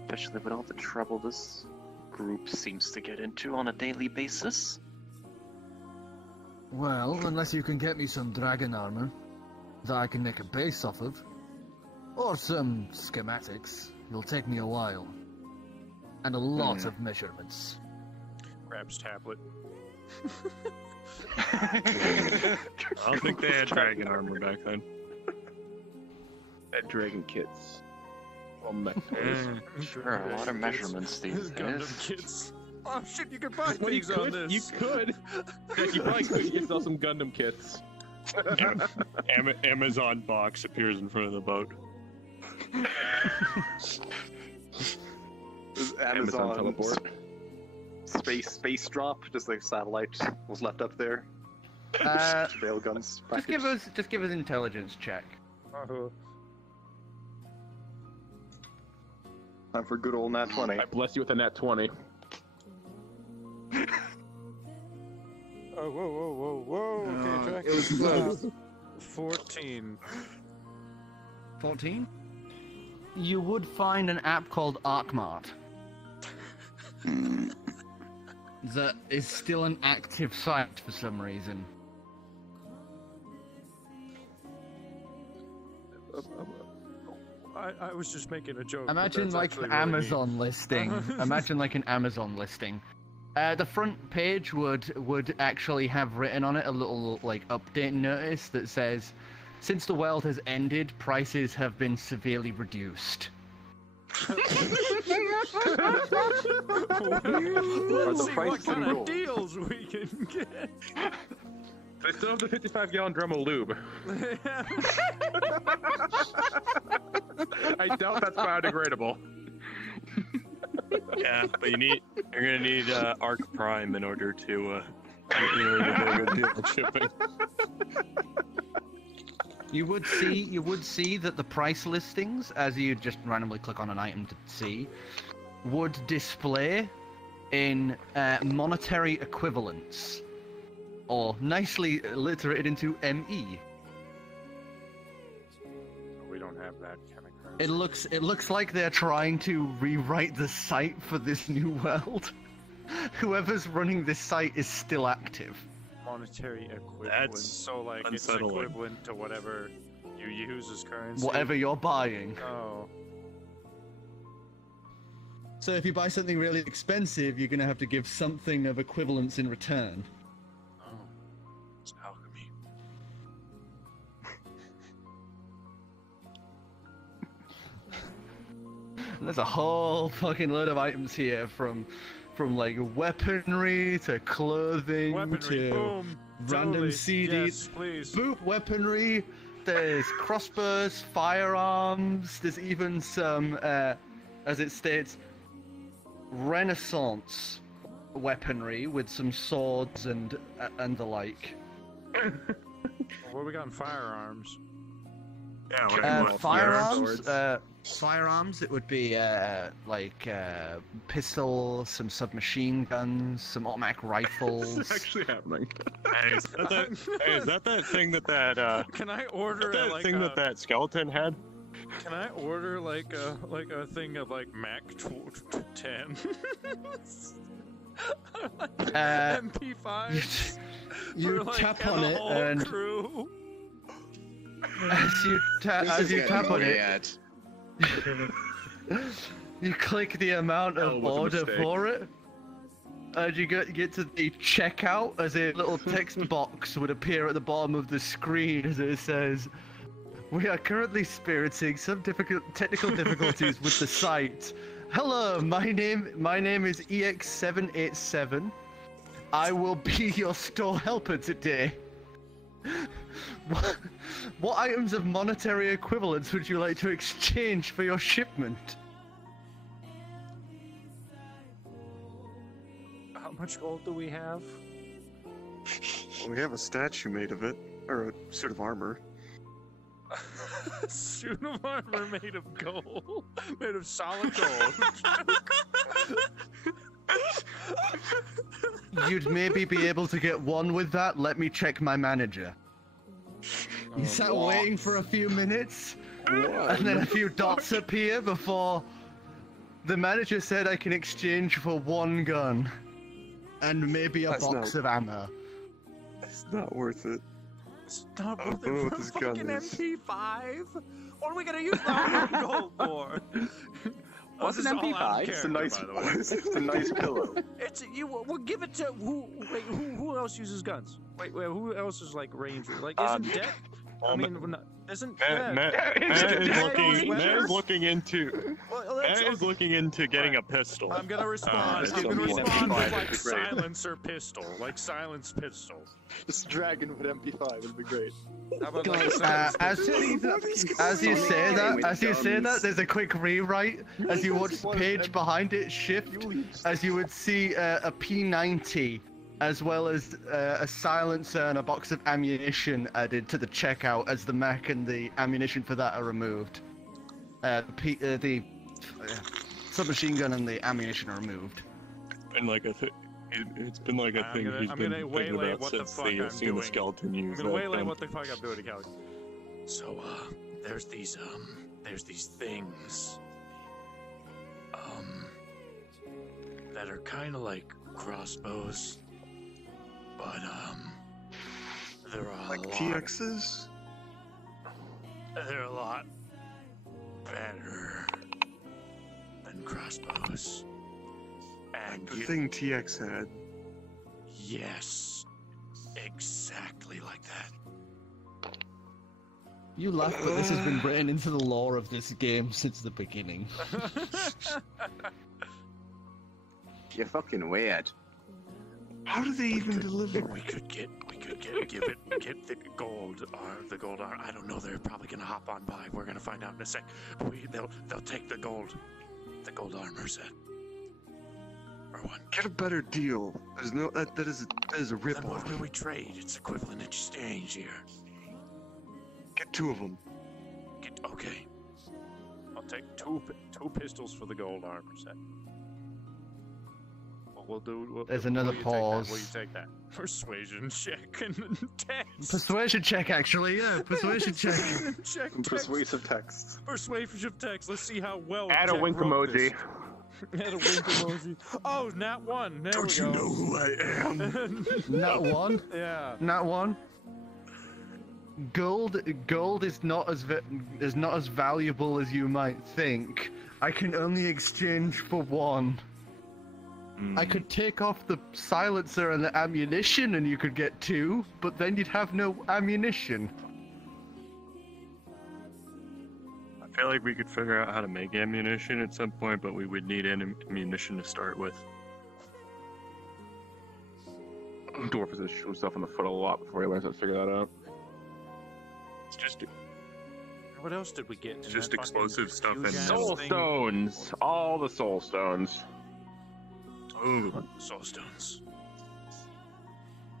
especially with all the trouble this group seems to get into on a daily basis. Well, unless you can get me some dragon armor that I can make a base off of, or some schematics, it'll take me a while. And a lot of measurements. Grabs tablet. I don't think they had dragon armor back then. They had dragon kits. Well, Sure, a lot of measurements these Gundam days. kits. Oh shit, you can buy Well, things on this. You could. Heck, you probably could get some Gundam kits. Amazon box appears in front of the boat. Is Amazon teleport. Space drop, just like satellite was left up there. Rail guns. Just give us intelligence check. Time for good old nat 20. I bless you with a nat 20. Oh, whoa. Okay, Jack. It was close. 14. 14? You would find an app called ArcMart. That is still an active site for some reason. I was just making a joke. Imagine like an Amazon listing. Imagine like an Amazon listing. The front page would actually have written on it a little like update notice that says, "Since the world has ended, prices have been severely reduced." Let's see what kind of deals we can get. They still have the 55-gallon drum of lube. I doubt that's biodegradable. Yeah, but you're gonna need Arc Prime in order to get a very good deal on shipping. You would see that the price listings, as you just randomly click on an item to see, would display in monetary equivalents, or nicely alliterated into ME. We don't have that kind of currency. It looks like they're trying to rewrite the site for this new world. Whoever's running this site is still active. Monetary equivalent. That's so like unsettling. It's equivalent to whatever you use as currency. Whatever you're buying. Oh. So if you buy something really expensive, you're gonna have to give something of equivalence in return. Oh. It's alchemy. There's a whole fucking load of items here, from like weaponry to clothing Weaponry, to boom. random Totally. CDs. Yes, please. Boop weaponry. There's crossbows, firearms. There's even some, as it states, Renaissance weaponry with some swords and the like. What we got in firearms? Yeah, Firearms. Firearms. It would be like pistols, some submachine guns, some automatic rifles. This is actually happening. Hey, is that that thing that Can I order that like thing a, that skeleton had? Can I order like a thing of like Mac 10? MP5. You for, tap like, on the it, whole and crew. as you tap on it, Yet. you click the amount That of was a order mistake. for it, and you get to the checkout as a little text box would appear at the bottom of the screen as it says, "We are currently experiencing some technical difficulties with the site. Hello, my name is EX787. I will be your store helper today. What items of monetary equivalence would you like to exchange for your shipment?" How much gold do we have? Well, we have a statue made of it, or a suit of armor. Suit of armor made of gold, made of solid gold. You'd maybe be able to get one with that. Let me check my manager. He sat waiting for a few minutes, and then a few dots appear before the manager said I can exchange for one gun and maybe a box of ammo. It's not worth it. It's not I worth don't know it what for this a gun fucking is. MP5. What are we gonna use that gold for? What's This an is all out of MP5? It's a character, nice, by the way. it's a nice pillow. It's you. We'll give it to who? Wait, who else uses guns? Wait, who else is like ranger? Like isn't Dead? I mean, isn't Matt is looking into getting a pistol. I'm gonna respond. I'm gonna respond with like silencer pistol, like silence pistol. This dragon with MP5 would be great. How about like As you say that, there's a quick rewrite as you watch the page behind it shift, as you would see a P90, as well as a silencer and a box of ammunition added to the checkout as the mech and the ammunition for that are removed. The submachine gun and the ammunition are removed. And like it's been like a thing he's been thinking about since they seen the skeleton use I'm gonna that waylay gun. what the fuck I'm doing to Calix. So there's these things that are kind of like crossbows, but they're a Like lot, TXs? they're a lot better than crossbows. And The thing TX had. yes, exactly like that. You laugh, but this has been written into the lore of this game since the beginning. You're fucking weird. How do they even deliver? We could get the gold armor. I don't know. They're probably gonna hop on by. We're gonna find out in a sec. They'll take the gold armor set. Or one. Get a better deal. There's no that is a rip Then what off. do we trade? It's equivalent exchange here. Get two of them. Okay. I'll take two pistols for the gold armor set. What we'll do. There's another pause. Will you take that? Persuasion check and text. Persuasion check, actually, yeah. Persuasion check. Check Persuasive text. Persuasive text. Let's see how well. Add a Jack wink wrote emoji. this. Add a wink emoji. Oh, nat one. There Don't we you go. know who I am? Not one. Yeah. Not one. Gold is not as valuable as you might think. I can only exchange for one. I could take off the silencer and the ammunition and you could get two, but then you'd have no ammunition. I feel like we could figure out how to make ammunition at some point, but we would need ammunition to start with. Dwarf is gonna shoot himself in the foot a lot before he learns how to figure that out. It's just What else did we get? It's just explosive stuff and Soul stones, all the soul stones. Ooh. Soul stones.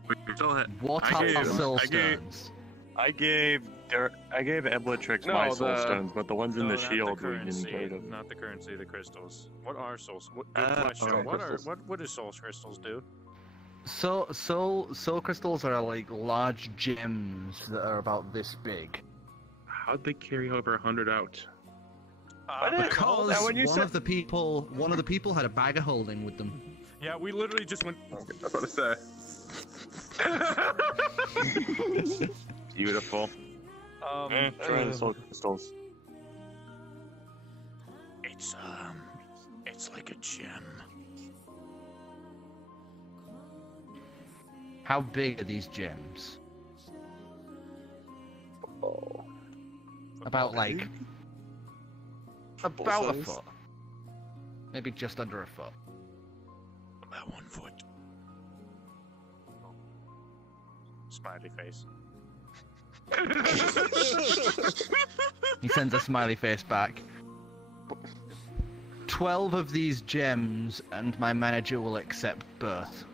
We still had. What are soul stones? I gave Eblatrix my soul stones, but the ones in the shield we didn't get them. Not the currency, the crystals. What are souls? Good question. okay, What do soul crystals do? Soul crystals are like large gems that are about this big. How'd they carry over 100 out? Because one of the people had a bag of holding with them. Yeah, we literally just went. Okay, I was about to say. Beautiful. Try the soul crystals. It's like a gem. How big are these gems? Oh. About like about a size? foot. Maybe just under a foot. About 1 foot. Smiley face. He sends a smiley face back. 12 of these gems, and my manager will accept birth.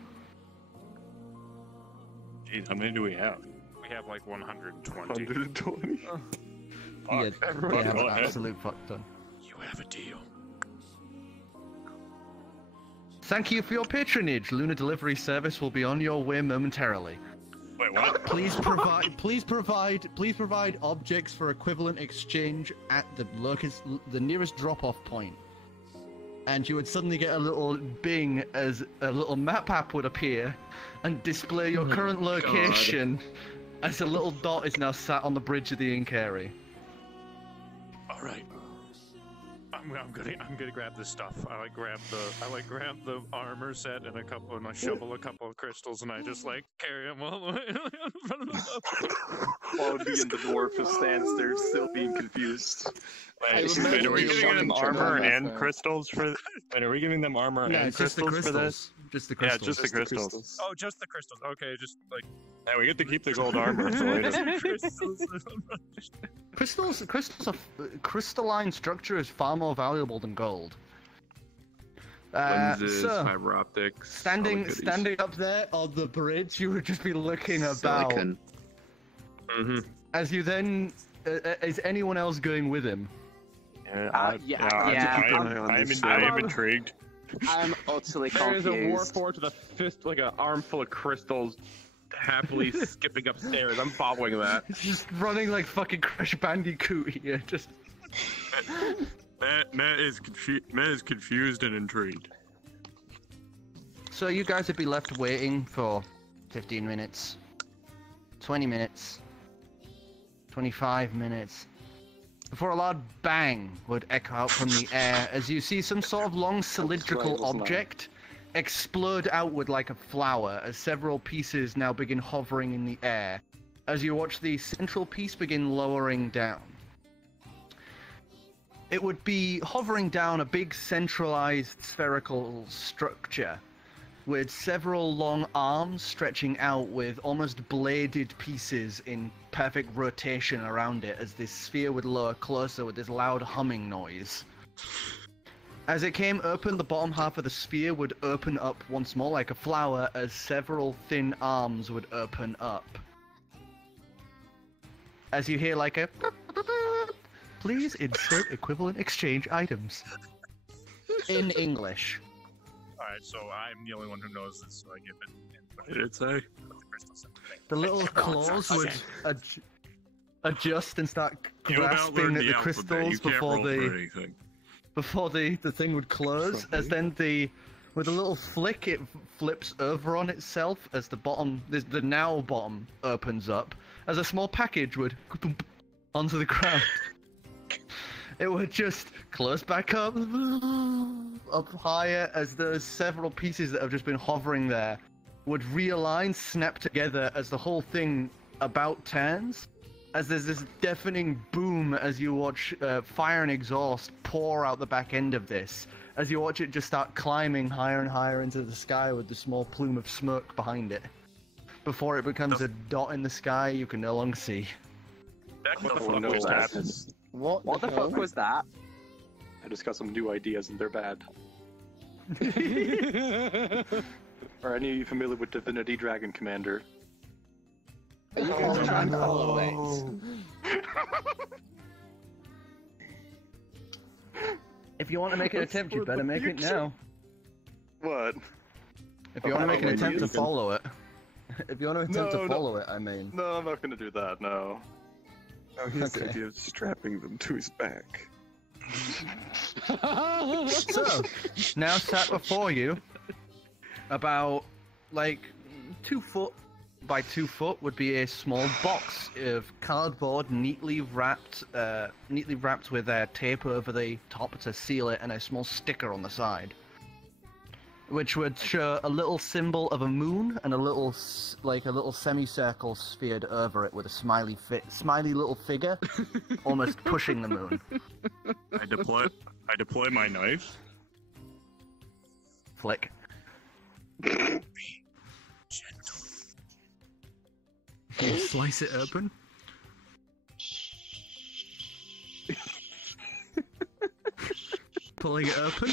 Jeez, how many do we have? We have like 120. 120. Yeah, everyone they have go an ahead. absolute fuck ton. You have a deal. Thank you for your patronage. Lunar delivery service will be on your way momentarily. Wait, what? Please provide objects for equivalent exchange at the nearest drop-off point. And you would suddenly get a little bing as a little map app would appear and display your current location as a little dot is now sat on the bridge of the Inkari. All right. I'm gonna grab this stuff. I grab the armor set and I shovel a couple of crystals and I just like carry them all the way in front of the boat. While the dwarf stands there, still being confused. Wait, are we giving them armor and crystals for? Wait, are we giving them armor and crystals for this? Just the crystals. Yeah, just the crystals. Oh, just the crystals. Okay, just like. Yeah, we get to keep the gold armor for later. Crystalline structure is far more valuable than gold. Lenses, so, fiber optics. standing up there on the bridge, you would just be looking about. Mm-hmm. As you then, is anyone else going with him? I'm intrigued. I'm utterly There is a confused. warforged with a fist, like an armful of crystals, happily skipping upstairs. I'm following that. Just running like fucking Crash Bandicoot here, just. Matt is confused and intrigued. So you guys would be left waiting for 15 minutes, 20 minutes, 25 minutes, before a loud bang would echo out from the air as you see some sort of long cylindrical object explode outward like a flower as several pieces now begin hovering in the air as you watch the central piece begin lowering down. It would be hovering down a big centralized spherical structure with several long arms stretching out with almost bladed pieces in perfect rotation around it as this sphere would lower closer with this loud humming noise. As it came open, the bottom half of the sphere would open up once more like a flower as several thin arms would open up. As you hear like a... Please insert equivalent exchange items. In English. Alright, so I'm the only one who knows this, so I give it. What did it say? The little claws would adjust and start grasping at the crystals before the thing would close. As then with a little flick, it flips over on itself as the now bottom opens up, as a small package would onto the ground. It would just close back up higher as those several pieces that have just been hovering there would realign, snap together as the whole thing about turns. As there's this deafening boom as you watch fire and exhaust pour out the back end of this. As you watch it just start climbing higher and higher into the sky with the small plume of smoke behind it. Before it becomes a dot in the sky you can no longer see. What the fuck was that? What the fuck was that? I just got some new ideas and they're bad. Are any of you familiar with Divinity Dragon Commander? Are you guys trying to follow it? If you want to make an attempt, you better make it now. What? If you want to make an attempt to follow it. If you want to attempt to follow it, I mean. No, I'm not gonna do that, no. Oh, his idea of strapping them to his back. So, now sat before you About like 2 foot by 2 foot would be a small box of cardboard neatly wrapped with tape over the top to seal it, and a small sticker on the side, which would show a little symbol of a moon and a little semicircle sphered over it with a smiley little figure, almost pushing the moon. I deploy my knife. Flick. You slice it open. Pulling it open.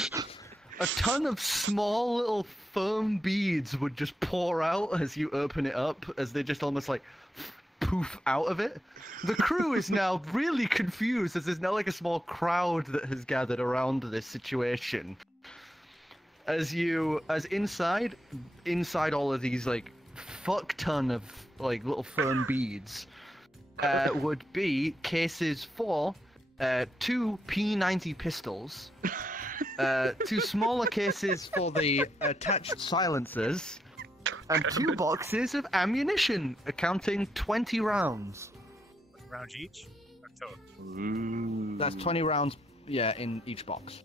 A ton of small little foam beads would just pour out as you open it up, as they just almost like poof out of it. The crew is now really confused, as there's now like a small crowd that has gathered around this situation. As inside all of these like fuck ton of like little foam beads would be cases for 2 P90 pistols, 2 smaller cases for the attached silencers, and 2 boxes of ammunition, accounting 20 rounds. Rounds each? Or total? That's 20 rounds, yeah, in each box.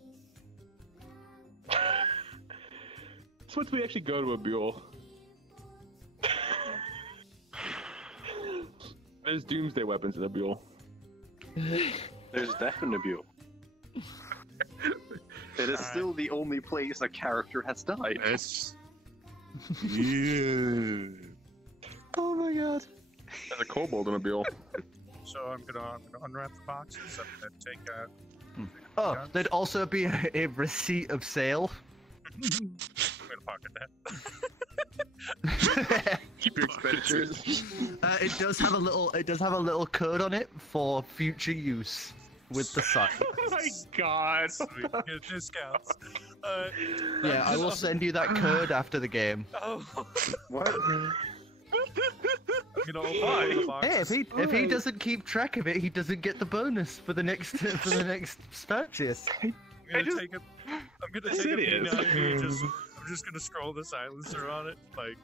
So once we actually go to a Buell. There's doomsday weapons in a Buell. There's death in the Buell. It is still the only place a character has died. It's... yeah. Oh my god. There's a kobold in a Buell. So I'm gonna unwrap the boxes. I'm gonna take Oh, there'd also be a receipt of sale. I'm gonna pocket that. Keep your expenditures. It does have a little code on it for future use with the site. Oh my god. Sweet. Get discounts. Yeah, I will send you that code after the game. Oh. What? You know, the boxes. Hey, if he doesn't keep track of it, he doesn't get the bonus for the next purchase. I'm gonna take a P90. I'm just gonna scroll the silencer on it. Like,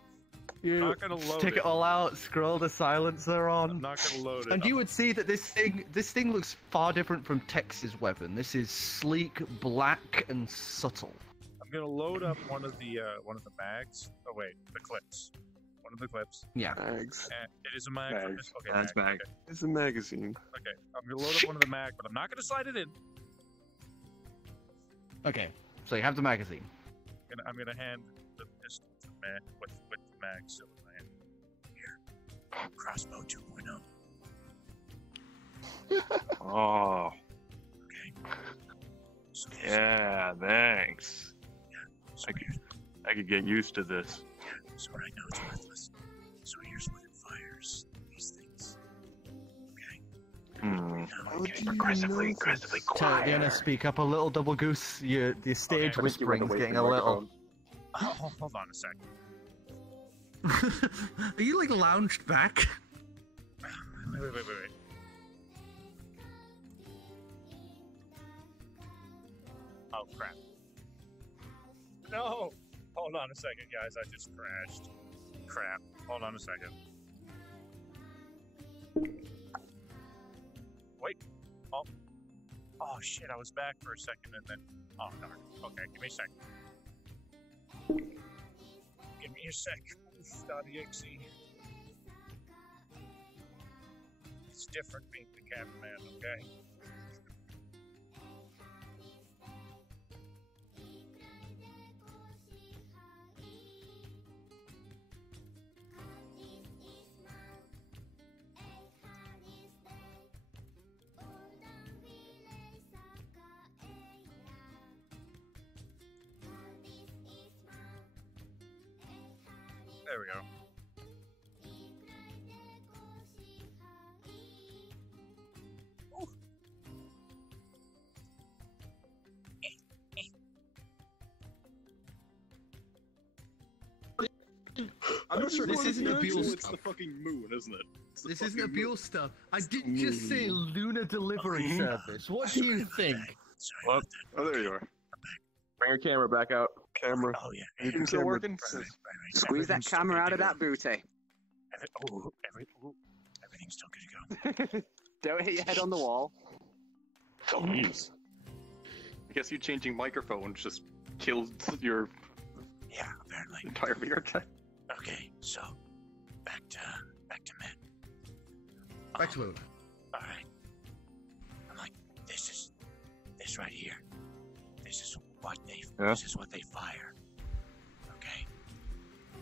I'm not gonna load Take it all out, scroll the silencer on. I'm not gonna load it. And you would see that this thing looks far different from Tex's weapon. This is sleek, black, and subtle. I'm gonna load up one of the mags. Oh wait, the clips. One of the clips. Yeah. Mags. And it is a mag. Mags. Okay, That's mag. Okay. It's a magazine. Okay, I'm gonna load up one of the mag, but I'm not gonna slide it in. Okay, so you have the magazine. I'm gonna hand the pistol to Meh with the mag still in my hand. Here, crossbow 2.0. Oh. Okay. So Yeah, thanks. Yeah. So I could get used to this. Yeah. So right now it's worthless. So here's what it fires. These things. Okay. Now, okay. Progressively Tell you to speak up a little, Double Goose. The stage whispering's getting a little. Oh, hold on a second. Are you like lounged back? Wait. Oh crap. No! Hold on a second, guys. I just crashed. Crap. Hold on a second. Wait. Oh. Oh shit, I was back for a second and then... Oh darn. Okay, give me a second. Give me a sec. .exe. It's different being the cameraman, okay? There we go. Ooh. I'm not sure This isn't a Buell It's stuff. the fucking moon, isn't it? It's the This isn't a fucking Buell moon. stuff. I didn't just say lunar delivery service. What do you think? Well, Oh, there you are. bring your camera back out. Camera. Oh yeah. Need the It's still camera. working. Squeeze that camera out of that booty. Everything's still good to go. Don't hit your head on the wall. Jeez. I guess you changing microphones just killed your apparently entire VRD. Okay, so back to Meh. Back to it. All right. I'm like, this right here. This is what they fire. Okay.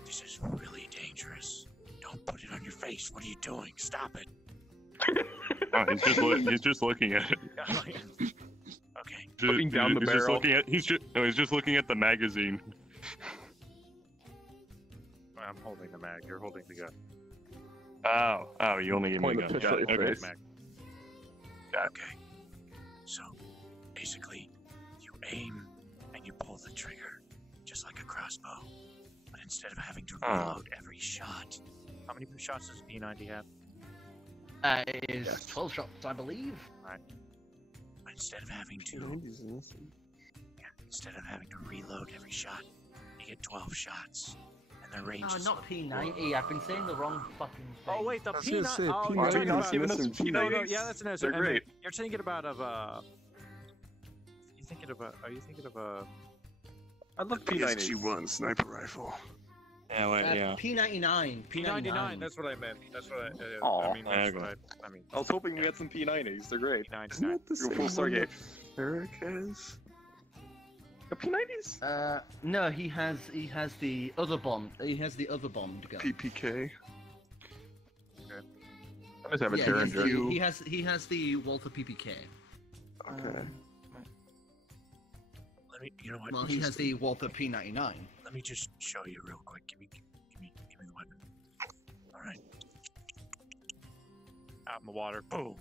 This is really dangerous. Don't put it on your face. What are you doing? Stop it. Oh, he's just looking at it. Okay. Looking down the barrel. He's just looking at the magazine. I'm holding the mag. You're holding the gun. Oh, you only gave me a gun. Got it. Okay. Okay. So, basically, you aim and you pull the trigger, just like a crossbow. But instead of having to reload every shot. How many shots does P90 have? Is 12 shots, I believe. Right. But instead of having to reload every shot, you get 12 shots. And the range No, is not P90. I've been saying the wrong fucking thing. Oh wait, the I was gonna say, P90. Oh, P90 you're talking about giving us some No, P90s. yeah, that's an answer. They're great. You're thinking about Are you thinking of I love P90. G1 sniper rifle. Yeah, wait, yeah. P99. P99. That's what I meant. That's what Aw. I mean. That's what I mean. I was hoping we had some P90s. They're great. Isn't that the Go same full one Stargate. that Eric has? The P90s? No, he has the other bomb. He has the other bombed gun. PPK. I just have a Yeah, Derringer. he has the Walther PPK. Okay. Let me, you know what? Well, he has the Walther P99. Let me just show you real quick. Give me the weapon. All right. Out in the water. Boom.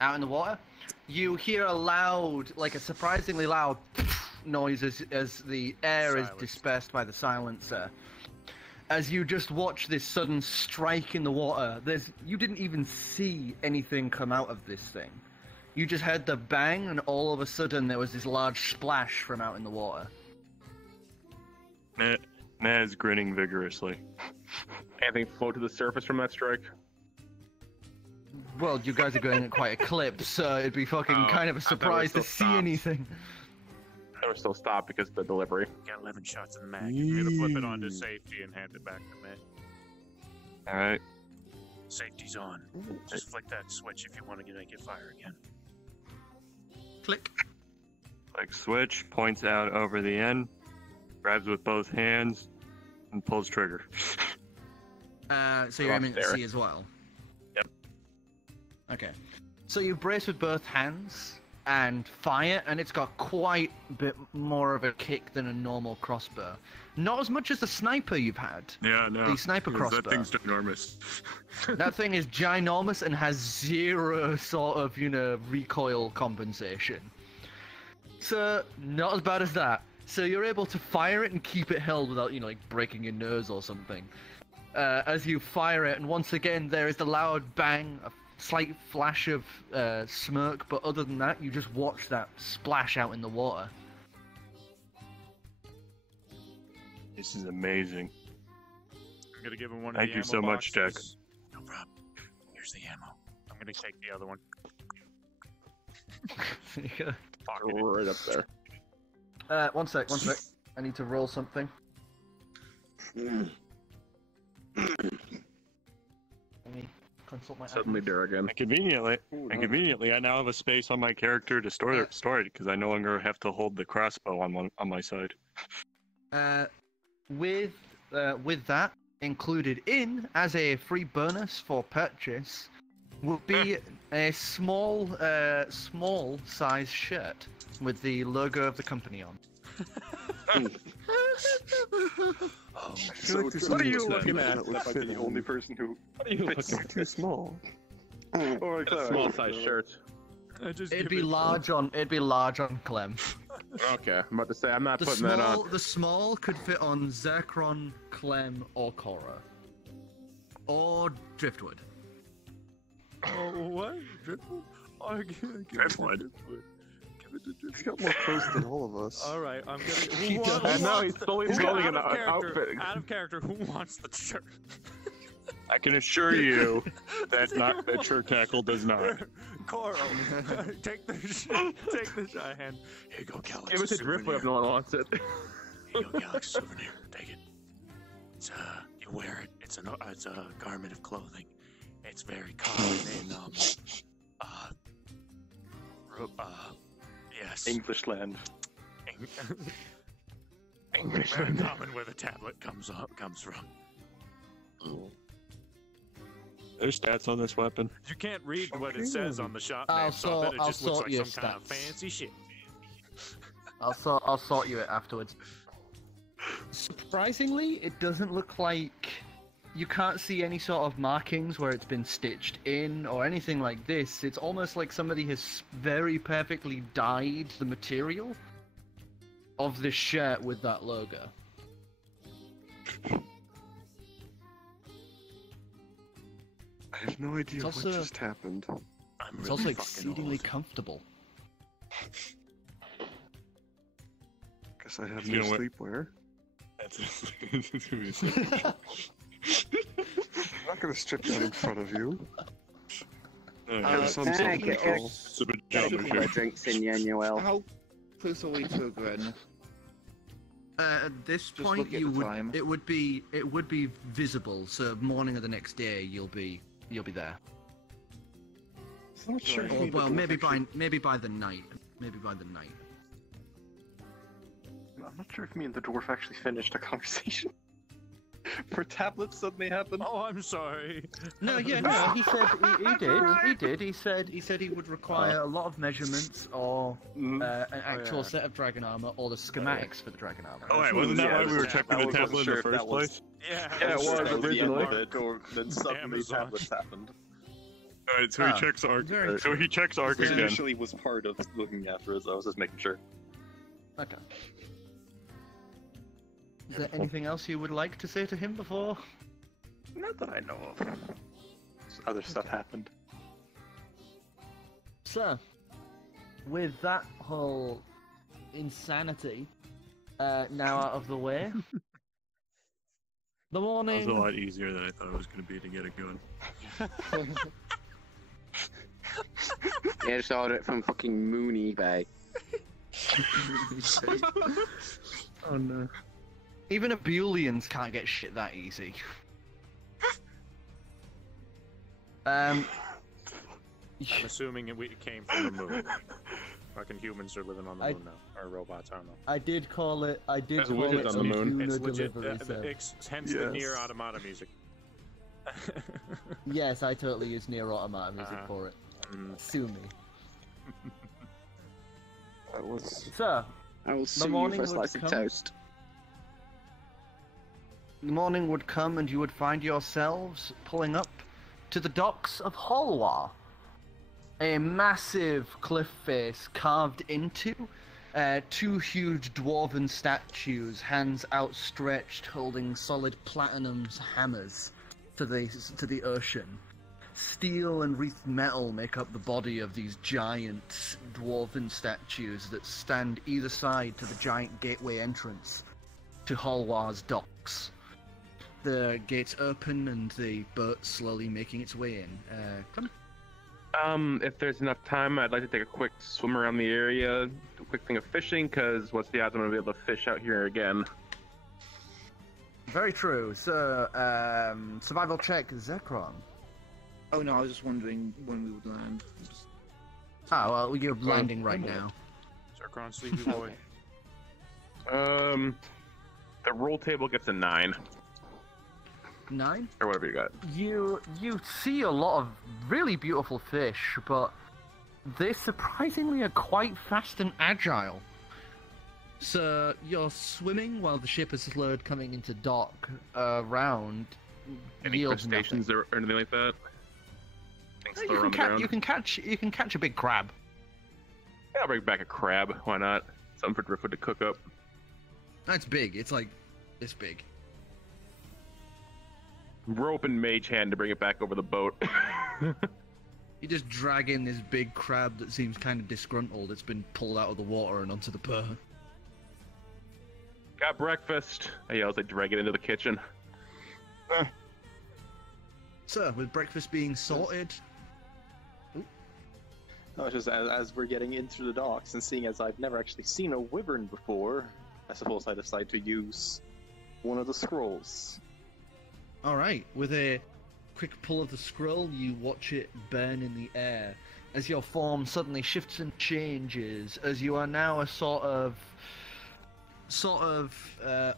Out in the water, you hear a loud, like a surprisingly loud noise as the air is dispersed by the silencer. As you just watch this sudden strike in the water, you didn't even see anything come out of this thing. You just heard the bang, and all of a sudden there was this large splash from out in the water. Meh's grinning vigorously. Anything float to the surface from that strike? Well, you guys are going at quite a clip, so it'd be fucking kind of a surprise to see anything. I was still stopped because of the delivery. Got 11 shots in the mag. You're gonna flip it onto safety and hand it back to me. Alright. Safety's on. Just flick that switch if you want to make it fire again. Click. Like switch, points out over the end, grabs with both hands, and pulls trigger. So you're aiming at C as well? Yep. Okay. So you brace with both hands and fire, and it's got quite a bit more of a kick than a normal crossbow. Not as much as the sniper you've had. Yeah, no. The sniper crossbow. That thing's ginormous. That thing is ginormous and has zero sort of, recoil compensation. So, not as bad as that. So you're able to fire it and keep it held without, breaking your nose or something. As you fire it, and once again there is the loud bang, a slight flash of smoke, but other than that, you just watch that splash out in the water. This is amazing. I'm gonna give him one of Thank the you ammo so much, Jack. boxes. No problem. Here's the ammo. I'm gonna take the other one. Right up there. One sec. I need to roll something. Let me consult my Suddenly there again. And conveniently, I now have a space on my character to store it because I no longer have to hold the crossbow on my side. With that included in as a free bonus for purchase would be a small size shirt with the logo of the company on. What are you looking at? That might be the only person who fits too small. Or Small size shirt. It'd be large on Clem. Okay, I'm about to say I'm not The putting that small, on. the small could fit on Zircron, Clem, or Korro, or Driftwood. Oh, what? Driftwood? Oh, Driftwood? He's got more clothes than all of us. All right, I'm gonna. He Who does. wants, And now he's slowly building an outfit. Out of character, who wants the shirt? I can assure you that Chir'takl does not. Korro, take the shy hand. Here you go, Calix. Give us a driftwood if no one wants it. Here you go, Calix. Souvenir. Take it. It's you wear it. It's a garment of clothing. It's very common in yes. English land. English very common where the tablet comes from. There's stats on this weapon. You can't read what it says on the shop I'll name, so I bet it I'll just looks sort like your some kind of stats. fancy shit. I'll sort you it afterwards. Surprisingly, it doesn't look like you can't see any sort of markings where it's been stitched in or anything like this. It's almost like somebody has very perfectly dyed the material of this shirt with that logo. I have no idea what just happened. It's also exceedingly comfortable. Guess I have no sleepwear. I'm not gonna strip down in front of you. Have some self-control. It's a pajama shirt. Drinks in Yanuel. How close are we to a Gren? At this Just point, look at the time. it would be visible. So morning of the next day, you'll be there. I'm not sure. Or well, maybe by the night. Maybe by the night. I'm not sure if me and the dwarf actually finished a conversation. For tablets suddenly happened. Oh, I'm sorry. No, yeah, no. He said he did. He said he would require a lot of measurements or an actual set of dragon armor or the schematics for the dragon armor. Oh, wait, wasn't that why we were checking the tablet in the first place? Yeah, Yeah, it was originally. Then suddenly Amazon. tablets happened. Alright, so he checks Arc. very So he checks Arc This again. initially was part of looking after us. I was just making sure. Okay. Is there anything else you would like to say to him before? Not that I know of. Other stuff happened. So, with that whole insanity now out of the way, the That was morning. a lot easier than I thought it was going to be to get a gun. Yeah, just order it from fucking Moon eBay. Oh no. Even Abulians can't get shit that easy. I'm assuming it came from the moon. Fucking humans are living on the moon now, or robots. I don't know. I did call it. There's widgets on the moon. It's legit. Delivery Hence the near automata music. Yes, I totally use Near Automata music for it. Sue me. That was. So, I will the sue you morning for a would slice of come. toast. The morning would come and you would find yourselves pulling up to the docks of Holwar. A massive cliff face carved into two huge dwarven statues, hands outstretched, holding solid platinum hammers to the ocean. Steel and wreathed metal make up the body of these giant dwarven statues that stand either side to the giant gateway entrance to Holwar's docks. The gates open and the boat slowly making its way in. Clem? If there's enough time, I'd like to take a quick swim around the area, do a quick thing of fishing, because what's the odds I'm going to be able to fish out here again? Very true. So, survival check, Zircron. Oh no, I was just wondering when we would land. Oh, well, you're landing right now. Zircron, sleepy boy. The roll table gets a 9. 9? Or whatever you got. You see a lot of really beautiful fish, but they surprisingly are quite fast and agile. So you're swimming while the ship is slowed coming into dock around. Any crustaceans or anything like that? Things still around the ground? You can catch a big crab. Yeah, I'll bring back a crab. Why not? Something for Driftwood to cook up. That's big. It's like this big. Rope and mage hand to bring it back over the boat. You just drag in this big crab that seems kind of disgruntled. It's been pulled out of the water and onto the pur. Got breakfast. I yell as I drag it into the kitchen. So, with breakfast being sorted... No, it's just as we're getting into the docks and seeing as I've never actually seen a wyvern before, I suppose I decide to use one of the scrolls. Alright, with a quick pull of the scroll, you watch it burn in the air as your form suddenly shifts and changes, as you are now a sort of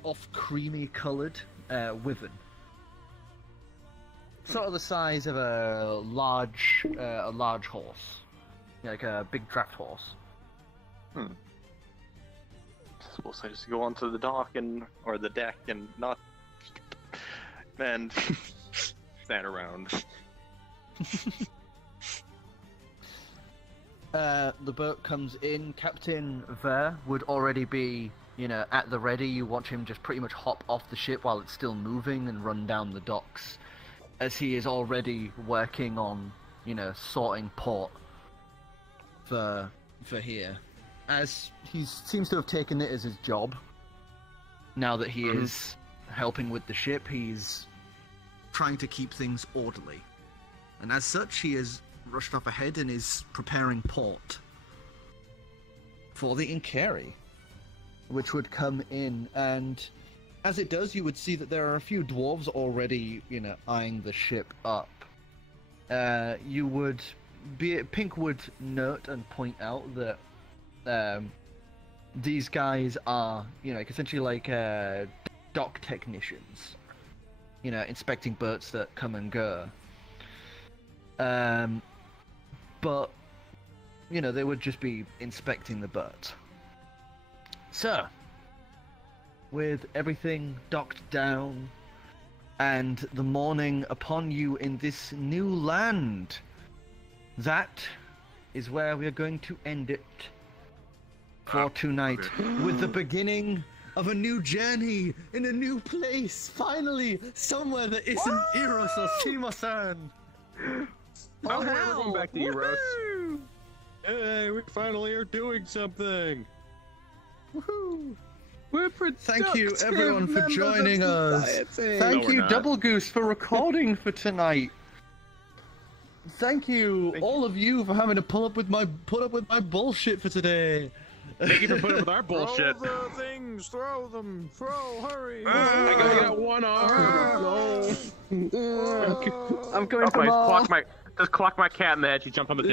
off creamy coloured wyvern. Sort of the size of a large horse. Like a big draft horse. I suppose I just go onto the dock or the deck and not and stand around. The boat comes in. Captain Ver would already be, at the ready. You watch him just pretty much hop off the ship while it's still moving and run down the docks, as he is already working on, sorting port for here, as he seems to have taken it as his job. Now that he is helping with the ship, he's trying to keep things orderly, and as such, he has rushed up ahead and is preparing port for the Inkari, which would come in. And as it does, you would see that there are a few dwarves already, eyeing the ship up. Pink would note and point out that these guys are, essentially like dock technicians, inspecting boats that come and go. But, they would just be inspecting the boat. So, with everything docked down and the morning upon you in this new land, that is where we are going to end it for tonight, with the beginning of a new journey in a new place. Finally, somewhere that isn't Eros or Shima-san. Oh, we're going back to Eros. Hey, we finally are doing something. Woohoo! Thank you everyone for joining us. Thank you Double Goose for recording for tonight. Thank you all of you for having to put up with my bullshit for today. Thank you for putting up with our bullshit. Throw the things, throw them, hurry. I got one arm. I'm going for more. Just clock my cat in the head. She jumped on the table.